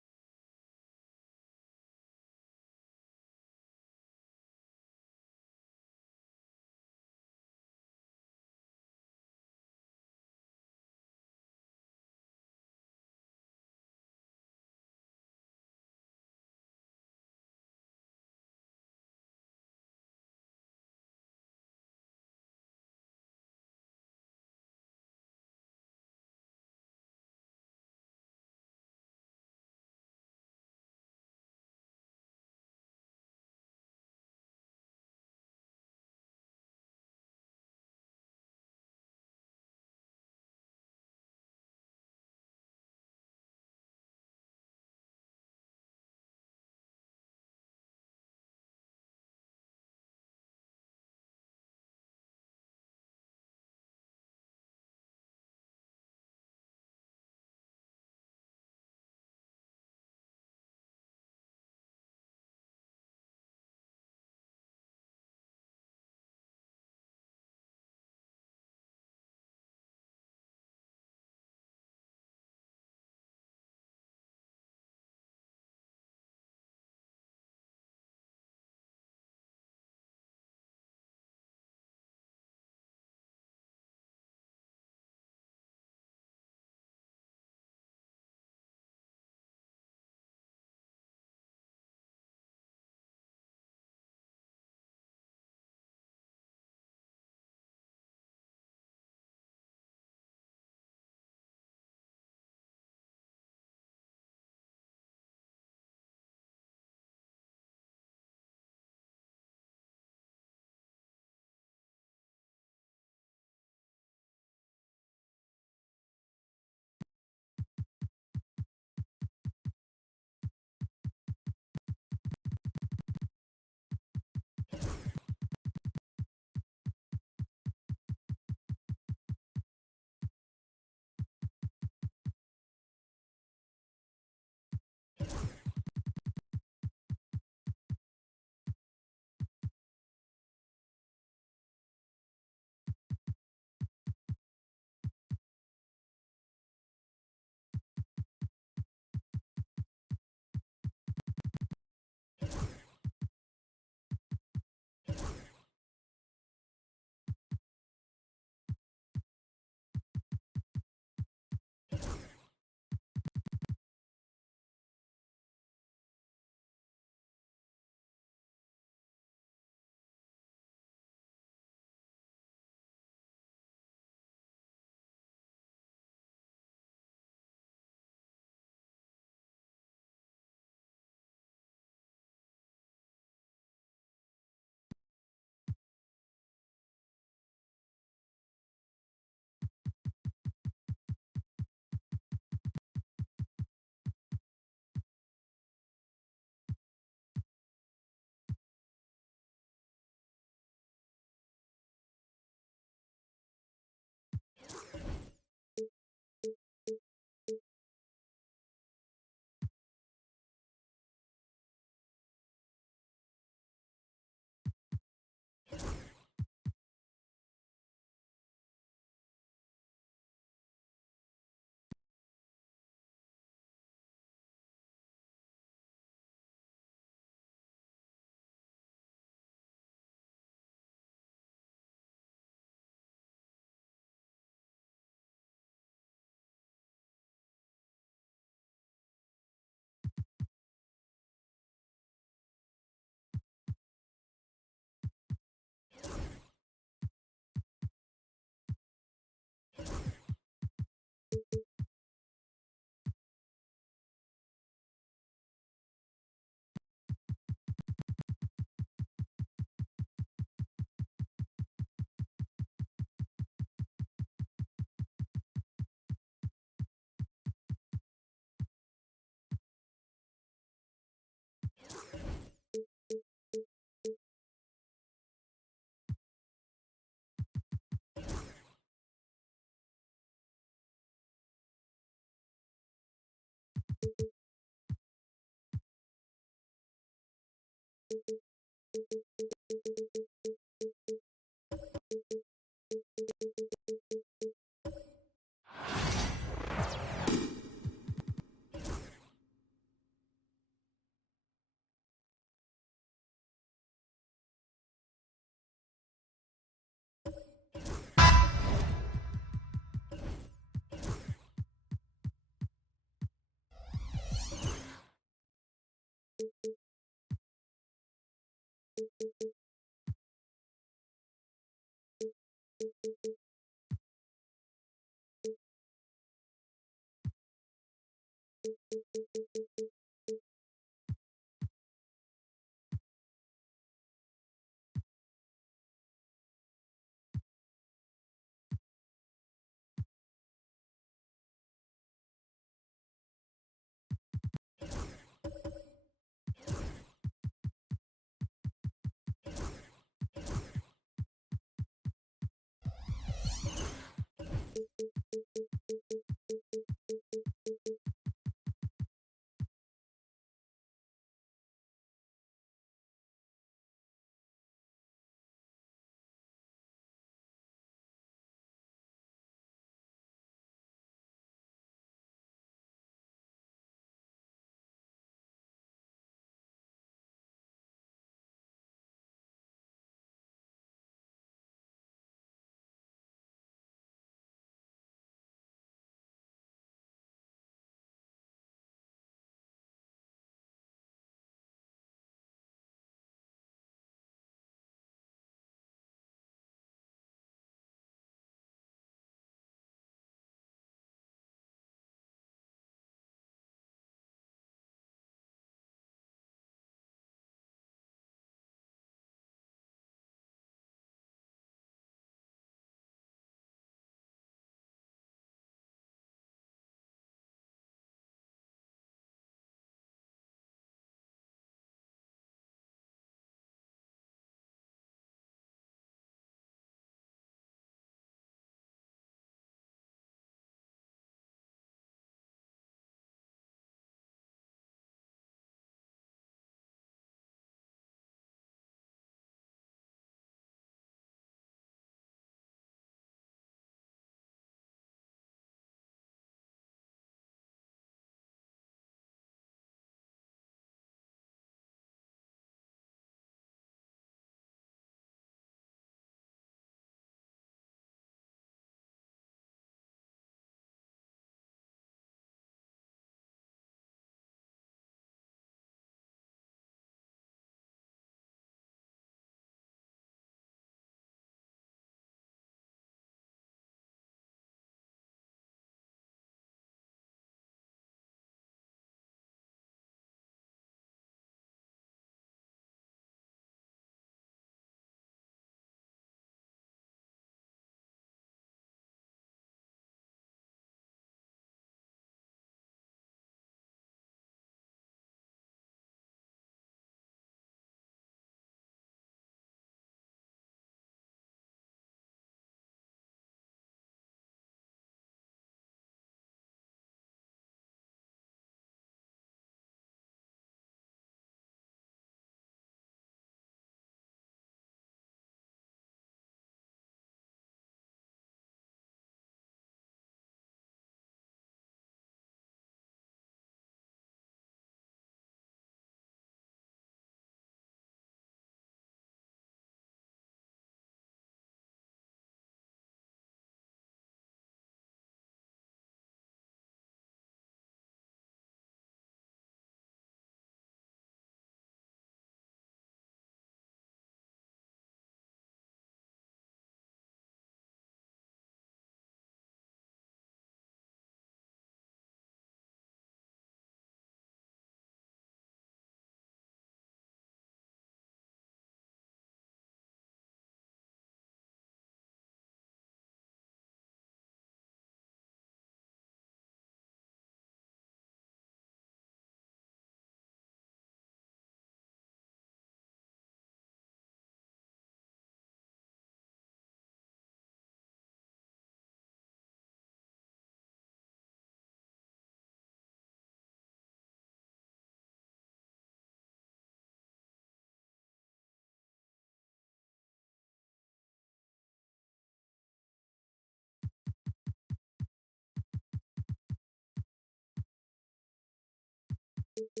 It's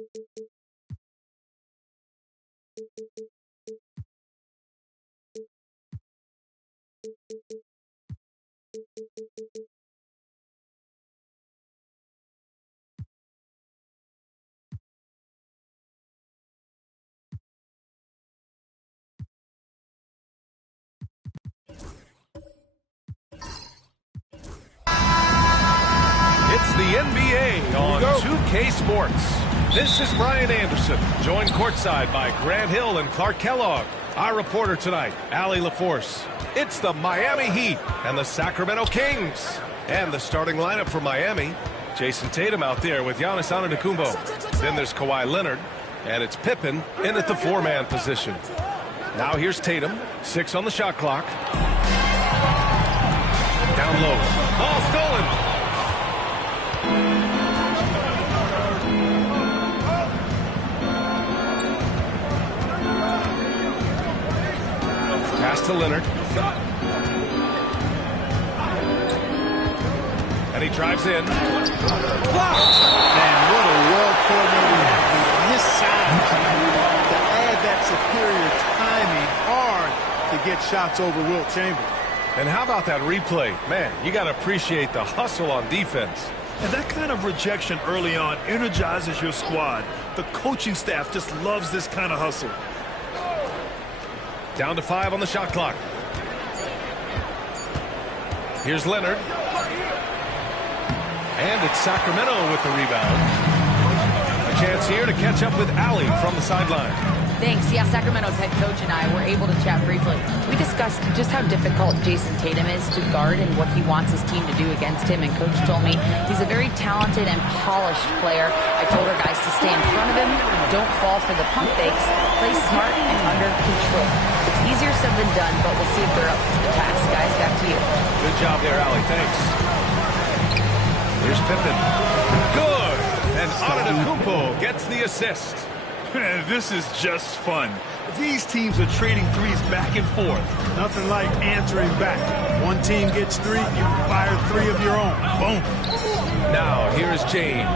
the NBA on 2K Sports. This is Brian Anderson, joined courtside by Grant Hill and Clark Kellogg. Our reporter tonight, Allie LaForce. It's the Miami Heat and the Sacramento Kings. And the starting lineup for Miami, Jason Tatum out there with Giannis Antetokounmpo. Then there's Kawhi Leonard, and it's Pippen in at the four-man position. Now here's Tatum, 6 on the shot clock. Down low, ball stolen. Pass to Leonard. And he drives in. Blocked! Man, what a well-coordinated athlete on his side to add that superior timing, hard to get shots over Wilt Chamberlain. And how about that replay? Man, you got to appreciate the hustle on defense. And that kind of rejection early on energizes your squad. The coaching staff just loves this kind of hustle. Down to 5 on the shot clock. Here's Leonard. And it's Sacramento with the rebound. A chance here to catch up with Allie from the sideline. Thanks. Yeah, Sacramento's head coach and I were able to chat briefly. We discussed just how difficult Jason Tatum is to guard and what he wants his team to do against him. And Coach told me he's a very talented and polished player. I told our guys to stay in front of him, don't fall for the pump fakes, play smart and under control. It's easier said than done, but we'll see if they're up to the task. Guys, back to you. Good job there, Allie. Thanks. Here's Pippen. Good. And Antetokounmpo gets the assist. Man, this is just fun. These teams are trading threes back and forth. Nothing like answering back. One team gets 3, you fire 3 of your own. Boom. Now, here's James.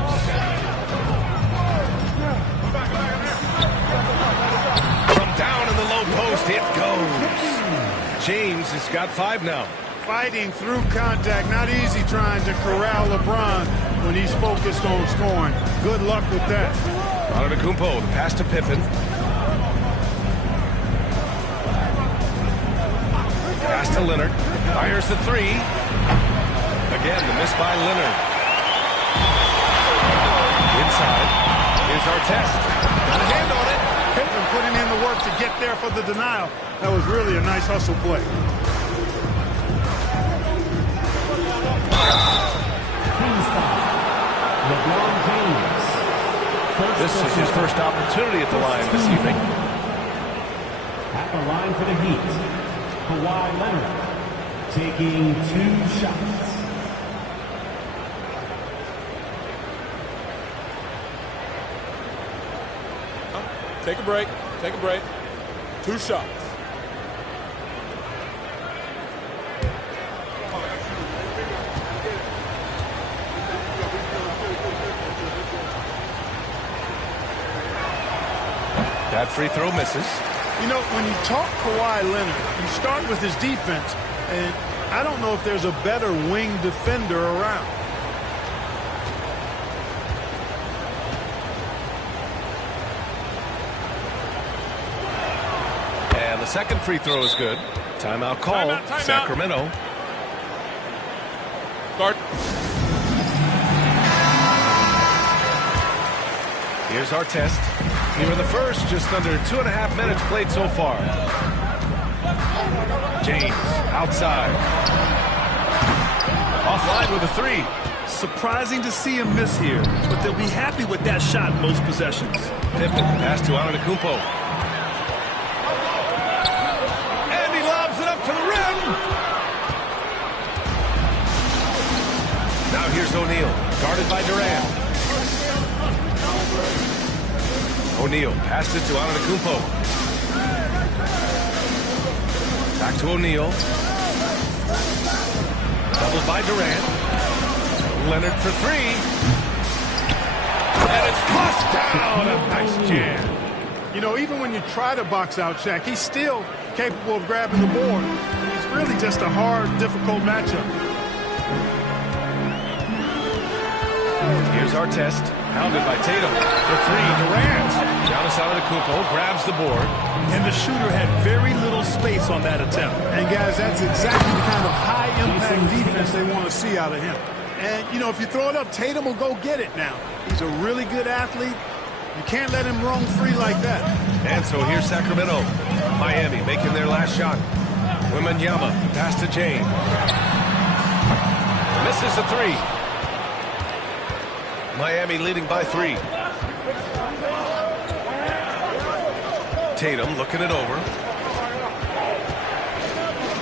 From down in the low post, it goes. James has got 5 now. Fighting through contact. Not easy trying to corral LeBron when he's focused on scoring. Good luck with that. Antetokounmpo, the pass to Pippen. Pass to Leonard. Fires the 3. Again, the miss by Leonard. Inside. Here's Artest. Got a hand on it. Pippen putting in the work to get there for the denial. That was really a nice hustle play. LeBron James. This is his first opportunity at the line this evening. At the line for the Heat, Kawhi Leonard taking 2 shots. Take a break. Take a break. 2 shots. That free throw misses. You know, when you talk Kawhi Leonard, you start with his defense, and I don't know if there's a better wing defender around. And the second free throw is good. Timeout call. Timeout. Sacramento. Guard. Here's Artest. Here in the first, just under 2.5 minutes played so far. James, outside. Offline with a 3. Surprising to see him miss here, but they'll be happy with that shot most possessions. Pippen, pass to Antetokounmpo. And he lobs it up to the rim. Now here's O'Neal, guarded by Durant. O'Neal passed it to Antetokounmpo. Back to O'Neal. Doubled by Durant. Leonard for 3. And it's flushed down. A nice jam. You know, even when you try to box out Shaq, he's still capable of grabbing the board. It's really just a hard, difficult matchup. Here's our test. Hounded by Tatum. For three, Durant. Giannis Antetokounmpo grabs the board. And the shooter had very little space on that attempt. And, guys, that's exactly the kind of high-impact defense they want to see out of him. And, you know, if you throw it up, Tatum will go get it now. He's a really good athlete. You can't let him roam free like that. And so here's Sacramento. Miami making their last shot. Wembanyama, pass to James. Misses the three. Miami leading by 3. Tatum looking it over.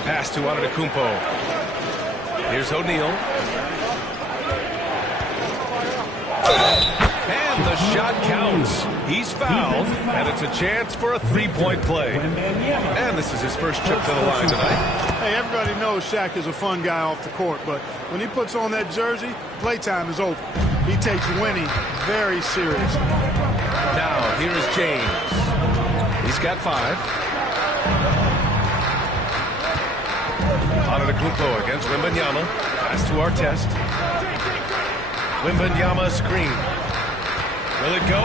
Pass to Antetokounmpo. Here's O'Neal. And the shot counts. He's fouled, and it's a chance for a three-point play. And this is his first trip to the line tonight. Hey, everybody knows Shaq is a fun guy off the court, but when he puts on that jersey, playtime is over. He takes winning very seriously. Now, here is James. He's got 5. Antetokounmpo against Wembanyama. Pass to Artest. Wembanyama screen. Will it go?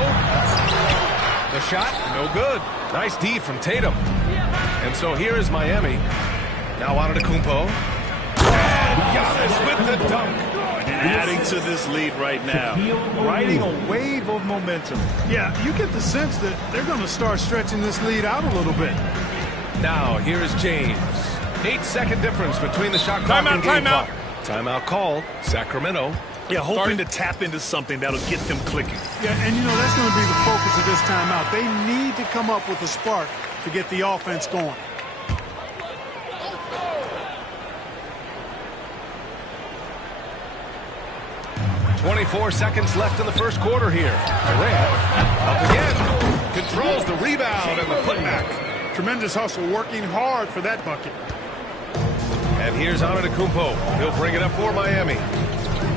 The shot, no good. Nice D from Tatum. And so here is Miami. Now Antetokounmpo. And Giannis with the dunk. Adding to this lead right now. Riding a wave of momentum. Yeah, you get the sense that they're going to start stretching this lead out a little bit. Now, here is James. 8-second difference between the shot clock and game clock. Timeout called. Sacramento. Yeah, hoping to tap into something that'll get them clicking. Yeah, and you know, that's going to be the focus of this timeout. They need to come up with a spark to get the offense going. .24 seconds left in the first quarter here. Durant up again. Controls the rebound and the putback. Tremendous hustle, working hard for that bucket. And here's Antetokounmpo. He'll bring it up for Miami.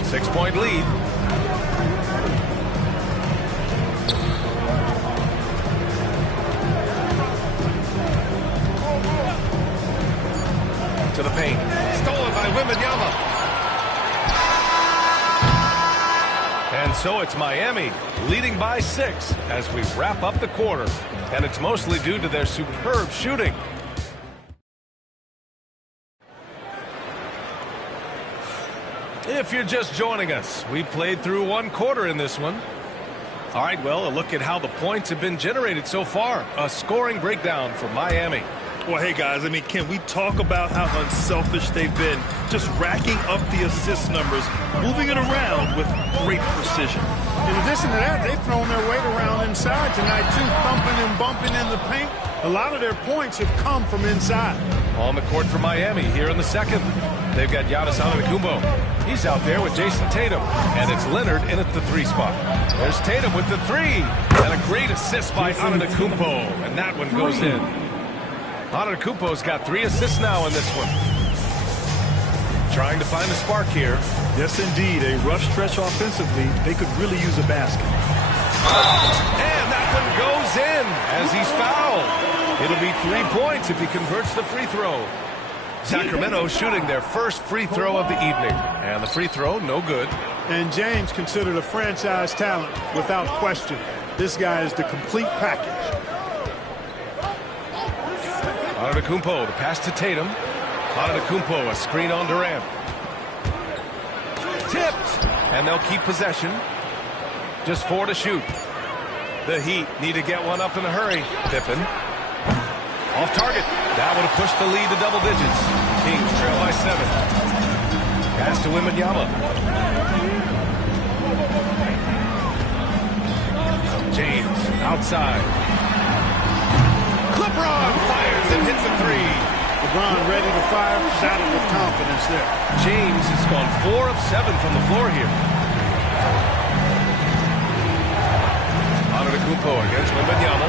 6-point lead. To the paint. Stolen by Wembanyama. And so it's Miami leading by 6 as we wrap up the quarter. And it's mostly due to their superb shooting. If you're just joining us, we played through 1 quarter in this one. All right, well, a look at how the points have been generated so far. A scoring breakdown for Miami. Well, hey, guys, I mean, can we talk about how unselfish they've been? Just racking up the assist numbers, moving it around with great precision. In addition to that, they've thrown their weight around inside tonight, too, thumping and bumping in the paint. A lot of their points have come from inside. On the court for Miami here in the second. They've got Giannis Antetokounmpo. He's out there with Jason Tatum. And it's Leonard in at the 3 spot. There's Tatum with the 3. And a great assist by Antetokounmpo. And that one goes in. Antetokounmpo's got 3 assists now in this one. Trying to find a spark here. Yes, indeed. A rough stretch offensively. They could really use a basket. And that one goes in as he's fouled. It'll be 3 points if he converts the free throw. Sacramento shooting their first free throw of the evening. And the free throw, no good. And James considered a franchise talent without question. This guy is the complete package. Antetokounmpo, the pass to Tatum. Antetokounmpo, a screen on Durant. Tipped. And they'll keep possession. Just 4 to shoot. The Heat need to get one up in a hurry. Pippen. Off target. That would have pushed the lead to double digits. Kings trail by 7. Pass to Wembanyama. James outside. LeBron fires and hits a 3. LeBron ready to fire, shot it with confidence there. James has gone 4 of 7 from the floor here. Antetokounmpo against Wembanyama.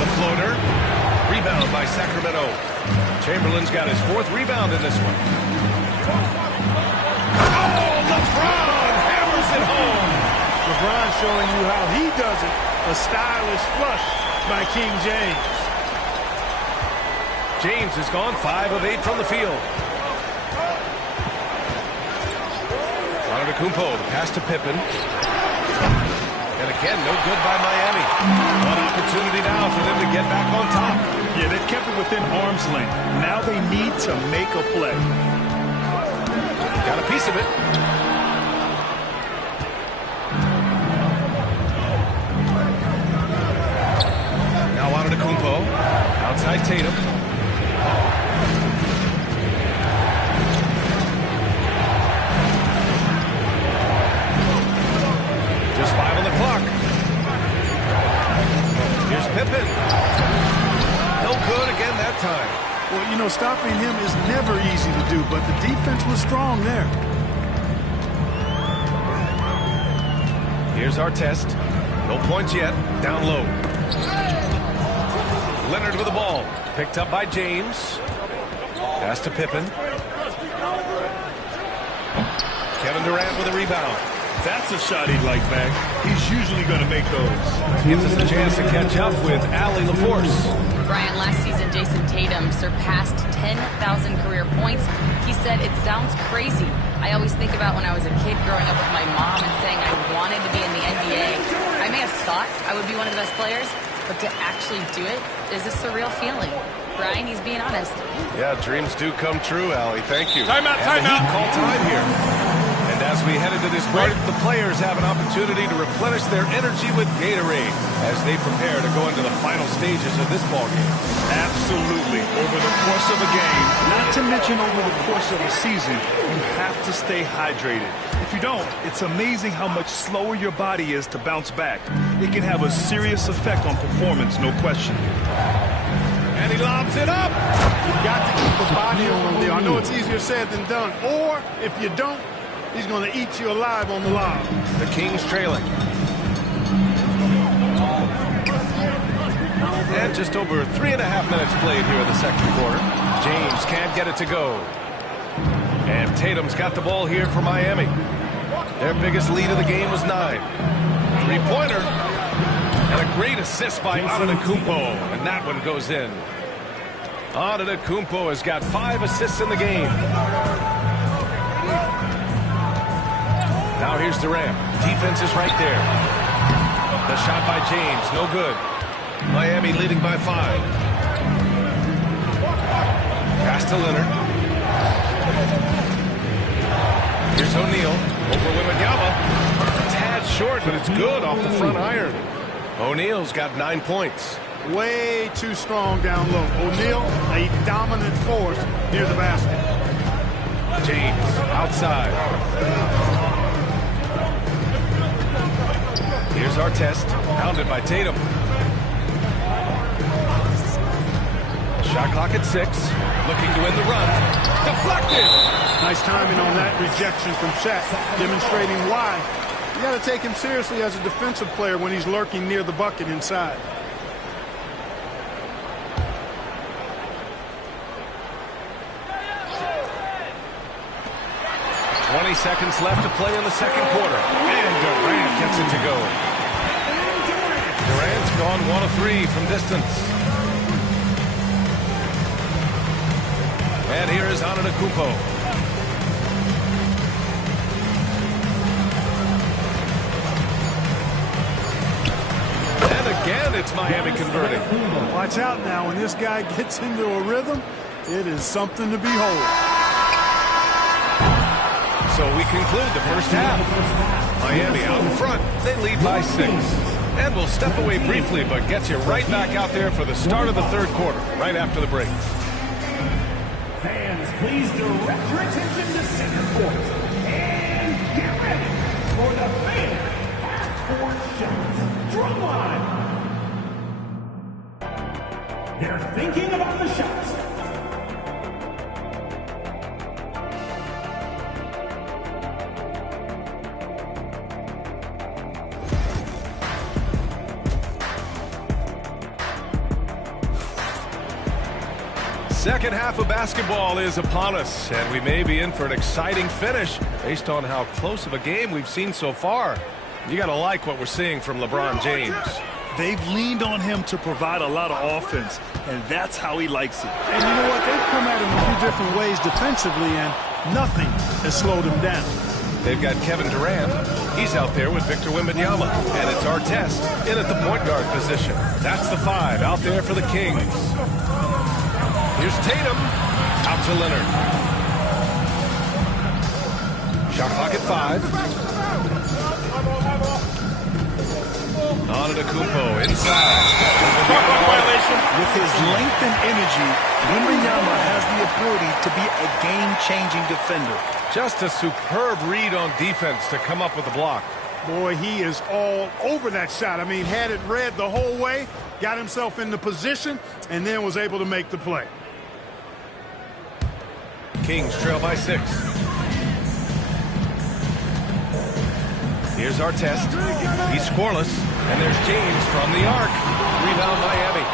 The floater. Rebound by Sacramento. Chamberlain's got his 4th rebound in this one. Oh, LeBron hammers it home. showing you how he does it. A stylish flush by King James. James has gone 5 of 8 from the field. Antetokounmpo, the pass to Pippen. And again, no good by Miami. One opportunity now for them to get back on top. Yeah, they've kept it within arm's length. Now they need to make a play. Got a piece of it. Now Antetokounmpo. Outside Tatum. Just 5 on the clock. Here's Pippen. No good again that time. Well, you know, stopping him is never easy to do, but the defense was strong there. Here's our test. No points yet. Down low. Leonard with the ball. Picked up by James. Pass to Pippen. Kevin Durant with a rebound. That's a shot he'd like back. He's usually going to make those. Gives us a chance to catch up with Allie LaForce. Brian, last season, Jason Tatum surpassed 10,000 career points. He said, "It sounds crazy. I always think about when I was a kid growing up with my mom and saying I wanted to be in the NBA. I may have thought I would be one of the best players, but to actually do it is a surreal feeling." Brian, he's being honest. Yeah, dreams do come true, Allie. Thank you. Timeout, timeout. Call time here. And as we head into this break, the players have an opportunity to replenish their energy with Gatorade as they prepare to go into the final stages of this ballgame. Absolutely. Over the course of a game, not to mention over the course of a season, you have to stay hydrated. If you don't, it's amazing how much slower your body is to bounce back. It can have a serious effect on performance, no question. And he lobs it up. You've got to keep the body on there. I know it's easier said than done. Or, if you don't, he's going to eat you alive on the lob. The Kings trailing. And just over 3.5 minutes played here in the second quarter. James can't get it to go. And Tatum's got the ball here for Miami. Their biggest lead of the game was 9. Three-pointer. And a great assist by Antetokounmpo. And that one goes in. Antetokounmpo has got 5 assists in the game. Now here's Durant. Defense is right there. The shot by James, no good. Miami leading by 5. Pass to Leonard. Here's O'Neal over Wembanyama. A tad short, but it's good off the front iron. O'Neal's got 9 points. Way too strong down low. O'Neal, a dominant force near the basket. James outside. Here's our test. Pounded by Tatum. Shot clock at 6. Looking to win the run. Deflected. Nice timing on that rejection from Shaq, demonstrating why. You got to take him seriously as a defensive player when he's lurking near the bucket inside. Seconds left to play in the second quarter. And Durant gets it to go. Durant's gone 1 of 3 from distance. And here is Antetokounmpo. And again, it's Miami converting. Watch out now. When this guy gets into a rhythm, it is something to behold. So we conclude the first half. Miami out in front. They lead by 6. And we'll step away briefly, but get you right back out there for the start of the third quarter, right after the break. Fans, please direct your attention to center court. And get ready for the favorite half-court shots. Drumline. They're thinking about the shots. Second half of basketball is upon us, and we may be in for an exciting finish based on how close of a game we've seen so far. You got to like what we're seeing from LeBron James. They've leaned on him to provide a lot of offense, and that's how he likes it. And you know what? They've come at him a few different ways defensively, and nothing has slowed him down. They've got Kevin Durant. He's out there with Victor Wembanyama. And it's Artest in at the point guard position. That's the 5 out there for the Kings. Here's Tatum. Out to Leonard. Shot clock at 5. Antetokounmpo inside. With his length and energy, Wembanyama has the ability to be a game-changing defender. Just a superb read on defense to come up with a block. Boy, he is all over that shot. I mean, had it read the whole way, got himself in the position, and then was able to make the play. Kings trail by 6. Here's Artest. He's scoreless. And there's James from the arc. Rebound Miami.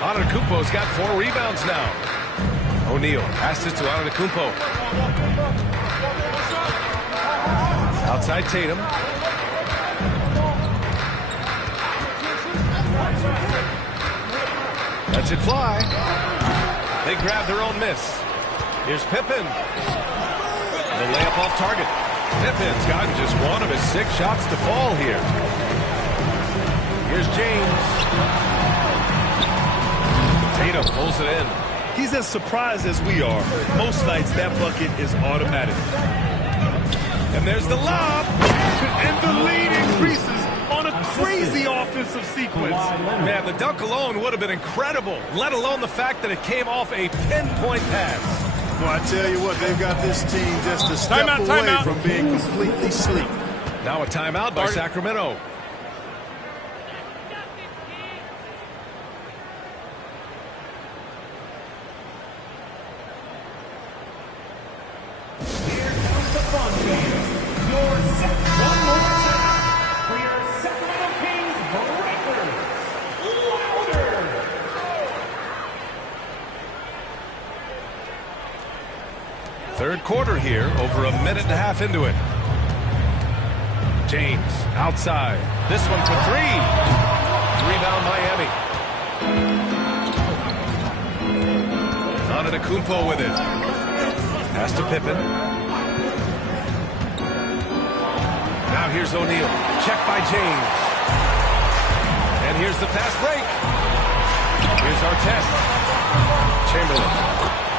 Antetokounmpo's got 4 rebounds now. O'Neal passes to Antetokounmpo. Outside Tatum. Lets it fly. They grab their own miss. Here's Pippen. The layup off target. Pippen's gotten just 1 of his 6 shots to fall here. Here's James. Tatum pulls it in. He's as surprised as we are. Most nights that bucket is automatic. And there's the lob. And the lead increases on a crazy offensive sequence. Man, the dunk alone would have been incredible, let alone the fact that it came off a pinpoint pass. Well, I tell you what, they've got this team just a step away from being completely sleep. Now a timeout by Sacramento. Third quarter here, over a minute and a half into it. James outside. This one for 3. Rebound Miami. Antetokounmpo with it. Pass to Pippen. Now here's O'Neal. Check by James. And here's the fast break. Here's Artest. Chamberlain.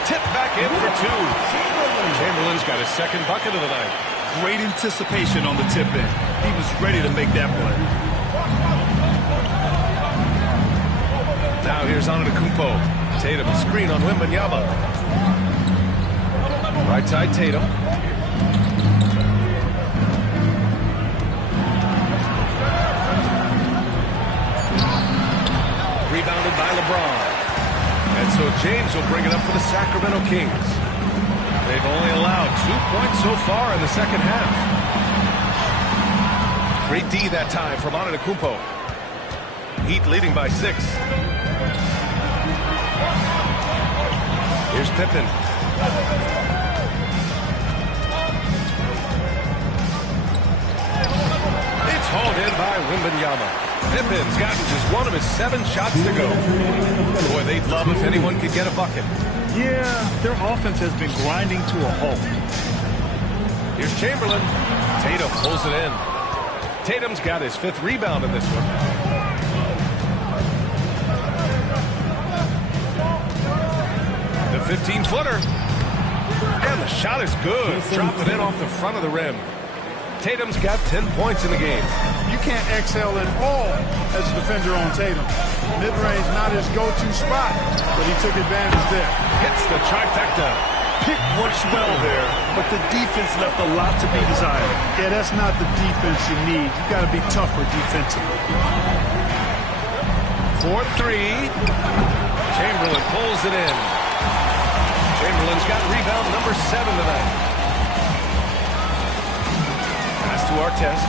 Tip back in for 2. Chamberlain's got his 2nd bucket of the night. Great anticipation on the tip in. He was ready to make that play. Now here's Antetokounmpo. Tatum screen on Wembanyama. Right side Tatum. Rebounded by LeBron. And so James will bring it up for the Sacramento Kings. They've only allowed 2 points so far in the second half. Great D that time from Antetokounmpo. Heat leading by 6. Here's Pippen. It's hauled in by Wembanyama. Pippen's gotten just 1 of his 7 shots to go. Boy, they'd love if anyone could get a bucket. Yeah, their offense has been grinding to a halt. Here's Chamberlain. Tatum pulls it in. Tatum's got his 5th rebound in this one. The 15-footer. And the shot is good. Drop it in off the front of the rim. Tatum's got 10 points in the game. You can't excel at all as a defender on Tatum. Mid-range not his go-to spot, but he took advantage there. Hits the trifecta. Pick works well there, but the defense left a lot to be desired. Yeah, that's not the defense you need. You got to be tougher defensively. 4-3. Chamberlain pulls it in. Chamberlain's got rebound number 7 tonight. Pass to Artest.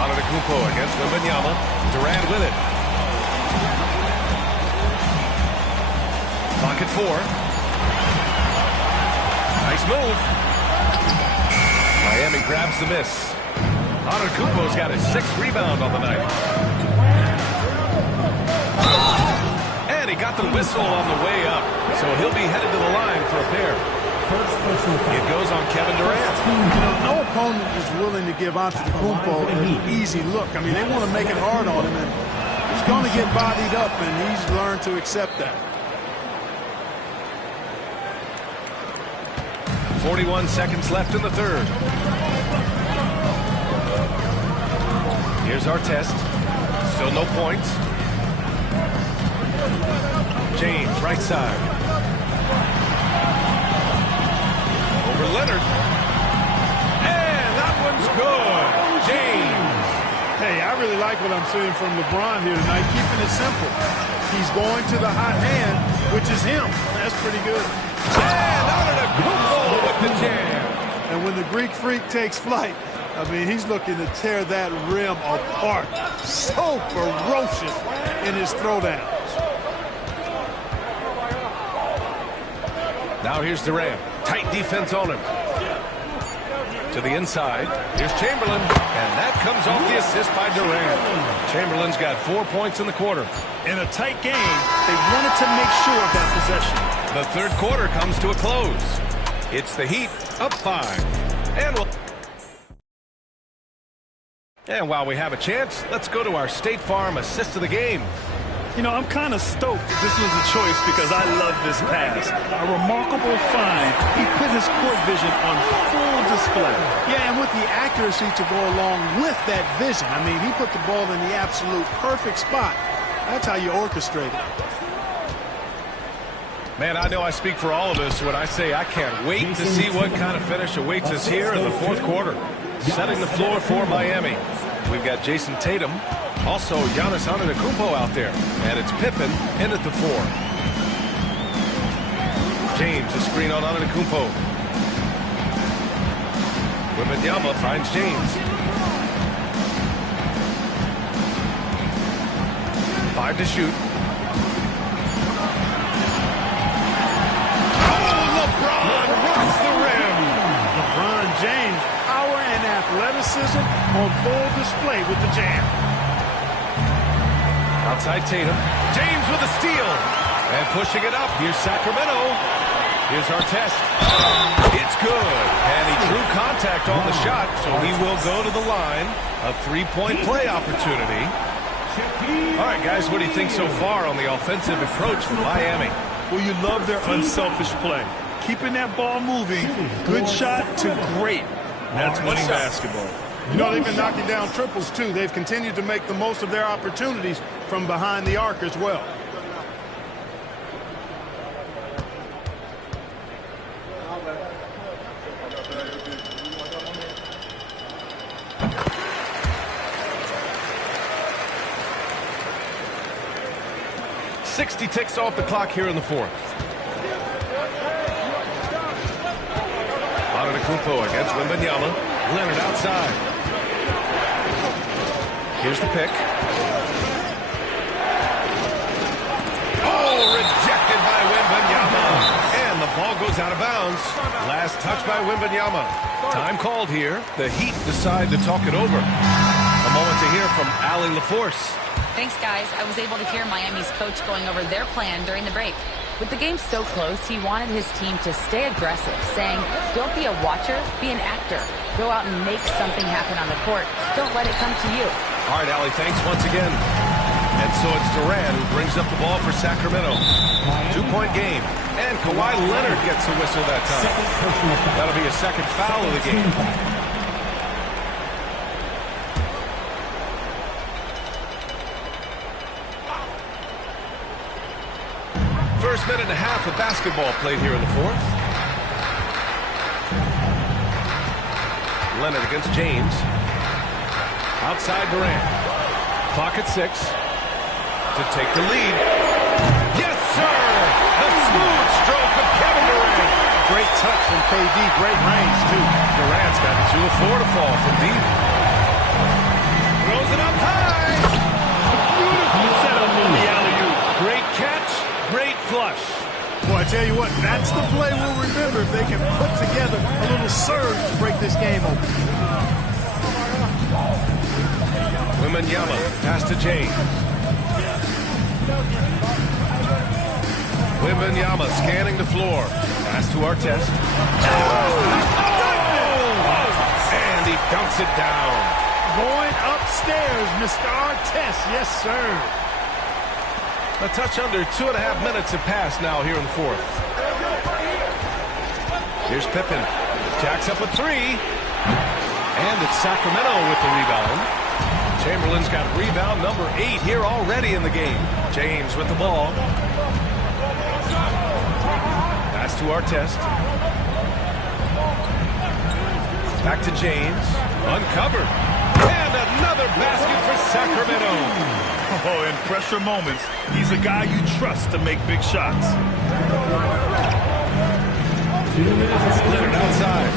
Antetokounmpo against Wembanyama. Durant with it. Clock at 4. Nice move. Miami grabs the miss. Antetokounmpo's got his 6th rebound on the night. And he got the whistle on the way up, so he'll be headed to the line for a pair. It goes on Kevin Durant. No opponent is willing to give Antetokounmpo an easy look. I mean, they want to make it hard on him, and he's going to get bodied up, and he's learned to accept that. 41 seconds left in the third. Here's our test. Still no points. James, right side. Over Leonard. And that one's good. James. Hey, I really like what I'm seeing from LeBron here tonight, keeping it simple. He's going to the hot hand, which is him. That's pretty good. And Antetokounmpo with the jam. And when the Greek Freak takes flight, I mean, he's looking to tear that rim apart. So ferocious in his throwdowns. Now here's Durant. Tight defense on him. To the inside. Here's Chamberlain. And that comes off the assist by Durant. Chamberlain's got 4 points in the quarter. In a tight game, they wanted to make sure of that possession. The third quarter comes to a close. It's the Heat up 5. And while we have a chance, let's go to our State Farm assist of the game. You know, I'm kind of stoked that this was a choice because I love this pass. A remarkable find. He put his court vision on full display. Yeah, and with the accuracy to go along with that vision. I mean, he put the ball in the absolute perfect spot. That's how you orchestrate it. Man, I know I speak for all of us when I say I can't wait to see what kind of finish awaits us here in the fourth quarter. Setting the floor for Miami. We've got Jason Tatum. Also, Giannis Antetokounmpo out there. And it's Pippen in at the 4. James, a screen on Antetokounmpo. Wembanyama finds James. 5 to shoot. Oh, LeBron rocks the rim. LeBron James, power and athleticism on full display with the jam. Outside Tatum. James with a steal. And pushing it up. Here's Sacramento. Here's our test. It's good. And he drew contact on the shot, so he will go to the line. A 3-point play opportunity. All right, guys, what do you think so far on the offensive approach from Miami? Well, you love their unselfish play. Keeping that ball moving, good shot to great. That's winning basketball. You know, they've been knocking down triples, too. They've continued to make the most of their opportunities from behind the arc as well. .60 ticks off the clock here in the fourth. Antetokounmpo against Wembanyama. Leonard outside. Here's the pick. Oh, rejected by Wembanyama. And the ball goes out of bounds. Last touch by Wembanyama. Time called here. The Heat decide to talk it over. A moment to hear from Allie LaForce. Thanks, guys. I was able to hear Miami's coach going over their plan during the break. With the game so close, he wanted his team to stay aggressive, saying, don't be a watcher, be an actor. Go out and make something happen on the court. Don't let it come to you. All right, Allie, thanks once again. And so it's Durant who brings up the ball for Sacramento. 2-point game. And Kawhi Leonard gets a whistle that time. That'll be a second foul of the game. First minute and a half of basketball played here in the fourth. Leonard against James. Outside Durant. Clock at 6. To take the lead. Yes, sir! The smooth stroke of Kevin Durant. Great touch from KD. Great range, too. Durant's got 2 of 4 to fall from deep. Throws it up high. Beautiful setup on the alley-oop. Great catch. Great flush. Boy, I tell you what, that's the play we'll remember if they can put together a little surge to break this game open. Wembanyama, pass to James. Wembanyama scanning the floor. Pass to Artest. And he dunks it down. Going upstairs, Mr. Artest. Yes, sir. A touch under 2.5 minutes have passed now here in the fourth. Here's Pippen. Jacks up a three. And it's Sacramento with the rebound. Chamberlain's got rebound number 8 here already in the game. James with the ball. Pass to Artest. Back to James. Uncovered. And another basket for Sacramento. Oh, in pressure moments, he's a guy you trust to make big shots. Leonard outside.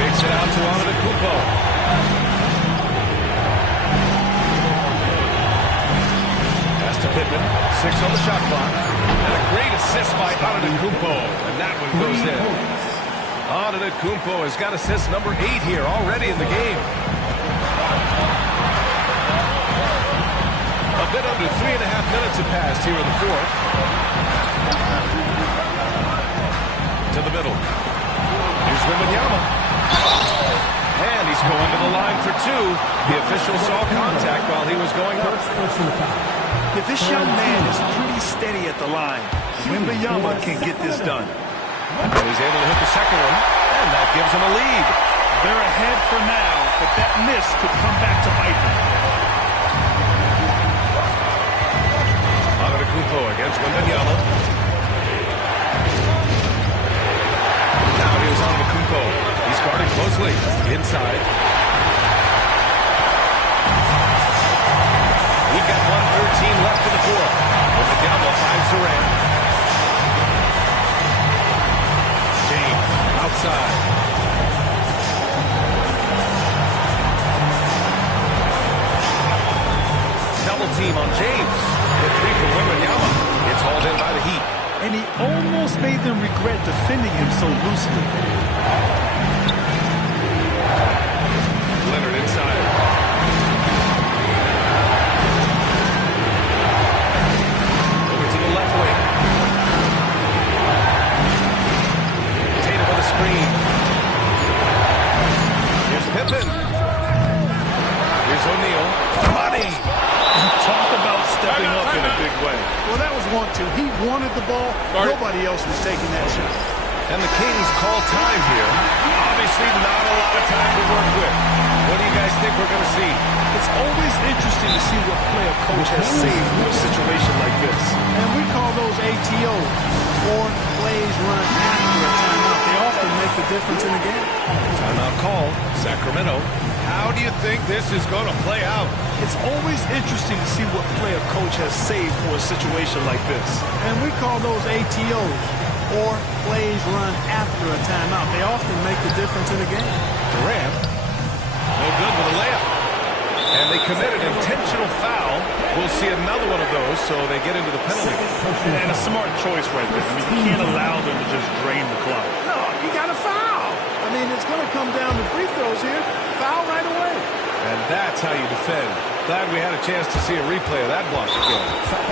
Takes it out to Antetokounmpo. Pass to Pippen. 6 on the shot clock. And a great assist by Antetokounmpo. And that one goes in. Antetokounmpo has got assist number 8 here already in the game. A bit under 3.5 minutes have passed here in the fourth. To the middle. Here's Wembanyama. And he's going to the line for 2. The official saw contact while he was going up. If this young man is pretty steady at the line, Wembanyama can get this done. And he's able to hit the second one, and that gives him a lead. They're ahead for now, but that miss could come back to bite them. Antetokounmpo against Wembanyama. Now here's Antetokounmpo. He's guarded closely. Inside. We've got 1:13 left in the fourth. Wembanyama finds Durant. James outside. Double team on James. The 3 for Wembanyama. It's hauled in by the Heat. And he almost made them regret defending him so loosely. Leonard inside. Over to the left wing. Tatum with a screen. Here's Pippen. Here's O'Neal. Money. Talk about stepping up in a big way. Well, that was 1-2. He wanted the ball. Nobody else was taking that shot. And the Kings call time here. Obviously not a lot of time to work with. What do you guys think we're going to see? It's always interesting to see what play a coach has saved for a situation like this. And we call those ATOs, or plays run after a timeout. They often make the difference in the game. Timeout call, Sacramento. How do you think this is going to play out? It's always interesting to see what play a coach has saved for a situation like this. And we call those ATOs, or plays run after a timeout. They often make the difference in the game. Durant, no good with a layup. And they committed intentional foul. We'll see another one of those, so they get into the penalty. And a smart choice right there. I mean, you can't allow them to just drain the clock. No, you got to foul. I mean, it's going to come down to free throws here. Foul right away. And that's how you defend. Glad we had a chance to see a replay of that block again.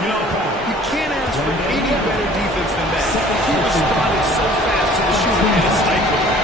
You know, you can't ask for any better defense than that. He responded so fast to the shooter and it stifled him.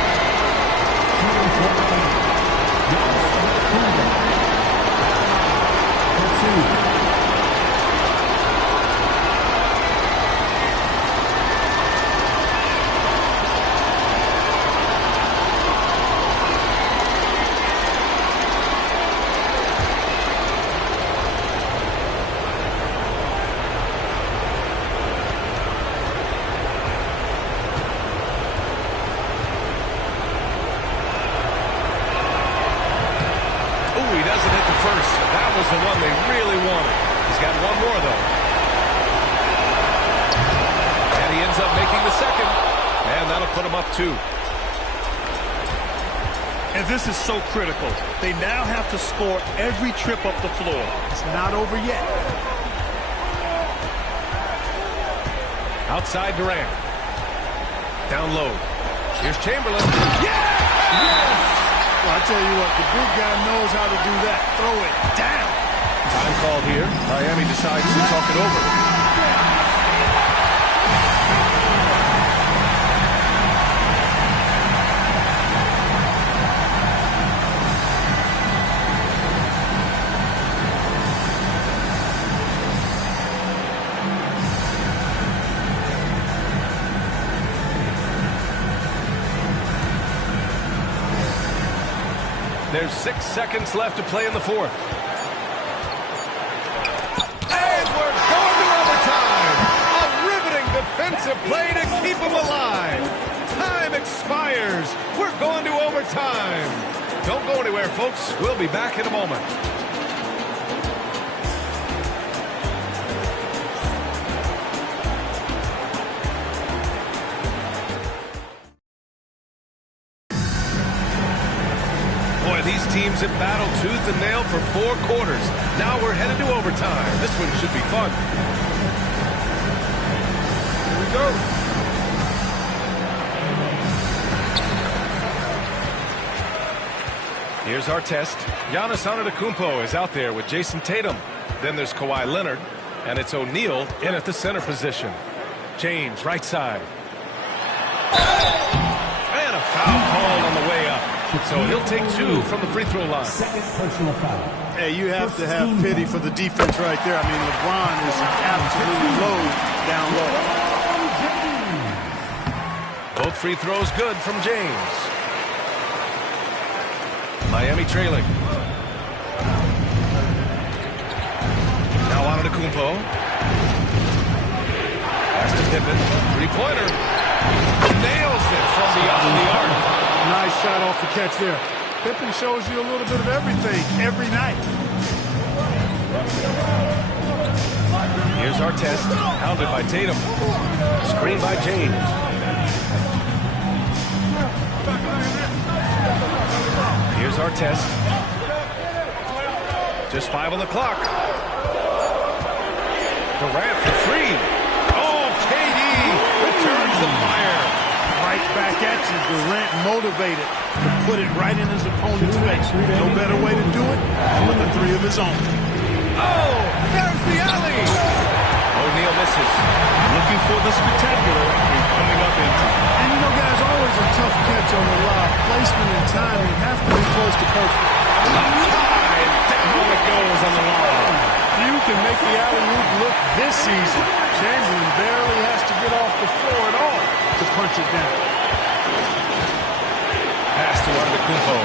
The one they really wanted. He's got one more, though. And he ends up making the second. And that'll put him up 2. And this is so critical. They now have to score every trip up the floor. It's not over yet. Outside Durant. Down low. Here's Chamberlain. Yes! Well, I tell you what, the big guy knows how to do that. Throw it down. Time called here. Miami decides to talk it over. There's 6 seconds left to play in the fourth. And we're going to overtime. A riveting defensive play to keep them alive. Time expires. We're going to overtime. Don't go anywhere, folks. We'll be back in a moment. These teams have battled tooth and nail for 4 quarters. Now we're headed to overtime. This one should be fun. Here we go. Here's our test. Giannis Antetokounmpo is out there with Jason Tatum. Then there's Kawhi Leonard, and it's O'Neal in at the center position. James, right side. And a foul called on the way up. So he'll take 2 from the free throw line. Second personal foul. Hey, you have to have pity for the defense right there. I mean, LeBron is absolutely low down low. Both free throws good from James. Miami trailing. Now Antetokounmpo. Pass to Pippen. Three-pointer. Nails it from beyond the arc. Nice shot off the catch there. Pippen shows you a little bit of everything every night. Here's our test. Hounded by Tatum. Screen by James. Here's our test. Just 5 on the clock. Durant for 3. Oh, KD returns the fire. Right back at you. Durant motivated to put it right in his opponent's face. No better way to do it than with a 3 of his own. Oh, there's the alley. O'Neal misses. Looking for the spectacular and coming up empty. And you know, guys, always a tough catch on the lob. Placement and timing have to be close to perfect. High, and down it goes on the lob. Few can make the alley-oop look this season. Chamberlain barely has to get off the floor at all to punch it down. Pass to Antetokounmpo.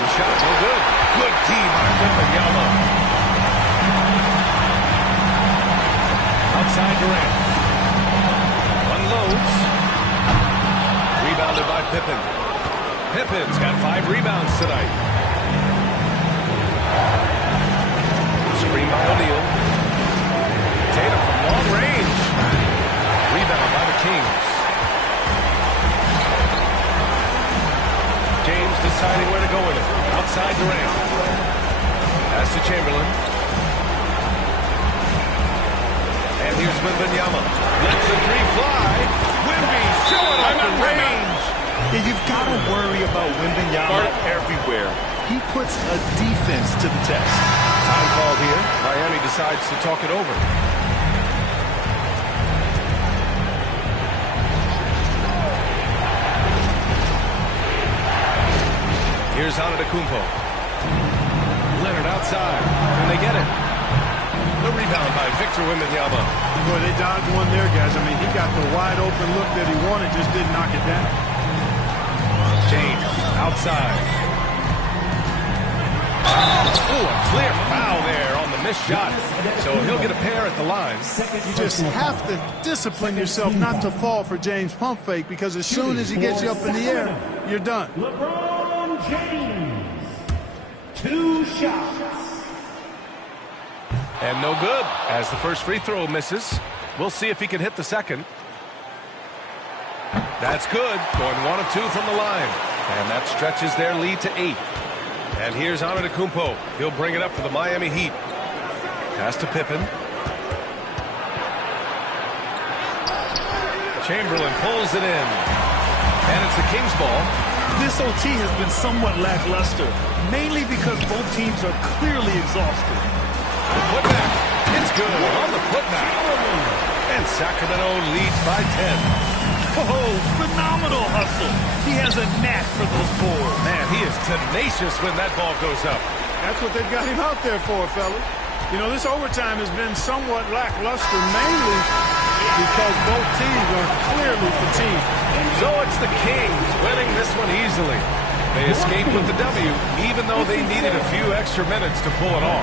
The shot, no good. Good team by Wembanyama. Outside Durant. Unloads. Rebounded by Pippen. Pippen's got 5 rebounds tonight. Screen by O'Neal. Tatum from long range. Rebound by the Kings. James deciding where to go with it. Outside Durant. Pass to Chamberlain. And here's Wembanyama. Lets the 3 fly. Wemby showing up the range. Yeah, you've got to worry about Wembanyama everywhere. He puts a defense to the test. Time called here. Miami decides to talk it over. Here's Antetokounmpo. Leonard outside. Can they get it? The rebound by Victor Wembanyama. Boy, they dodged one there, guys. I mean, he got the wide open look that he wanted, just didn't knock it down. James outside. Oh, a clear foul there on the missed shot. So he'll get a pair at the line. You just have to discipline yourself not to fall for James' pump fake, because as soon as he gets you up in the air, you're done. LeBron James, 2 shots. And no good, as the first free throw misses. We'll see if he can hit the second. That's good, going 1 of 2 from the line. And that stretches their lead to 8. And here's Antetokounmpo. He'll bring it up for the Miami Heat. Pass to Pippen. Chamberlain pulls it in. And it's the Kings ball. This OT has been somewhat lackluster, mainly because both teams are clearly exhausted. The putback. It's good on the putback. And Sacramento leads by 10. Oh, phenomenal hustle. He has a knack for those balls. Man, he is tenacious when that ball goes up. That's what they've got him out there for, fella. You know, this overtime has been somewhat lackluster, mainly because both teams are clearly fatigued. So it's the Kings winning this one easily. They escaped with the W, even though they needed a few extra minutes to pull it off.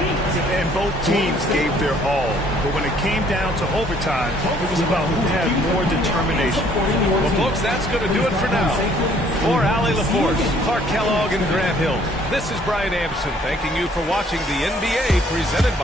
And both teams gave their all. But when it came down to overtime, it was about who had more determination. Well, folks, that's going to do it for now. For Allie LaForce, Clark Kellogg, and Grant Hill, this is Brian Anderson thanking you for watching the NBA presented by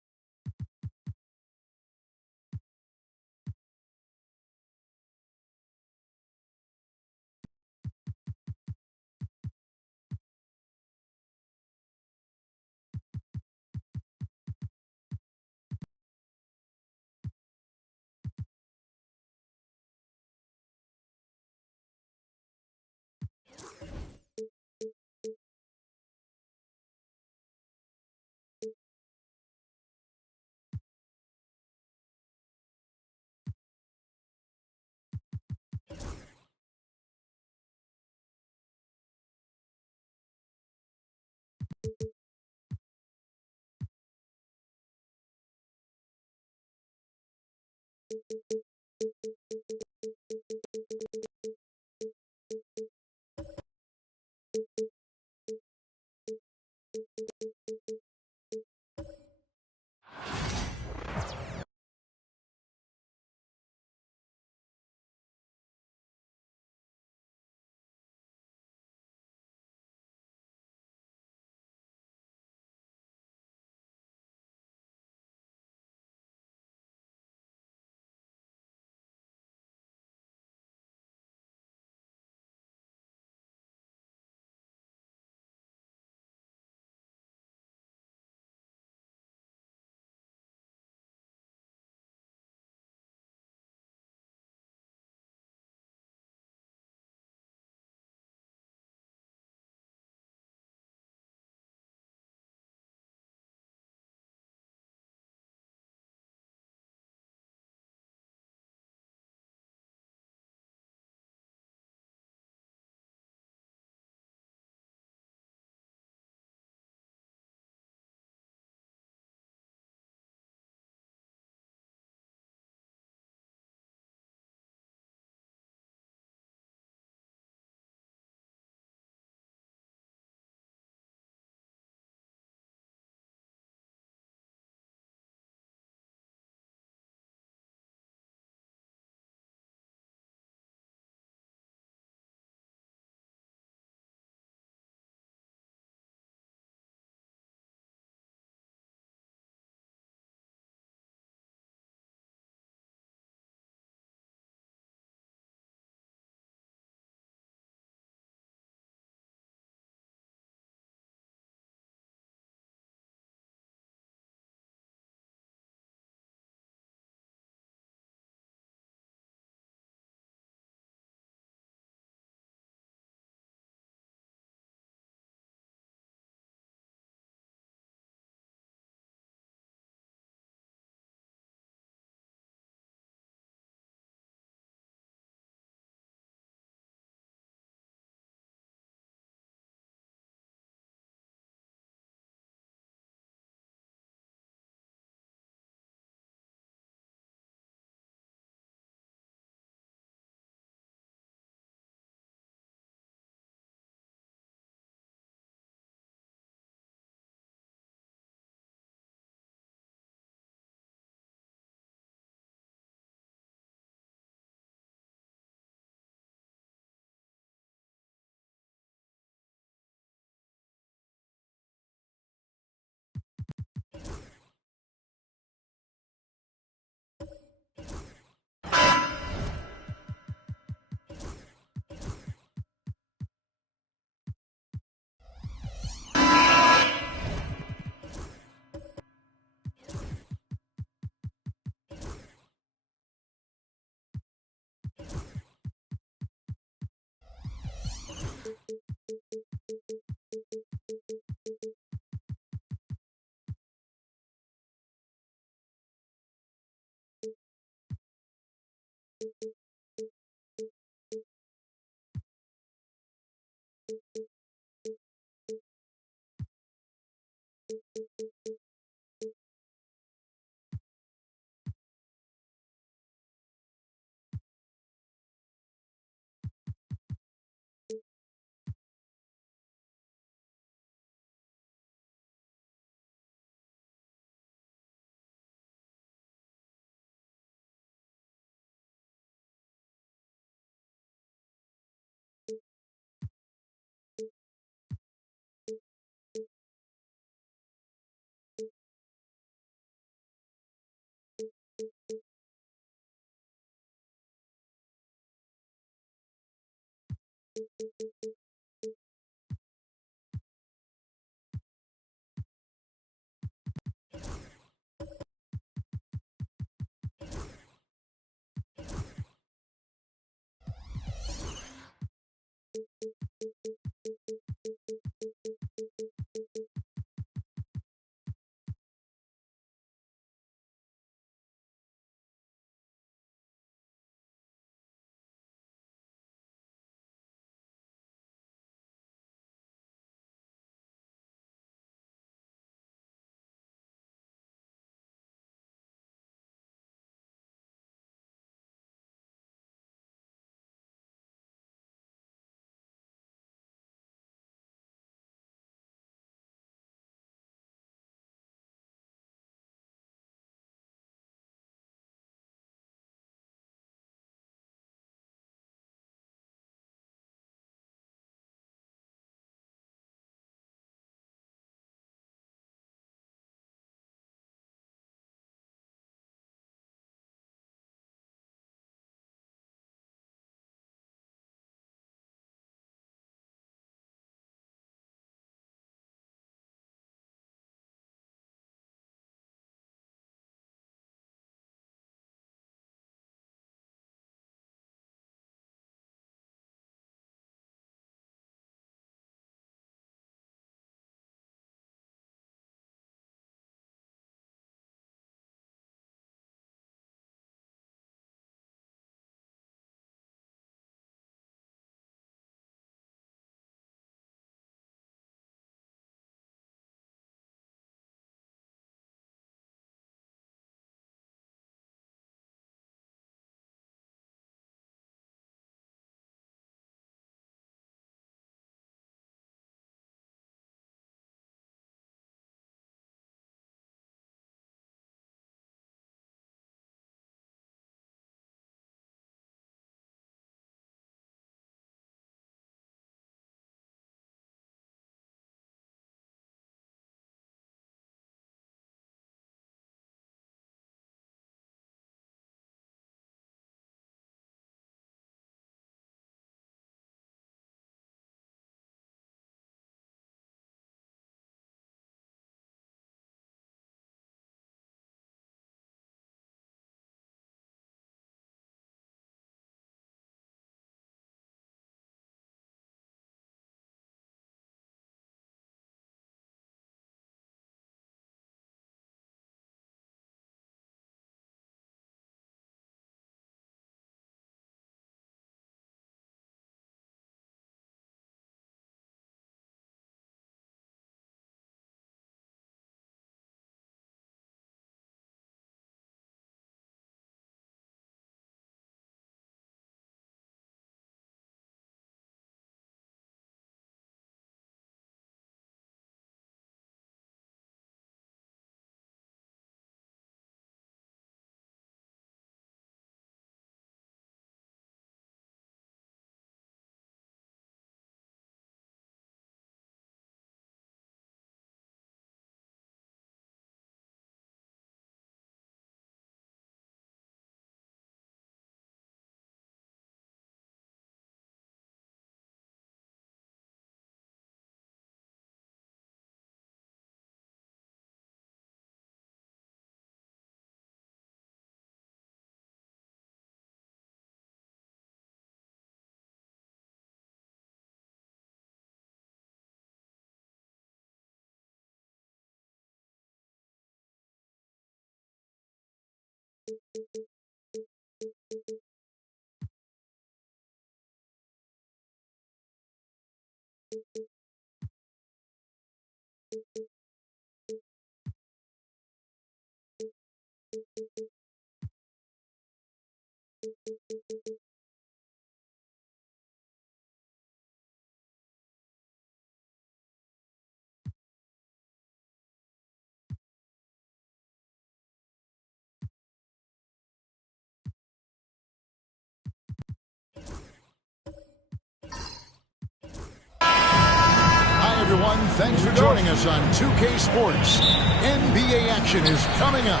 Everyone, thanks for joining us on 2K Sports. NBA action is coming up.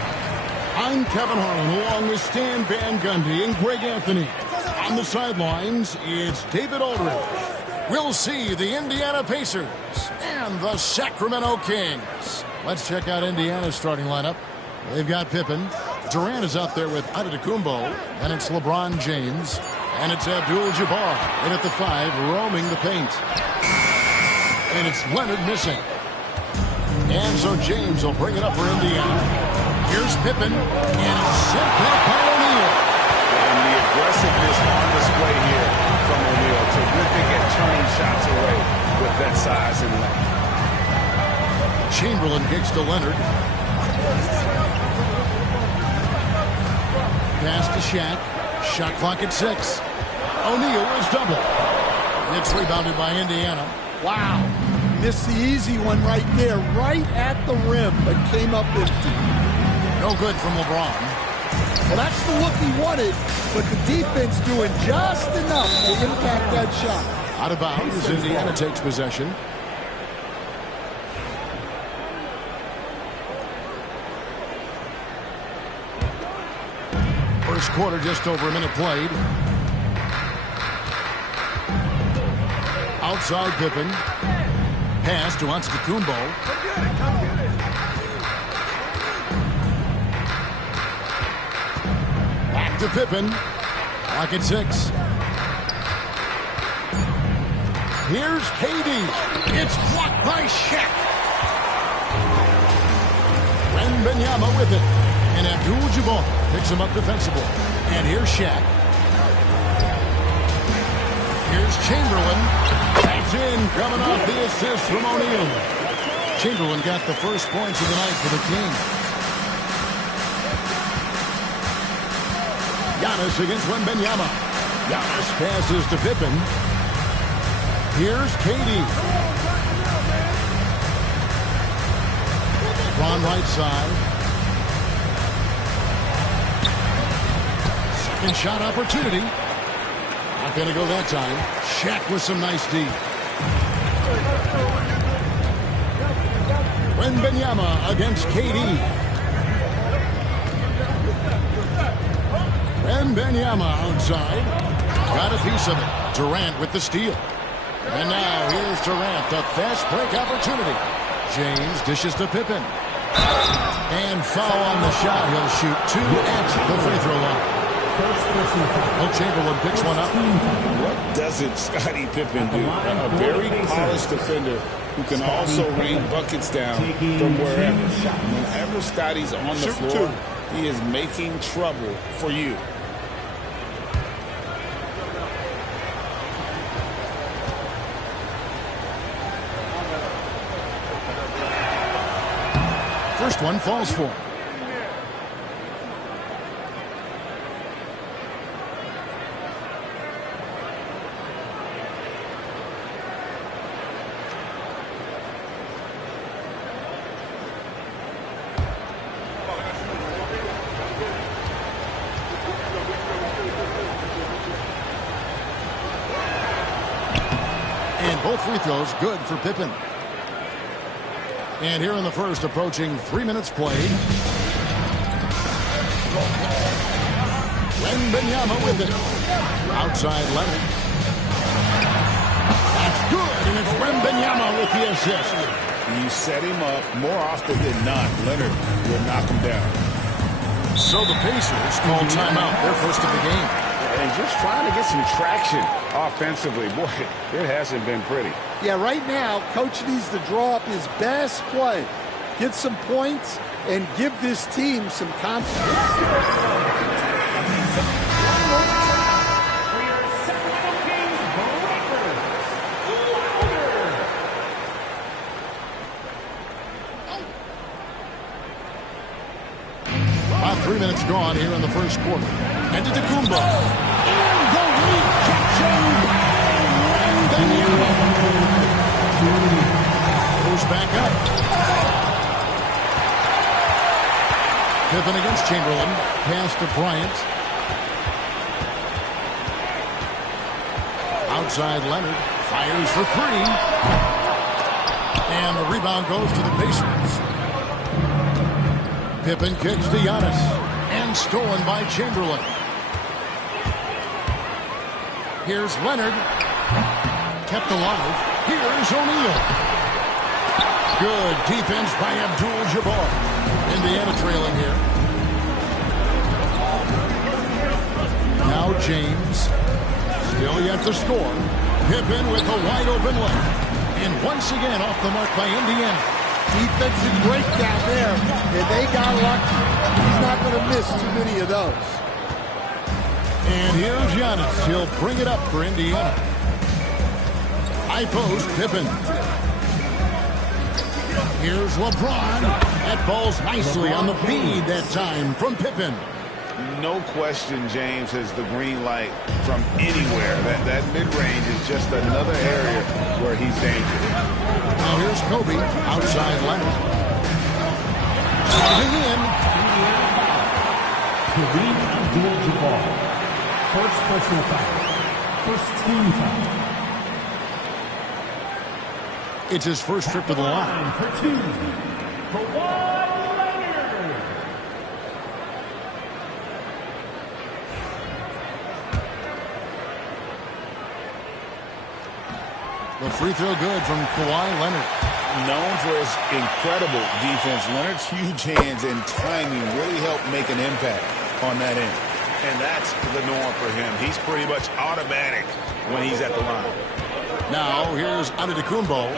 I'm Kevin Harlan along with Stan Van Gundy and Greg Anthony. On the sidelines, it's David Aldridge. We'll see the Indiana Pacers and the Sacramento Kings. Let's check out Indiana's starting lineup. They've got Pippen. Durant is out there with Antetokounmpo. And it's LeBron James. And it's Abdul-Jabbar. And at the 5, roaming the paint. And it's Leonard missing. And so James will bring it up for Indiana. Here's Pippen. And it's sent back by O'Neal. And the aggressiveness on display here from O'Neal. Terrific at turning shots away with that size and length. Chamberlain kicks to Leonard. Pass to Shaq. Shot clock at 6. O'Neal is double. It's rebounded by Indiana. Wow. Missed the easy one right there, right at the rim, but came up empty. No good from LeBron. Well, that's the look he wanted, but the defense doing just enough to impact that shot. Out of bounds as Indiana takes possession. First quarter, just over a minute played. Outside Pippen. Pass to Antetokounmpo. Back to Pippen. Clock at 6. Here's KD. It's blocked by Shaq. Wembanyama with it. And Abdul-Jabbar picks him up defensively. And here's Shaq. Here's Chamberlain. That's in, coming off the assist from O'Neal. Chamberlain got the first points of the night for the Kings. Giannis against Wembanyama. Giannis passes to Pippen. Here's KD. LeBron right side. Second shot opportunity. Not going to go that time. Shaq with some nice D. Wembanyama against KD. Wembanyama outside. Got a piece of it. Durant with the steal. And now here's Durant. A fast break opportunity. James dishes to Pippen. And foul on the shot. He'll shoot 2 at the free throw line. Well, Chamberlain picks one up. What doesn't Scottie Pippen do? A very polished defender who can also rain buckets down from wherever. Whenever Scottie's on the floor, he is making trouble for you. First one falls for him. Both free throws good for Pippen. And here in the first, approaching 3 minutes played. Wembanyama with it. Outside Leonard. That's good, and it's Wembanyama with the assist. You set him up more often than not. Leonard will knock him down. So the Pacers call timeout, their first of the game. And just trying to get some traction offensively. Boy, it hasn't been pretty. Yeah, right now, Coach needs to draw up his best play. get some points, and give this team some confidence. About 3 minutes gone here in the first quarter. Antetokounmpo. And the rejection by Wembanyama. Goes back up. Pippen against Chamberlain. Pass to Bryant. Outside Leonard. Fires for three. And the rebound goes to the Pacers. Pippen kicks to Giannis. And stolen by Chamberlain. Here's Leonard. Kept alive. Here's O'Neal. Good defense by Abdul-Jabbar. Indiana trailing here. Now James. Still yet to score. Pippen with a wide open look. And once again off the mark by Indiana. Defensive breakdown there, and they got lucky. He's not going to miss too many of those. And here's Giannis. He'll bring it up for Indiana. High post, Pippen. Here's LeBron. That falls nicely on the feed that time from Pippen. No question, James has the green light from anywhere. That mid-range is just another area where he's dangerous. Now here's Kobe. Outside Leonard. Driving in. Kareem Abdul-Jabbar. First personal foul. First team foul. It's his first trip to the line. For two. Kawhi Leonard. The free throw good from Kawhi Leonard. Known for his incredible defense, Leonard's huge hands and timing really help make an impact on that end. And that's the norm for him. He's pretty much automatic when he's at the line. Now here's Antetokounmpo.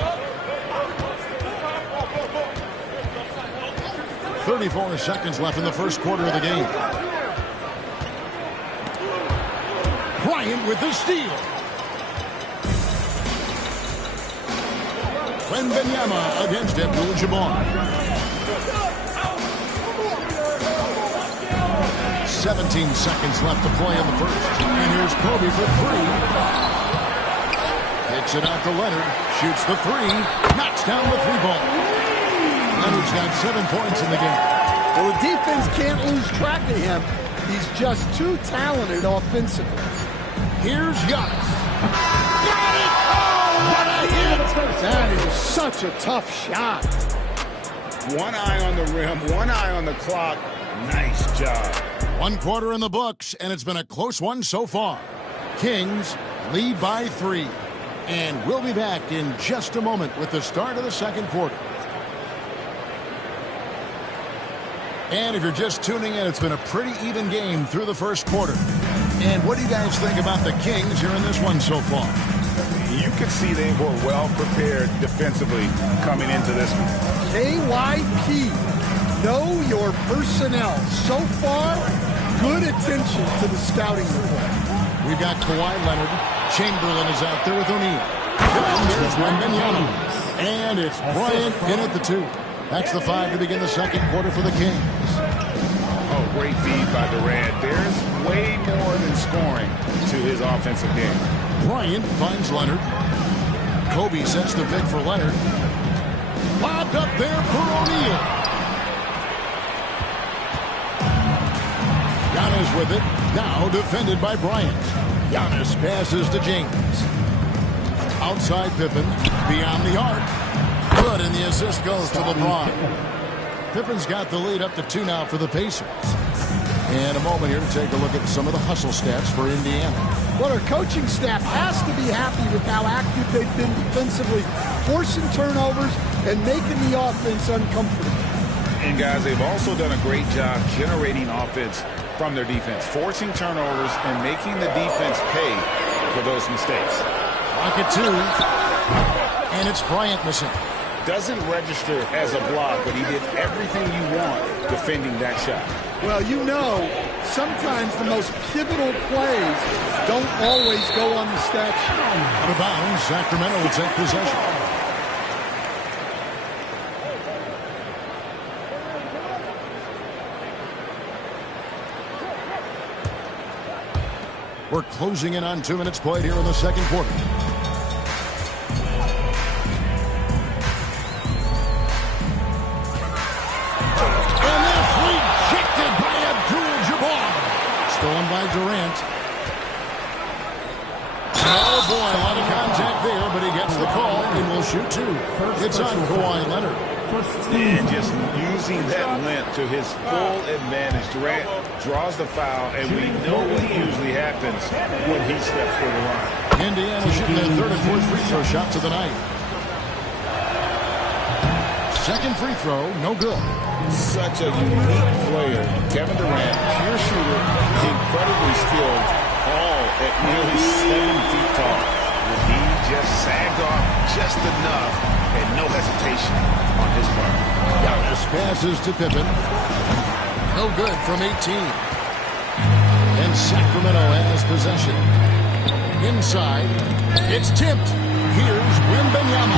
34 seconds left in the first quarter of the game. Bryant with the steal. Wembanyama against Abdul-Jabbar. 17 seconds left to play in the first. And here's Kobe for three. Hits it out to Leonard. Shoots the three. Knocks down the three ball. Leonard's got 7 points in the game. Well, the defense can't lose track of him. He's just too talented offensively. Here's Giannis. Got it! Oh, what a hit! That is such a tough shot. One eye on the rim, one eye on the clock. Nice job. 1 quarter in the books, and it's been a close one so far. Kings lead by 3. And we'll be back in just a moment with the start of the second quarter. And if you're just tuning in, it's been a pretty even game through the first quarter. And what do you guys think about the Kings here in this one so far? You could see they were well prepared defensively coming into this one. KYP, know your personnel. So far, good attention to the scouting report. We've got Kawhi Leonard. Chamberlain is out there with O'Neal. And there's Wembanyama. And it's Bryant in at the 2. That's the 5 to begin the second quarter for the Kings. Oh, great feed by Durant. There's way more than scoring to his offensive game. Bryant finds Leonard. Kobe sets the pick for Leonard. Lobbed up there for O'Neal. Giannis with it. Now defended by Bryant. Giannis passes to James. Outside Pippen. Beyond the arc. Good, and the assist goes to LeBron. Pippen's got the lead up to 2 now for the Pacers. And a moment here to take a look at some of the hustle stats for Indiana. Well, our coaching staff has to be happy with how active they've been defensively, forcing turnovers and making the offense uncomfortable. And guys, they've also done a great job generating offense from their defense, forcing turnovers and making the defense pay for those mistakes. Clock at 2. And it's Bryant missing. Doesn't register as a block, but he did everything you want defending that shot. Well, you know, sometimes the most pivotal plays don't always go on the stat sheet. Out of bounds, Sacramento will take possession. We're closing in on 2 minutes played here in the second quarter. And that's rejected by Abdul-Jabbar. Stolen by Durant. Oh boy, a lot of contact there, but he gets the call and will shoot two. It's on Kawhi Leonard. And just using that length to his full advantage. Durant draws the foul, and we know what usually happens when he steps for the line. Indiana shooting their third and fourth free throw shots of the night. Second free throw, no good. Such a unique player. Kevin Durant, pure shooter, incredibly skilled, all at nearly 7 feet tall. He just sagged off just enough and no hesitation on his part. Giannis passes to Pippen. No good from 18. And Sacramento has possession. Inside, it's tipped. Here's Wembanyama.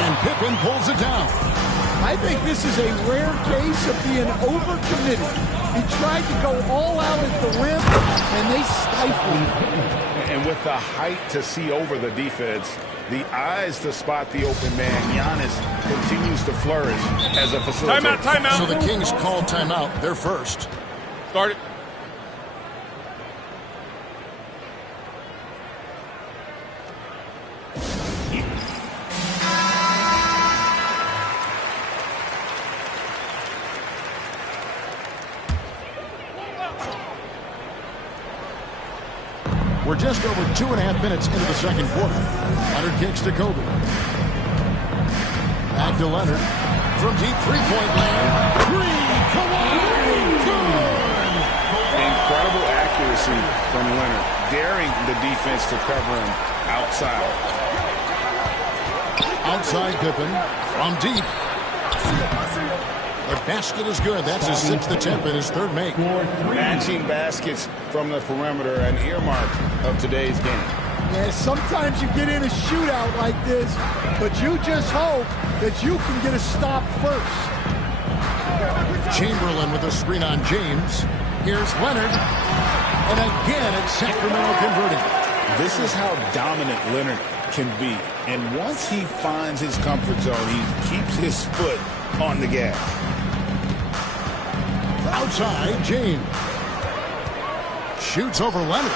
And Pippen pulls it down. I think this is a rare case of being overcommitted. He tried to go all out at the rim, and they stifled him. And with the height to see over the defense, the eyes to spot the open man, Giannis continues to flourish as a facilitator. Timeout. So the Kings call timeout. They're first. Start it. We're just over 2.5 minutes into the second quarter. Leonard kicks to Kobe. Back to Leonard. From deep three-point land. Three. Kawhi. Good. Incredible accuracy from Leonard, daring the defense to cover him outside. Outside Pippen. From deep. The basket is good. That's his 6th attempt and his 3rd make. Matching baskets from the perimeter, an earmark of today's game. Yeah, sometimes you get in a shootout like this, but you just hope that you can get a stop first. Chamberlain with a screen on James. Here's Leonard. And again, it's Sacramento converting. This is how dominant Leonard can be. And once he finds his comfort zone, he keeps his foot on the gas. Outside, James. Shoots over Leonard.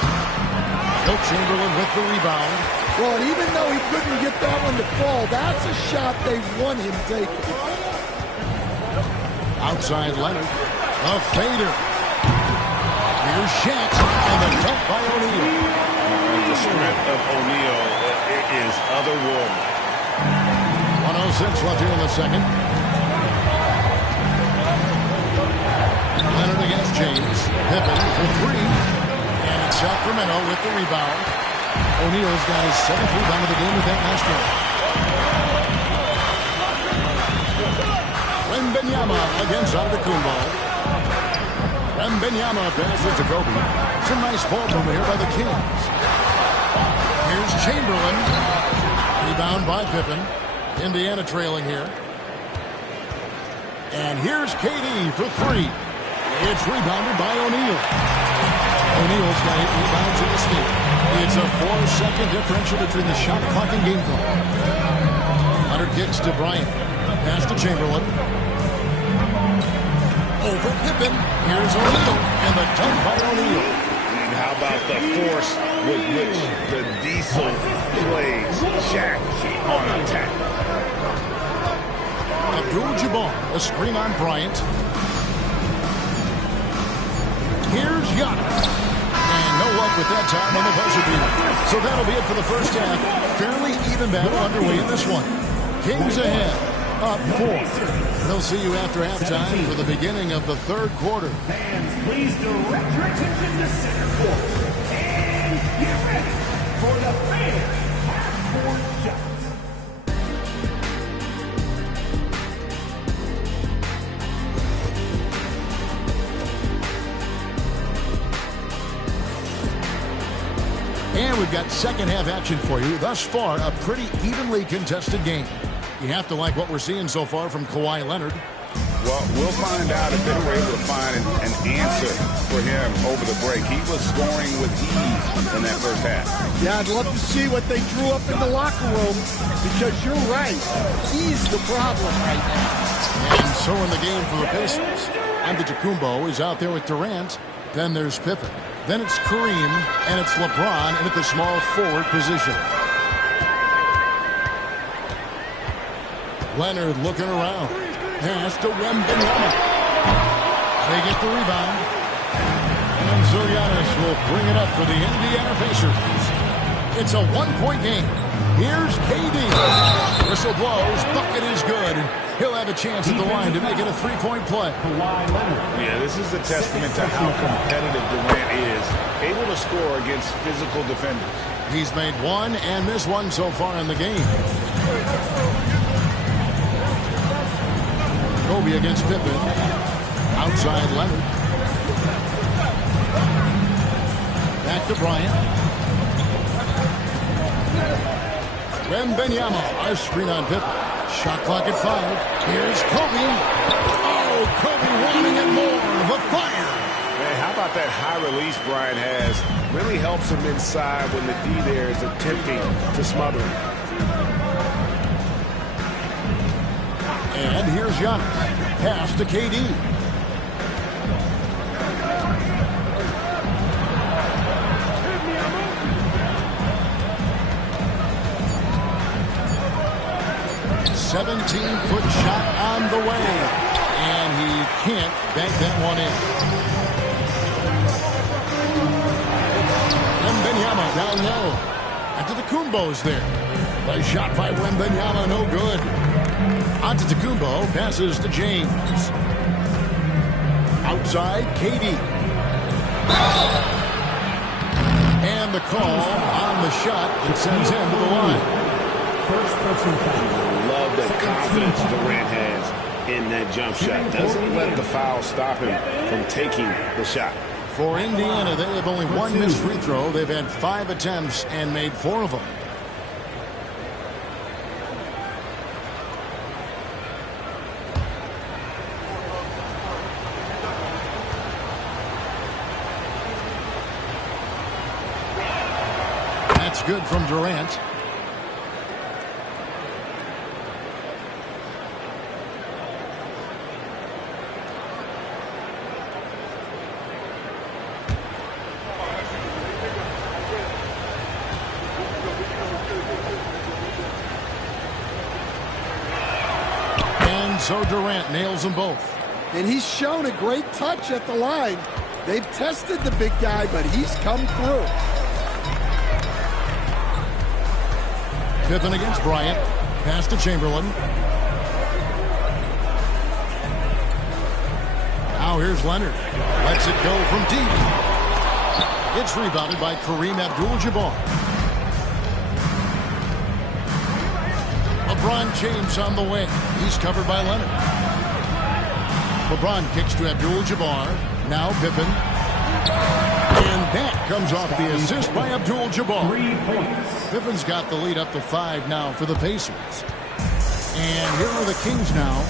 Wilt Chamberlain with the rebound. Well, and even though he couldn't get that one to fall, that's a shot they want him taking. Outside Leonard. A fader. Here's Shaq. And the dunk by O'Neal. The strength of O'Neal is otherworldly. 1:06 left here in the second. Leonard against James. Pippen for 3. And it's Sacramento with the rebound. O'Neal's got his 7th rebound of the game with that last one. Wembanyama against Antetokounmpo. Wembanyama passes to Kobe. Some nice ball movement here by the Kings. Here's Chamberlain. Rebound by Pippen. Indiana trailing here. And here's KD for 3. It's rebounded by O'Neal. O'Neal's got 8 rebounds in this game. It's a 4-second differential between the shot clock and game clock. Leonard kicks to Bryant. Pass to Chamberlain. Over Pippen. Here's O'Neal. And the dunk by O'Neal. And how about the force with which the Diesel plays Shaq on attack? Abdul-Jabbar, a screen on Bryant. Here's Giannis. And no luck with that time on the buzzer beater. So that'll be it for the first half. Fairly even battle underway in this one. Kings ahead, up 4. We'll see you after halftime for the beginning of the third quarter. Fans, please direct your attention to center court. And get ready for the fan half-court shots. we've got second half action for you. Thus far, a pretty evenly contested game. You have to like what we're seeing so far from Kawhi Leonard. Well, we'll find out if they were able to find an answer for him over the break. He was scoring with ease in that first half. Yeah, I'd love to see what they drew up in the locker room, because you're right. He's the problem right now. And so in the game for the Pacers. Antetokounmpo is out there with Durant. Then there's Pippen. Then it's Kareem, and it's LeBron in at the small forward position. Leonard looking around. Pass to Wembanyama. They get the rebound. And Zurianis will bring it up for the Indiana Pacers. It's a one-point game. Here's KD. Whistle blows. Bucket is good. He'll have a chance at the line to make it a three-point play. Yeah, this is a testament to how competitive Durant is. Able to score against physical defenders. He's made one and missed one so far in the game. Kobe against Pippen. Outside Leonard. Back to Bryant. Wembanyama, a screen on Pippen. Shot clock at 5. Here's Kobe. Oh, Kobe wanting it more. The fire. Man, how about that high release Bryant has? Really helps him inside when the D there is attempting to smother him. And here's Giannis. Pass to KD. A 17-foot shot on the way. And he can't bank that one in. Wembanyama down low. Antetokounmpo's there. The shot by Wembanyama, no good. Antetokounmpo passes to James. Outside, KD. And the call on the shot that sends him to the line. First person foul. Love the confidence Durant has in that jump shot. Doesn't let the foul stop him from taking the shot. For Indiana, they have only one missed free throw. They've had 5 attempts and made 4 of them. That's good from Durant. So Durant nails them both. And he's shown a great touch at the line. They've tested the big guy, but he's come through. Pippen against Bryant. Pass to Chamberlain. Now here's Leonard. Lets it go from deep. It's rebounded by Kareem Abdul-Jabbar. LeBron James on the wing. He's covered by Leonard. LeBron kicks to Abdul-Jabbar. Now Pippen. And that comes off the assist by Abdul-Jabbar. 3 points. Pippen's got the lead up to 5 now for the Pacers. And here are the Kings now.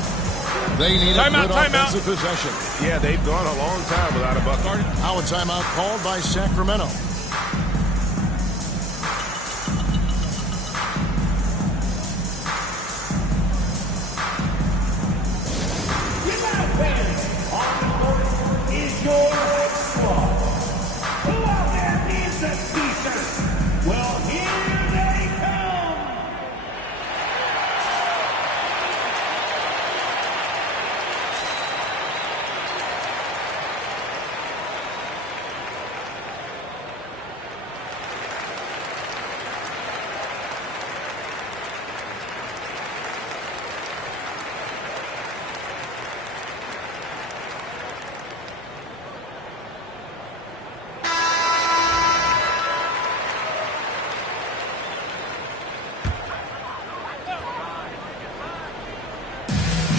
They need a good offensive possession. Yeah, they've gone a long time without a bucket. Now a timeout called by Sacramento.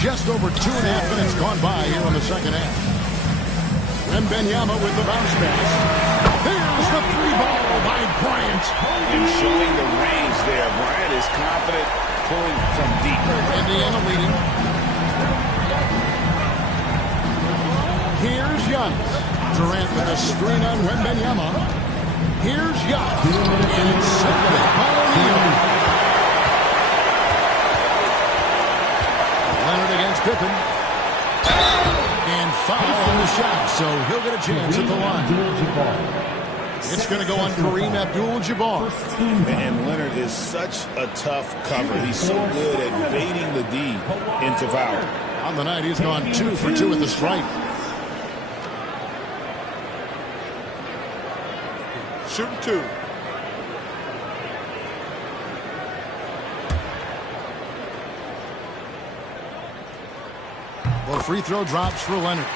Just over 2.5 minutes gone by here in the second half. Wembanyama with the bounce pass. There's the 3 ball by Bryant. And showing the range there. Bryant is confident pulling from deep. Indiana leading. Here's Giannis. Durant with a screen on Wembanyama. Here's Giannis. And it's set up by O'Neal. Leonard against Pippen. And foul on the shot, so he'll get a chance at the line. It's going to go on Kareem Abdul-Jabbar. And Leonard is such a tough cover. He's so good at baiting the D into foul. On the night, he's gone 2 for 2 at the stripe. Shooting 2. Well, free throw drops for Leonard.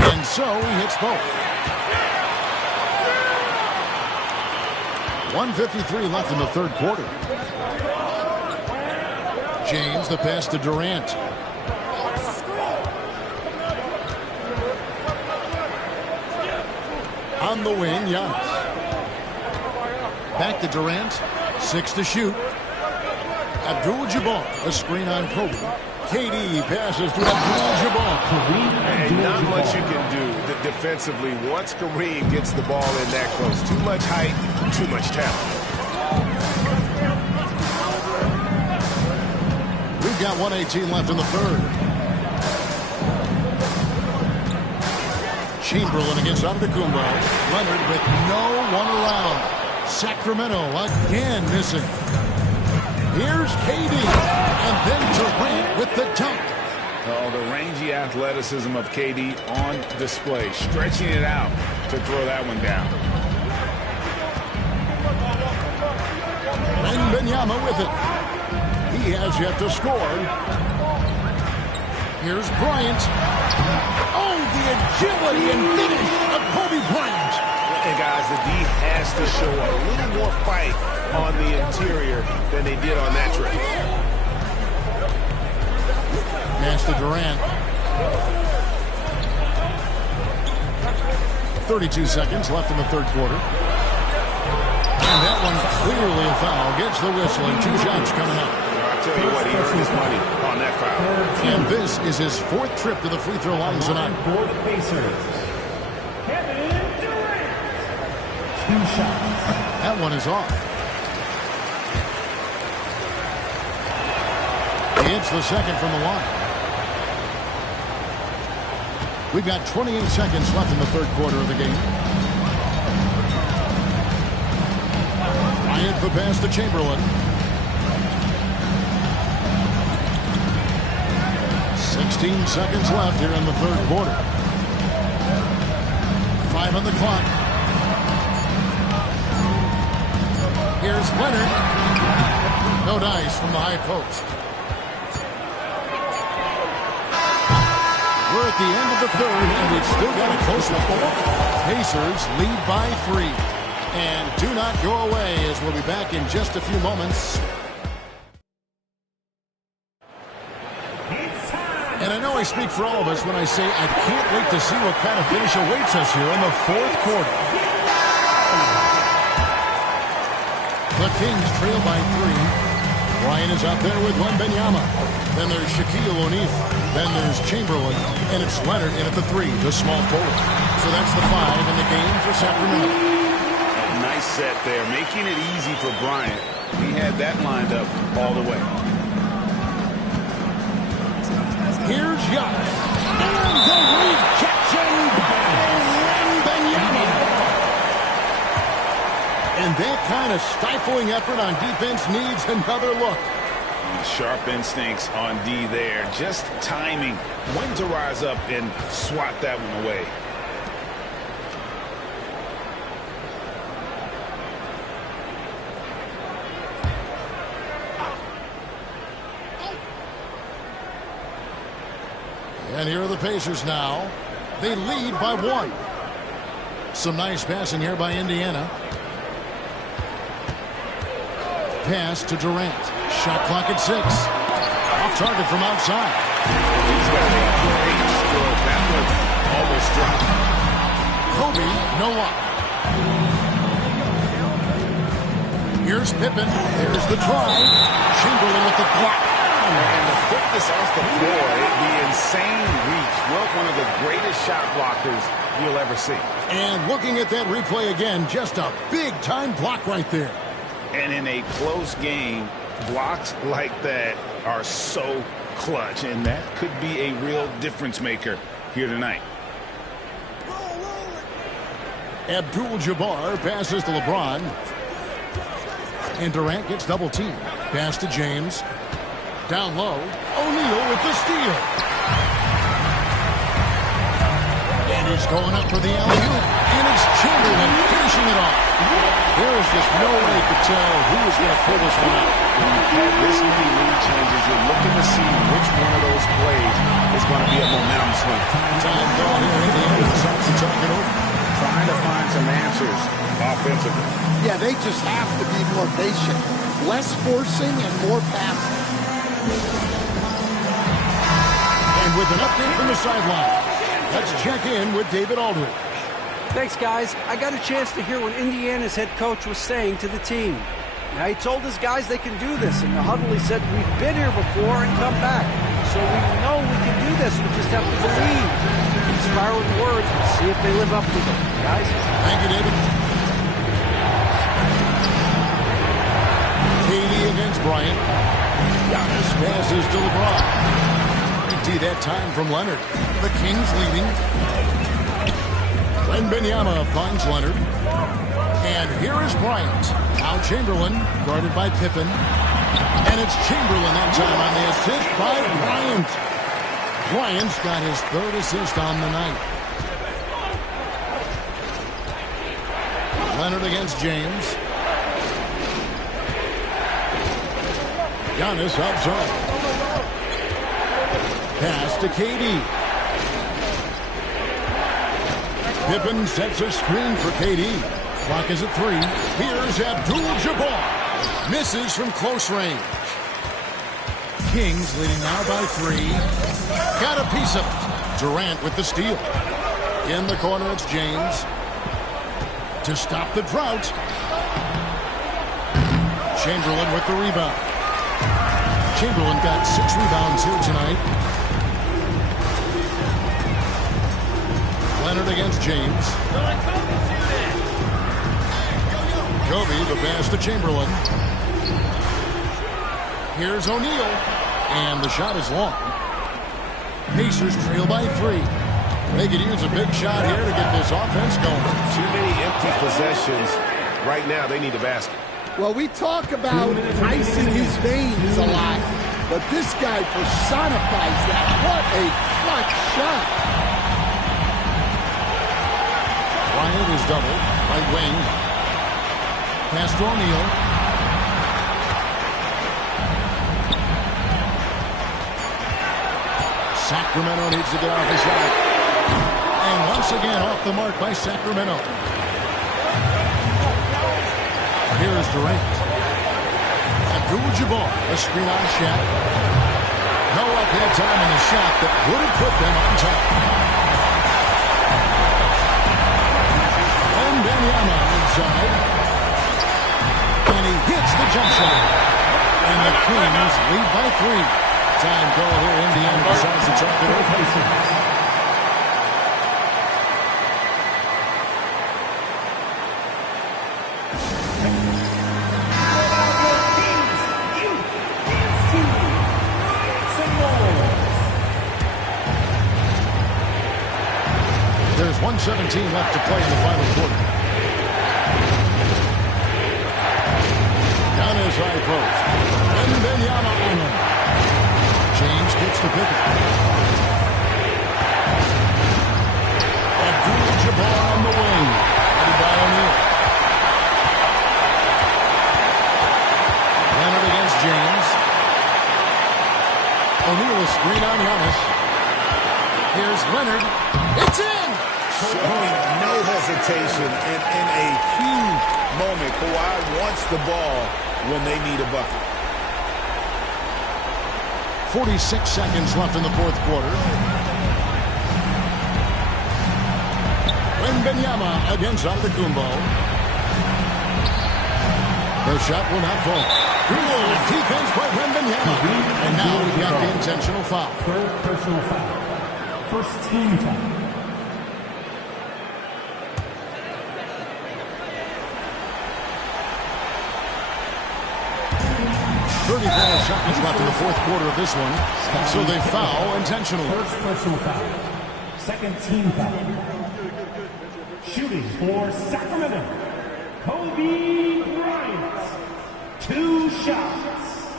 And so he hits both. 1:53 left in the third quarter. James, the pass to Durant. On the wing, Giannis. Back to Durant. 6 to shoot. Abdul-Jabbar, a screen on Kobe. KD passes to Abdul-Jabbar. And not much you can do defensively once Kareem gets the ball in that close. Too much height, too much talent. We've got 1:18 left in the third. Chamberlain against Antetokounmpo. Leonard with no one around. Sacramento again missing. Here's KD, and then Durant with the dunk. Oh, the rangy athleticism of KD on display, stretching it out to throw that one down. Wembanyama with it. He has yet to score. Here's Bryant. Oh, the agility and finish of Kobe Bryant. And guys, the D has to show a little more fight on the interior than they did on that trip. Pass to Durant. 32 seconds left in the third quarter. And that one clearly a foul. Gets the whistle and 2 shots coming up. I'll tell you what, he earned his money on that foul. And this is his 4th trip to the free throw line tonight. For the Pacers, Kevin Durant. 2 shots. That one is off. He hits the second from the line. We've got 28 seconds left in the third quarter of the game. Bryant the pass to Chamberlain. 16 seconds left here in the third quarter. 5 on the clock. Here's Leonard. No dice from the high post. We're at the end of the third, and we've still got a close one. Pacers lead by 3. And do not go away, as we'll be back in just a few moments. And I know I speak for all of us when I say I can't wait to see what kind of finish awaits us here in the fourth quarter. The Kings trail by 3. Bryant is out there with Wembanyama. Then there's Shaquille O'Neal. Then there's Chamberlain. And it's Leonard in at the 3, the small forward. So that's the 5 in the game for Sacramento. A nice set there, making it easy for Bryant. He had that lined up all the way. Here's Giannis. And the rejection by Wembanyama. And that kind of stifling effort on defense needs another look. Sharp instincts on D there. Just timing when to rise up and swat that one away. Pacers now. They lead by 1. Some nice passing here by Indiana. Pass to Durant. Shot clock at 6. Off target from outside. He's got a great stroke. That was almost dropped. Kobe, no up. Here's Pippen. There's the try. Chamberlain with the block. And the quickness off the floor, the insane reach. One of the greatest shot blockers you'll ever see. And looking at that replay again, just a big-time block right there. And in a close game, blocks like that are so clutch, and that could be a real difference maker here tonight. Abdul-Jabbar passes to LeBron. And Durant gets double-teamed. Pass to James. Down low. O'Neal with the steal. And he's going up for the alley-oop. And it's Chamberlain finishing it off. There is just no way to tell who is going to pull this one out. When you have this many lead changes, you're looking to see which one of those plays is going to be a momentum swing. Time going here. Indiana decides to talk it over. Trying to find some answers offensively. Yeah, they just have to be more patient. Less forcing and more passing. And with an update from the sideline, let's check in with David Aldridge. Thanks, guys. I got a chance to hear what Indiana's head coach was saying to the team. Now, he told his guys they can do this. In the huddle, he said, we've been here before and come back. So we know we can do this. We just have to believe. Inspiring words. Let's see if they live up to them. Guys? Thank you, David. Katie against Bryant. Giannis passes to LeBron. Empty that time from Leonard. The Kings leading. Wembanyama finds Leonard. And here is Bryant. Now Chamberlain, guarded by Pippen. And it's Chamberlain that time on the assist by Bryant. Bryant's got his 3rd assist on the night. Leonard against James. Giannis outside. Pass to KD. Pippen sets a screen for KD. Clock is at 3. Here's Abdul-Jabbar. Misses from close range. Kings leading now by 3. Got a piece of it. Durant with the steal. In the corner, it's James. To stop the drought. Chamberlain with the rebound. Chamberlain got 6 rebounds here tonight. Leonard against James. Kobe, the pass to Chamberlain. Here's O'Neal. And the shot is long. Pacers trail by 3. They could use a big shot here to get this offense going. Too many empty possessions. Right now, they need a basket. Well, we talk about icing his veins a lot, but this guy personifies that. What a clutch shot. Bryant is doubled. Right wing. Pass to O'Neal. Sacramento needs to get off the shot. And once again off the mark by Sacramento. Here's Durant. Abdul-Jabbar, a screen on Shaq. No uphill time in the shot that would have put them on top. Wembanyama inside. And he hits the jump shot. And the Kings lead by 3. Time call here. Indiana decides to talk it over. There's 1:17 left to play in the final quarter. Down his high post. Wembanyama on him. James gets the pick. Abdul-Jabbar on the wing. Headed by O'Neal. Leonard against James. O'Neal is screen on Giannis. Here's Leonard. It's in! Showing no hesitation and in a huge moment. Kawhi wants the ball when they need a bucket. 46 seconds left in the fourth quarter. Wembanyama against Antetokounmpo. The shot will not fall. Good defense by Wembanyama. And now we've got the intentional foul. Third personal foul. First team foul. Seconds left in the fourth quarter of this one. So they foul intentionally. First personal foul. Second team foul. Shooting for Sacramento, Kobe Bryant. 2 shots.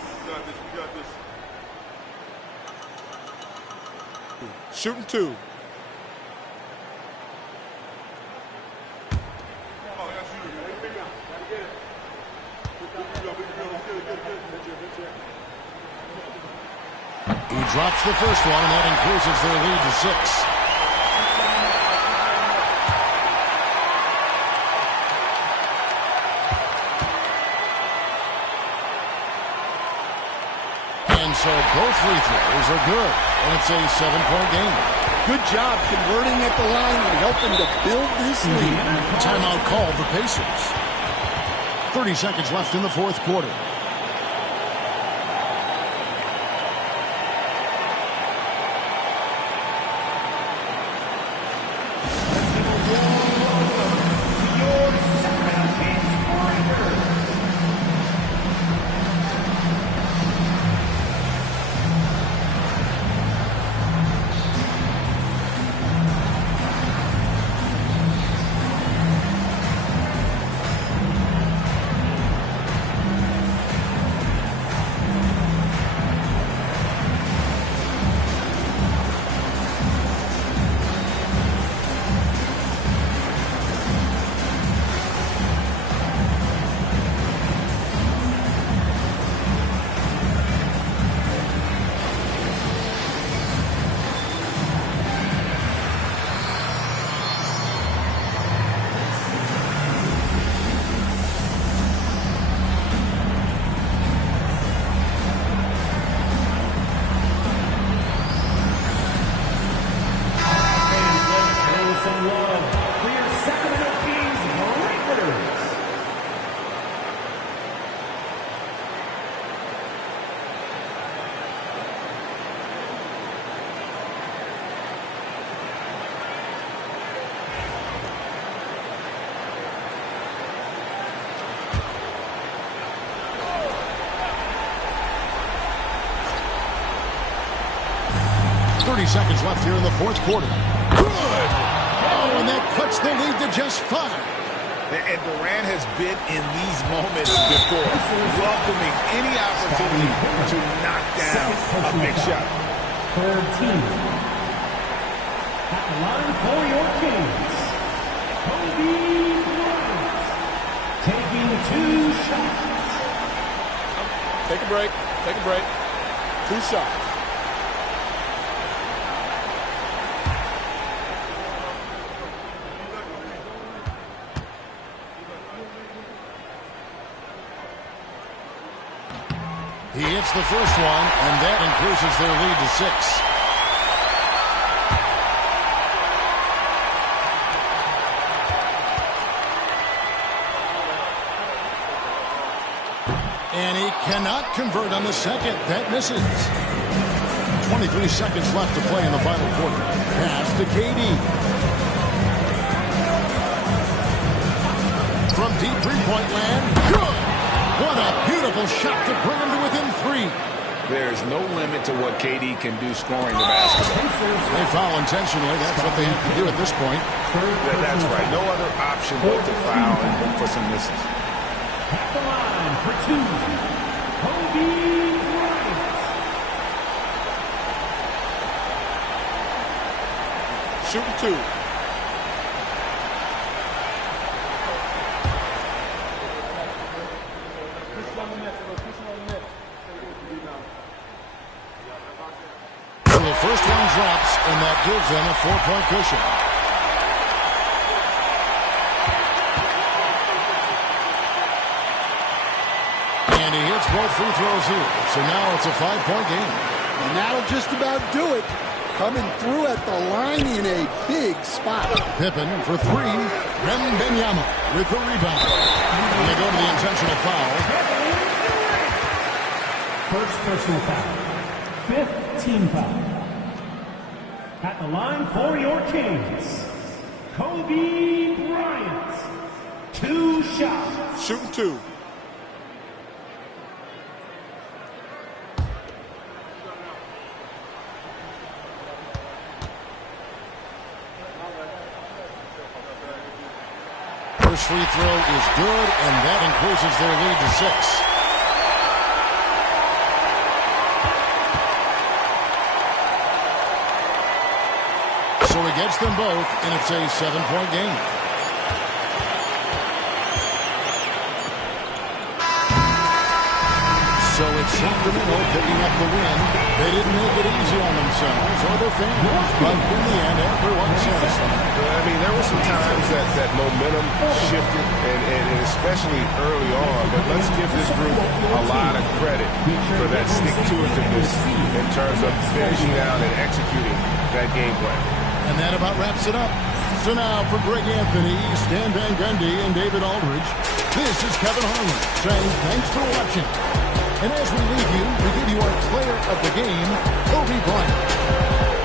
Shooting 2. He drops the first one, and that increases their lead to 6. And so both free throws are good, and it's a 7-point game. Good job converting at the line and helping to build this lead. Timeout called the Pacers. 30 seconds left in the fourth quarter. Seconds left here in the fourth quarter. Good! Oh, and that cuts the lead to just 5. And Durant has been in these moments before, welcoming any opportunity to knock down a big shot. Third team. At the line for your Kings, Kobe Bryant, taking 2 shots. Take a break. Take a break. 2 shots. He hits the first one, and that increases their lead to 6. And he cannot convert on the second. That misses. 23 seconds left to play in the final quarter. Pass to KD. From deep three-point land. Good! What a beautiful shot to bring him to within 3. There's no limit to what KD can do scoring the basketball. They foul intentionally. That's what they have to do at this point. That's right. No other option but to foul and hope for some misses. At the line for 2, Kobe Bryant. Shooting 2. first one drops, and that gives them a 4-point cushion. And he hits both free throws here. So now it's a 5-point game. And that'll just about do it. Coming through at the line in a big spot. Pippen for three. Wembanyama with the rebound. And they go to the intentional foul. First personal foul. 5th team foul. At the line for your Kings, Kobe Bryant. 2 shots. Shooting 2. First free throw is good, and that increases their lead to 6. So he gets them both, and it's a 7-point game. So it's Sacramento picking up the win. They didn't make it easy on themselves or their fans, but in the end, everyone's satisfied. I mean, there were some times that momentum shifted, and especially early on, but let's give this group a lot of credit for that stick-to-itiveness in terms of finishing out and executing that game plan. And that about wraps it up. So now for Greg Anthony, Stan Van Gundy, and David Aldridge, this is Kevin Harlan saying thanks for watching. And as we leave you, we give you our player of the game, Kobe Bryant.